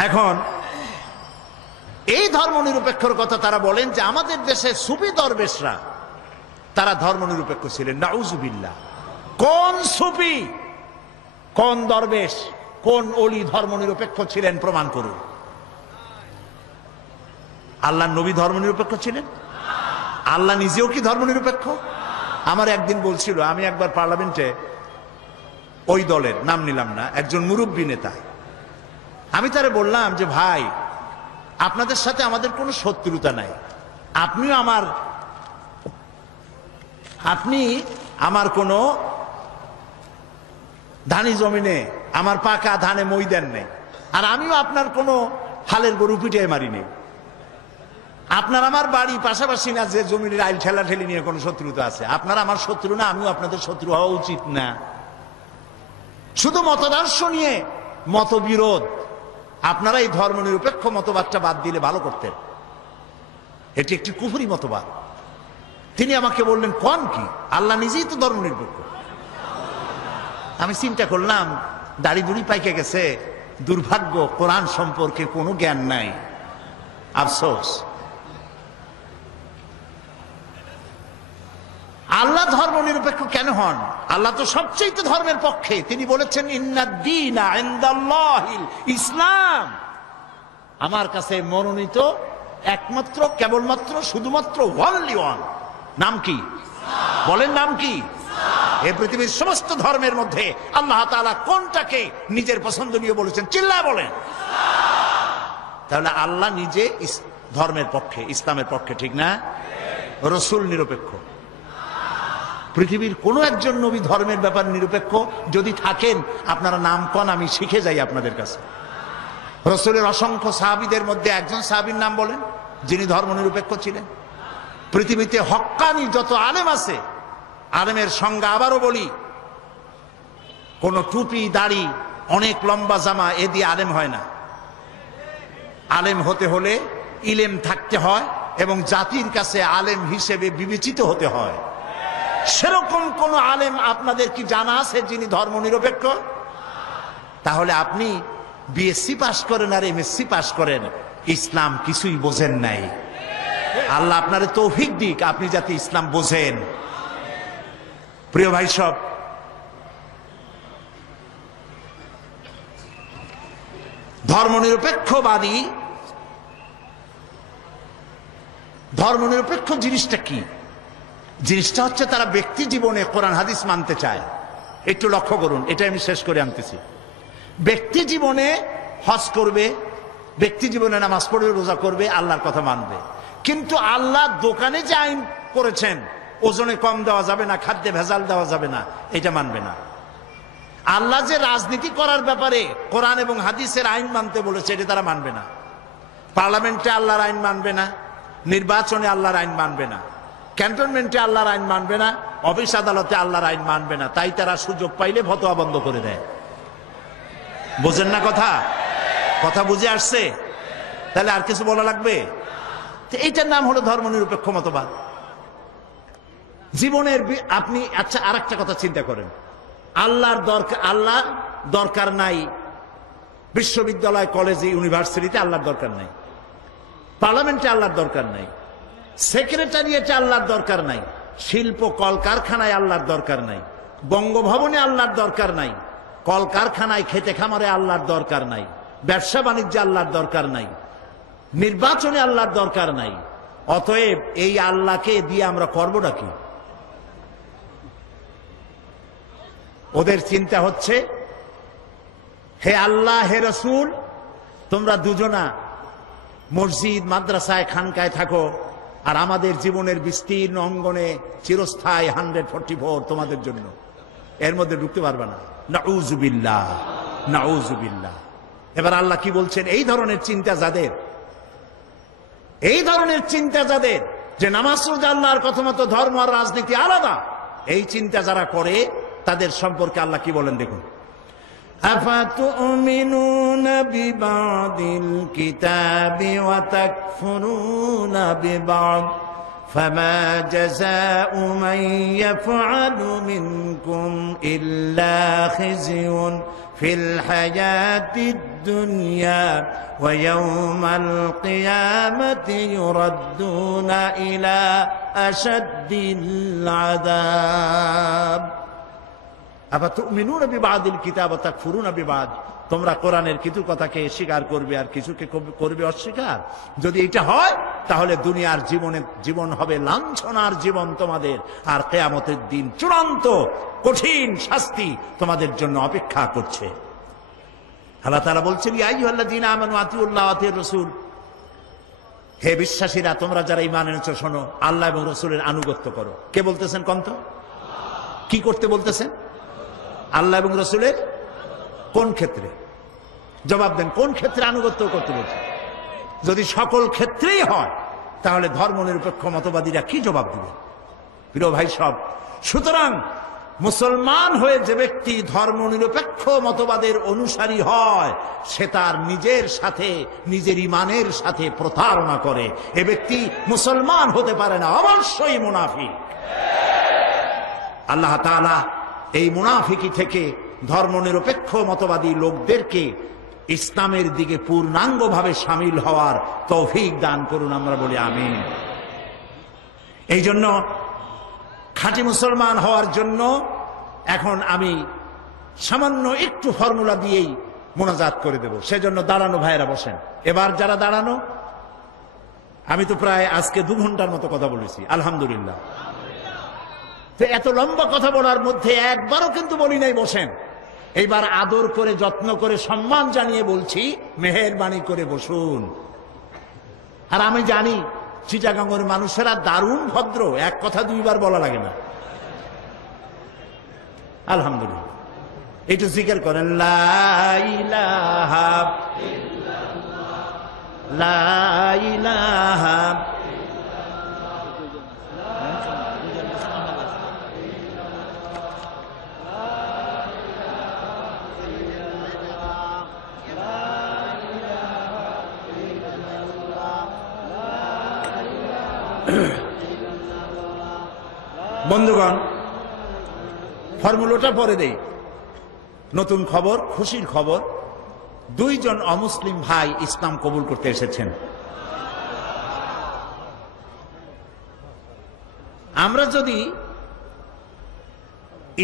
এখন এই ধর্মনিরপেক্ষর কথা তারা বলেন যে আমাদের দেশে সুফি দরবেশরা তারা ধর্মনিরপেক্ষ ছিলেন। নাউজুবিল্লাহ। কোন সুফি, কোন দরবেশ, কোন ওলি ধর্মনিরপেক্ষ ছিলেন প্রমাণ করুন। আল্লাহ নবী ধর্মনিরপেক্ষ ছিলেন? আল্লাহ নিজেও কি ধর্মনিরপেক্ষ? আমার একদিন বলছিল, আমি একবার পার্লামেন্টে ওই দলের নাম নিলাম না, একজন মুরব্বী নেতা, আমি তারে বললাম যে ভাই, আপনাদের সাথে আমাদের কোনো শত্রুতা নাই, আপনি আমার কোনো ধানি জমিনে আমার পাকা ধানে মই দেন নেই, আর আমিও আপনার কোনো হালের গরু পিঠে মারি নেই। আপনার আমার বাড়ি পাশাপাশি না, যে জমির আইল ঠেলা ঠেলি নিয়ে কোনো শত্রুতা আছে। আপনার আমার শত্রু না, আমিও আপনাদের শত্রু হওয়া উচিত না। শুধু মতাদর্শ নিয়ে মতবিরোধ, আপনারা এই ধর্মনিরপেক্ষ মতবাদটা বাদ দিলে ভালো করতেন। এটি একটি কুফরি মতবাদ। তিনি আমাকে বললেন, কোন কি? আল্লাহ নিজেই তো ধর্মনিরপেক্ষ। আমি চিন্তা করলাম, দাড়ি দুড়ি পাইকে গেছে, দুর্ভাগ্য, কোরআন সম্পর্কে কোনো জ্ঞান নাই, আফসোস। আল্লাহ ধর্মনিরপেক্ষ কেন হন? আল্লাহ তো সবচেয়ে ধর্মের পক্ষে। তিনি বলেছেন, ইন্নাদ-দীনা ইনদাল্লাহিল ইসলাম, আমার কাছে মনোনীত একমাত্র, কেবলমাত্র, শুধুমাত্র ওয়ানলি ওয়ান, নাম কি? বলেন, নাম কি? এই পৃথিবীর সমস্ত ধর্মের মধ্যে আল্লাহ তাআলা কোনটাকে নিজের পছন্দনীয় বলেছেন? চিল্লায় বলেন। তাহলে আল্লাহ নিজে ধর্মের পক্ষে, ইসলামের পক্ষে, ঠিক না? রাসূল নিরপেক্ষ। পৃথিবীর কোনো একজন নবী ধর্মের ব্যাপার নিরপেক্ষ যদি থাকেন, আপনারা নাম কন, আমি শিখে যাই আপনাদের কাছে। রাসূলের অসংখ্য সাহাবীদের মধ্যে একজন সাহাবীর নাম বলেন যিনি ধর্মনিরপেক্ষ ছিলেন। পৃথিবীতে হক্কানি যত আলেম আছে, আলেমের সংজ্ঞা আবারও বলি, কোন টুপি, দাড়ি, অনেক লম্বা জামা এ দিয়ে আলেম হয় না। আলেম হতে হলে ইলেম থাকতে হয় এবং জাতির কাছে আলেম হিসেবে বিবেচিত হতে হয়। সেরকম কোন আলেম আপনাদের কি জানা আছে যিনি ধর্মনিরপেক্ষ? তাহলে আপনি বিএসসি পাস করেন আর এমএসসি পাস করেন, ইসলাম কিছুই বোঝেন নাই। আল্লাহ আপনার তৌফিক দিক, আপনি যাতে ইসলাম বোঝেন। প্রিয় ভাই সব, ধর্মনিরপেক্ষ জিনিসটা কি? জিনিসটা হচ্ছে তারা ব্যক্তি জীবনে কোরআন হাদিস মানতে চায়। একটু লক্ষ্য করুন, এটা আমি শেষ করে আনতেছি। ব্যক্তি জীবনে হজ করবে, ব্যক্তি জীবনে নামাজ পড়বে, রোজা করবে, আল্লাহর কথা মানবে। কিন্তু আল্লাহ দোকানে যে আইন করেছেন, ওজনে কম দেওয়া যাবে না, খাদ্যে ভেজাল দেওয়া যাবে না, এটা মানবে না। আল্লাহ যে রাজনীতি করার ব্যাপারে কোরআন এবং হাদিসের আইন মানতে বলেছে, এটা তারা মানবে না। পার্লামেন্টে আল্লাহর আইন মানবে না, নির্বাচনে আল্লাহর আইন মানবে না, ক্যান্টনমেন্টে আল্লাহর আইন মানবে না, অফিস আদালতে আল্লাহর আইন মানবে না। তাই তারা সুযোগ পাইলে ফতোয়া বন্ধ করে দেয়। বোঝেন না কথা? কথা বুঝে আসছে? তাহলে আর কিছু বলা লাগবে? এইটার নাম হলো ধর্মনিরপেক্ষ মতবাদ। জীবনের আপনি, আচ্ছা, আর একটা কথা চিন্তা করেন, আল্লাহ দরকার নাই বিশ্ববিদ্যালয়, কলেজে, ইউনিভার্সিটিতে আল্লাহর দরকার নাই, পার্লামেন্টে আল্লাহর দরকার নাই, সেক্রেটারিয়েটে আল্লাহর দরকার নাই, শিল্প কলকারখানায় আল্লাহর দরকার নাই, বঙ্গভবনে আল্লাহর দরকার নাই, কলকারখানায়, খেতে খামারে আল্লাহর দরকার নাই, ব্যবসা বাণিজ্যে আল্লাহর দরকার নাই, নির্বাচনে আল্লাহর দরকার নাই। অতএব এই আল্লাহকে দিয়ে আমরা করবোটা কি? ওদের চিন্তা হচ্ছে, হে আল্লাহ, হে রসুল, তোমরা দুজনা মসজিদ, মাদ্রাসায়, খানকায় থাকো, আর আমাদের জীবনের বিস্তীর্ণ অঙ্গনে চিরস্থায়ী 144 তোমাদের জন্য, এর মধ্যে ঢুকতে পারবে না। নাউযুবিল্লাহ, নাউযুবিল্লাহ। এবার আল্লাহ কি বলছেন? এই ধরনের চিন্তা যাদের, যে নামাজ রোজা আল্লাহর কথা মতো, ধর্ম আর রাজনীতি আলাদা, এই চিন্তা যারা করে, তাদের সম্পর্কে আল্লাহ কি বলেন দেখুন। আফাতুমিনুনা বিবাদিল কিতাবি ওয়া তাকফুরুনা বিবাদ ফামা জাযাউ মান ইয়াফআলু মিনকুম ইল্লা খিজয়ুন ফিল হায়াতিদ দুনিয়া ওয়া ইয়াউমাল কিয়ামাতি ইউরাদ্দুনা ইলা আশাদ্দিল আযাব। আফাতুমিনুনা বিবাদিল কিতাব ওয়া তাকফুরুনা বিবাদ। তোমরা কোরআনের কিছু কথাকে স্বীকার করবে আর কিছুকে করবে অস্বীকার। যদি এটা হয় তাহলে দুনিয়ার জীবন হবে লাঞ্ছনার জীবন তোমাদের, আর কিয়ামতের দিন চূড়ান্ত কঠিন শাস্তি তোমাদের জন্য অপেক্ষা করছে। আল্লাহ তাআলা বলছেন, ইয়া আইয়ুহাল্লাযীনা আমানু আতিউল্লাহ ওয়া আতিউর রাসূল, হে বিশ্বাসীরা তোমরা যারা ঈমান এনেছো শোনো, আল্লাহ এবং রাসূলের আনুগত্য করো। কে বলতেছেন কন্ত? কি করতে বলতেছেন? আল্লাহ এবং রাসূলের কোন ক্ষেত্রে? জবাব দেন, কোন ক্ষেত্রে আনুগত্য করতে বলছে? যদি সকল ক্ষেত্রেই হয় তাহলে ধর্মনিরপেক্ষ মতবাদীরা কি জবাব দিবে? প্রিয় ভাই সব, সুতরাং মুসলমান হয়ে যে ব্যক্তি ধর্মনিরপেক্ষ মতবাদের অনুসারী হয় সে তার নিজের সাথে, নিজের ঈমানের সাথে প্রতারণা করে। এ ব্যক্তি মুসলমান হতে পারে না, অবশ্যই মুনাফিক। আল্লাহ তাআলা এই মুনাফিকি থেকে ধর্মনিরপেক্ষ মতবাদী লোকদেরকে ইসলামের দিকে পূর্ণাঙ্গভাবে সামিল হওয়ার তৌফিক দান করুন, আমরা বলি আমিন। এই জন্য খাঁটি মুসলমান হওয়ার জন্য এখন আমি সামান্য একটু ফর্মুলা দিয়েই মোনাজাত করে দেব। সেজন্য দাঁড়ানো ভাইয়েরা বসেন। এবার যারা দাঁড়ানো, আমি তো প্রায় আজকে 2 ঘন্টার মতো কথা বলেছি, আলহামদুলিল্লাহ। তো এত লম্বা কথা বলার মধ্যে একবারও কিন্তু বলি নাই বসেন। এইবার আদর করে, যত্ন করে, সম্মান জানিয়ে বলছি, মেহেরবানি করে বসুন। আর আমি জানি চিটাগাঙ্গের মানুষেরা দারুণ ভদ্র, এক কথা 2 বার বলা লাগে না। আলহামদুলিল্লাহ। একটু জিকির করেন, লা ইলাহা ইল্লাল্লাহ, লা ইলাহা। বন্ধুগণ, ফর্মুলাটা পরে দেই। নতুন খবর, খুশির খবর, 2 জন অমুসলিম ভাই ইসলাম কবুল করতে এসেছেন। আমরা যদি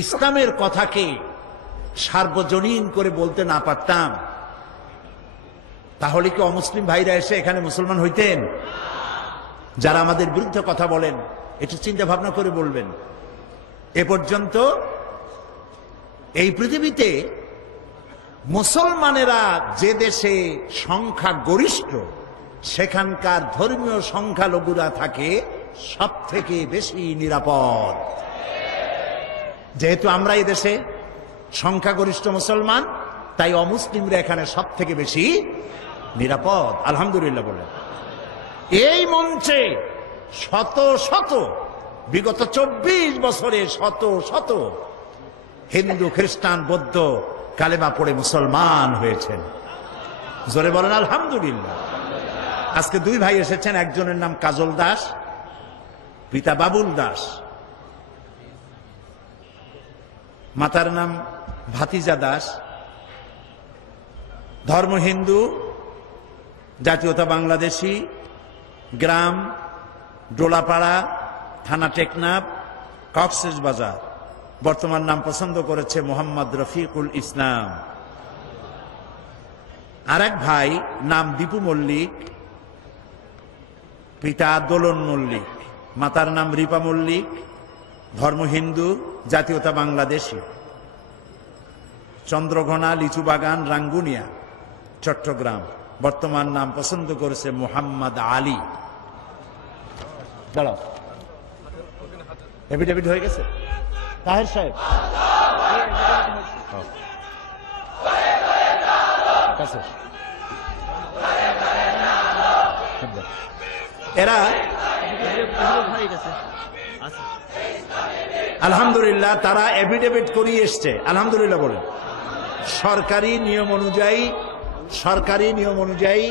ইসলামের কথাকে সার্বজনীন করে বলতে না পারতাম তাহলে কি অমুসলিম ভাইরা এসে এখানে মুসলমান হইতেন? যারা আমাদের বিরুদ্ধে কথা বলেন একটু চিন্তা ভাবনা করে বলবেন। এ পর্যন্ত এই পৃথিবীতে মুসলমানেরা যে দেশে সংখ্যা গরিষ্ঠ সেখানকার ধর্মীয় সংখ্যালঘুরা থাকে সব থেকে বেশি নিরাপদ। যেহেতু আমরা এই দেশে সংখ্যাগরিষ্ঠ মুসলমান, তাই অমুসলিমরা এখানে সব থেকে বেশি নিরাপদ, আলহামদুলিল্লাহ বলে। এই মঞ্চে শত শত, বিগত 24 বছরে শত শত হিন্দু, খ্রিস্টান, বৌদ্ধ কালেমা পড়ে মুসলমান হয়েছেন। জোরে বলেন আলহামদুলিল্লাহ। আজকে 2 ভাই এসেছেন, একজনের নাম কাজল দাস, পিতা বাবুল দাস, মাতার নাম ভাতিজা দাস। ধর্ম হিন্দু, জাতীয়তা বাংলাদেশী, গ্রাম ডোলাপাড়া, থানা টেকনাফ, কক্সবাজার। বর্তমান নাম পছন্দ করেছে মোহাম্মদ রফিকুল ইসলাম। আরেক ভাই নাম দীপু মল্লিক, পিতা দোলন মল্লিক, মাতার নাম রিপা মল্লিক, ধর্ম হিন্দু, জাতীয়তা বাংলাদেশী, চন্দ্রঘোনা, লিচুবাগান, রাঙ্গুনিয়া, চট্টগ্রাম। বর্তমান নাম পছন্দ করেছে মোহাম্মদ আলী। দাঁড়াও, এফিডেভিট হয়ে গেছে তাহের সাহেব? এরা আলহামদুলিল্লাহ তারা এফিডেভিট করিয়ে এসছে, আলহামদুলিল্লাহ বলে। সরকারি নিয়ম অনুযায়ী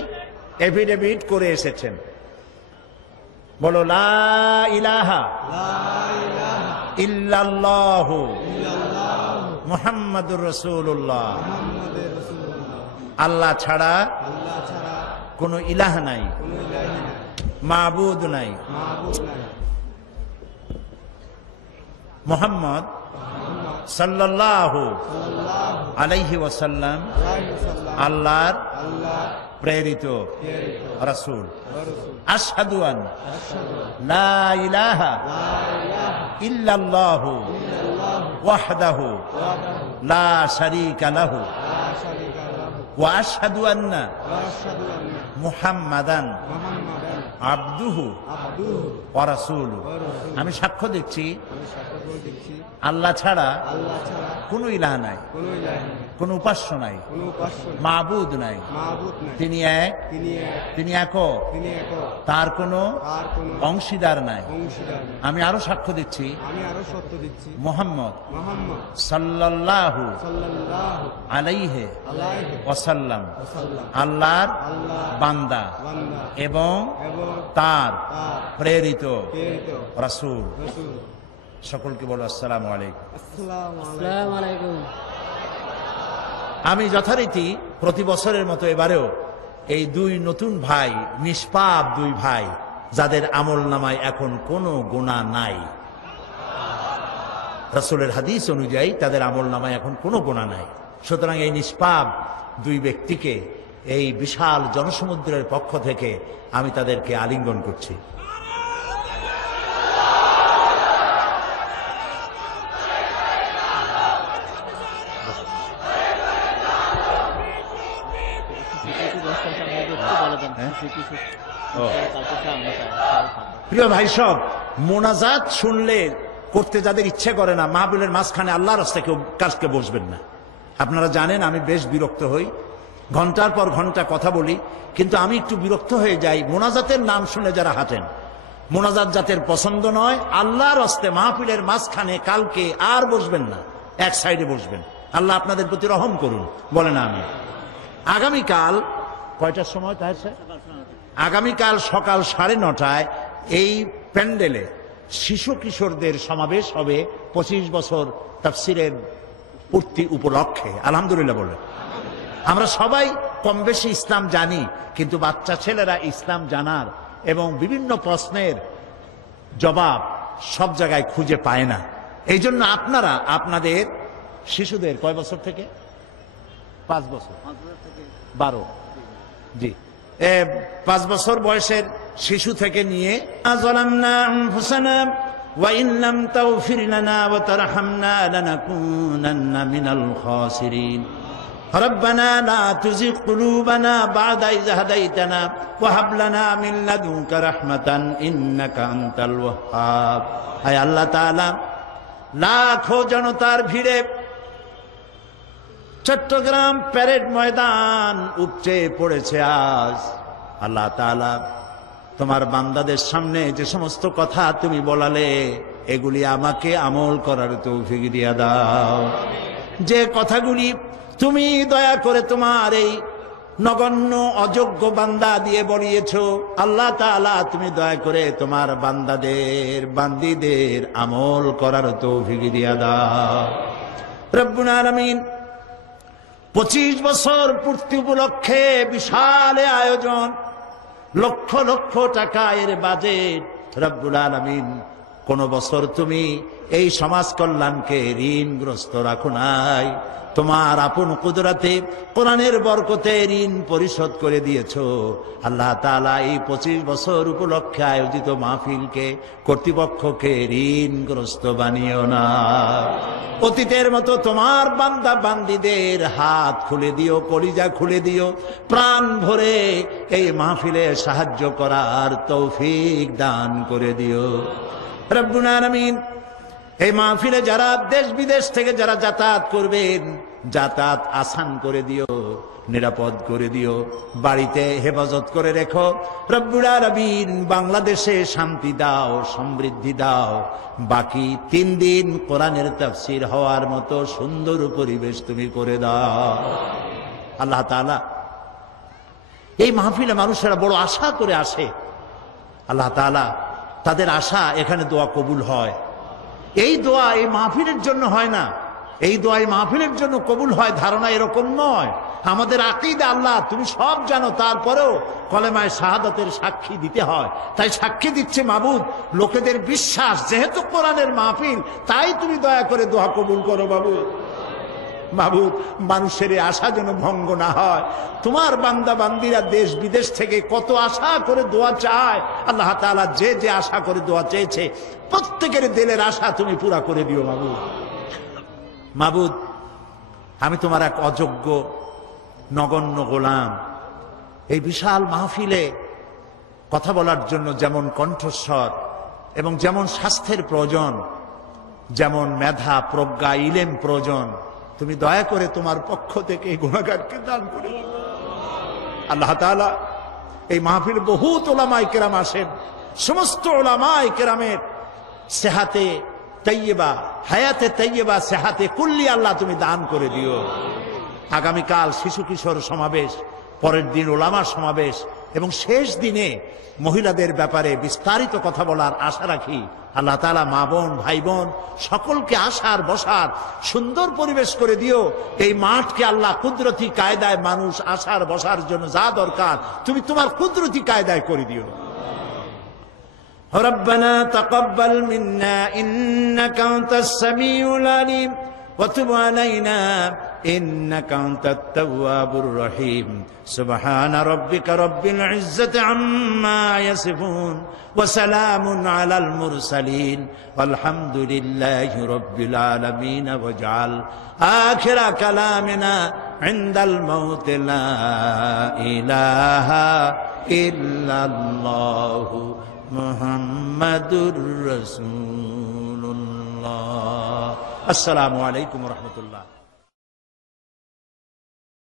এফিডেভিট করে এসেছেন। বলো লা ইলাহা ইল্লাল্লাহু মুহাম্মাদুর রাসূলুল্লাহ আল্লাহ ছাড়া কোনো ইলাহ নাই, মাবুদ নাই। মুহাম্মদ সাল্লাল্লাহু আলাইহি ওয়াসাল্লাম আল্লাহর প্রেরিত রাসূল। আশহাদু আন লা ইলাহা ইল্লাল্লাহু ওয়াহদাহু লা শারীকা লাহু ওয়া আশহাদু আন্না মুহাম্মাদান আবদুহু ওয়া রাসূলুহু। আমি সাক্ষ্য দিচ্ছি আল্লাহ ছাড়া কোনো ইলাহ নাই, কোনো উপাস্য নাই, মাবুদ নাই। তিনি এক, তিনি একক, তার কোনো অংশীদার নাই। আমি আরো সাক্ষ্য দিচ্ছি মুহাম্মদ সাল্লাল্লাহু আলাইহি ওয়াসাল্লাম আল্লাহর বান্দা এবং তার প্রেরিত রাসূল। সকলকে বলো আসসালামু আলাইকুম। আমি যথারীতি প্রতি বছরের মতো এবারেও এই দুই নতুন ভাই, নিষ্পাপ দুই ভাই, যাদের আমল নামায় এখন কোনো গুনাহ নাই, রাসূলের হাদিস অনুযায়ী তাদের আমল নামায় এখন কোনো গুনাহ নাই। সুতরাং এই নিষ্পাপ দুই ব্যক্তিকে এই বিশাল জনসমুদ্রের পক্ষ থেকে আমি তাদেরকে আলিঙ্গন করছি। প্রিয় ভাই সব, মোনাজাত শুনলে করতে যাদের ইচ্ছে করে না, মাহফিলের মাঝখানে আল্লাহর রাস্তায় কেউ কাজকে বসবেন না। আপনারা জানেন আমি বেশ বিরক্ত হই, ঘন্টার পর ঘন্টা কথা বলি, কিন্তু আমি একটু বিরক্ত হয়ে যাই মোনাজাতের নাম শুনে যারা হাঁটেন। মোনাজাত যাদের পছন্দ নয়, আল্লাহর রাস্তে মাহফিলের মাঝখানে কালকে আর বসবেন না, এক সাইডে বসবেন। আল্লাহ আপনাদের প্রতি রহম করুন, বলে না আমি। আগামীকাল কয়টার সময় তাই স্যার? আগামীকাল সকাল 9:30টায় এই প্যান্ডেলে শিশু কিশোরদের সমাবেশ হবে 25 বছর তাফসিরের পূর্তি উপলক্ষে। আলহামদুলিল্লাহ বলে। আমরা সবাই কম বেশি ইসলাম জানি, কিন্তু বাচ্চা ছেলেরা ইসলাম জানার এবং বিভিন্ন প্রশ্নের জবাব সব জায়গায় খুঁজে পায় না। এই জন্য আপনারা আপনাদের শিশুদের কয় বছর থেকে? 5 বছর 12, জি, 5 বছর বয়সের শিশু থেকে নিয়ে যালামনা আনফুসানা ওয়া ইন লাম তাগফির লানা ওয়া তারহামনা লানাকুনান্না মিনাল খাসিরিন। রব্বানা লা তুযিগ কুলুবানা বা'দা ইয হাদাইতানা ওয়া হাব লানা মিন লাদুনকা রাহমাতান ইন্নাকা আনতাল ওয়াহ্হাব। আয় আল্লাহ তাআলা, লাখো জনতার ভিড়ে চট্টগ্রাম প্যারেড ময়দান উপচে পড়েছে আজ। আল্লাহ তাআলা, তোমার বান্দাদের সামনে যে সমস্ত কথা তুমি বলালে, এগুলি আমাকে আমল করার তৌফিক দিয়া দাও। যে কথাগুলি তুমি দয়া করে তোমার এই নগণ্য অযোগ্য বান্দা দিয়ে বলিয়েছ, আল্লাহ তাআলা তুমি দয়া করে তোমার বান্দিদের আমল করার তৌফিক দিয়া দাও। রব্বুল আলামিন 25 বছর পূর্তি উপলক্ষে বিশাল আয়োজন, লক্ষ লক্ষ টাকা এর বাজেট। রব্বুল আলামিন, কোন বছর তুমি এই সমাজ কল্যাণকে ঋণগ্রস্ত রাখো নাই। তোমার আপন কুদরতে কোরআনের বরকতে ঋণ পরিশোধ করে দিয়েছো। আল্লাহ তাআলা এই 25 বছর উপলক্ষে আয়োজিত মাহফিলকে, কর্তৃপক্ষকে ঋণগ্রস্ত বানিও না। অতীতের মতো তোমার বান্দা বান্দীদের হাত খুলে দিও, কলিজা খুলে দিও, প্রাণ ভরে এই মাহফিলে সাহায্য করার তৌফিক দান করে দিও। রব্বুল আলামিন, এই মাহফিলে যারা দেশ বিদেশ থেকে যারা যাতায়াত করবেন, যাতায়াত আসান করে দিও, নিরাপদ করে দিও, বাড়িতে হেফাজত করে রেখো। রব্বুল আলামিন, বাংলাদেশে শান্তি দাও, সমৃদ্ধি দাও। বাকি 3 দিন কোরআনের তাফসীর হওয়ার মতো সুন্দর পরিবেশ তুমি করে দাও। আল্লাহ তাআলা, এই মাহফিলে মানুষেরা বড় আশা করে আসে। আল্লাহ তাআলা, তাদের আশা এখানে দোয়া কবুল হয়। এই দোয়া এই মাহফিলের জন্য হয় না, এই দোয়াই মাহফিলের জন্য কবুল হয় ধারণা এরকম নয়। আমাদের আকীদা আল্লাহ তুমি সব জানো, তারপরেও কলেমায় শাহাদাতের সাক্ষী দিতে হয়। তাই সাক্ষী দিচ্ছে মাবুদ, লোকেদের বিশ্বাস যেহেতু কোরআনের মাহফিল, তাই তুমি দয়া করে দোয়া কবুল করো মাবুদ। মাবুদ, মানুষের এই আশা যেন ভঙ্গ না হয়। তোমার বান্দা বান্দিরা দেশ বিদেশ থেকে কত আশা করে দোয়া চায়, আল্লাহ তাআলা যে যে আশা করে দোয়া চেয়েছে প্রত্যেকের দিলের আশা তুমি পুরা করে দিও মাবুদ। মাবুদ, আমি তোমার এক অযোগ্য নগণ্য গোলাম। এই বিশাল মাহফিলে কথা বলার জন্য যেমন কণ্ঠস্বর এবং যেমন স্বাস্থ্যের প্রয়োজন, যেমন মেধা প্রজ্ঞা ইলেম প্রয়োজন, তুমি দয়া করে তোমার পক্ষ থেকে এই গুনাহগারকে দান করে দাও। আল্লাহ তাআলা এই মাহফিল বহুত উলামায়ে কেরাম আসেন, সমস্ত উলামায়ে কেরামের সেহাতে তাইয়্যিবা, হায়াতে তাইয়্যিবা, সেহাতে কুল্লি আল্লাহ তুমি দান করে দিও। আগামীকাল শিশু কিশোর সমাবেশ, পরের দিন ওলামা সমাবেশ এবং শেষ দিনে মহিলাদের ব্যাপারে বিস্তারিত কথা বলার আশা রাখি। আল্লাহ তাআলা মা বোন ভাই বোন সকলকে আসার বসার সুন্দর পরিবেশ করে দিও। এই মাঠকে আল্লাহ কুদরতি কায়দায় মানুষ আসার বসার জন্য যা দরকার তুমি তোমার কুদরতি কায়দায় করে দিও। ربنا تقبل منا إنك أنت السميع العليم وتب علينا إنك أنت التواب الرحيم سبحان ربك رب العزة عما يصفون وسلام على المرسلين والحمد لله رب العالمين واجعل آخر كلامنا عند الموت لا إله إلا الله মুহাম্মাদুর রাসূলুল্লাহ। আসসালামু আলাইকুম ওয়া রাহমাতুল্লাহ।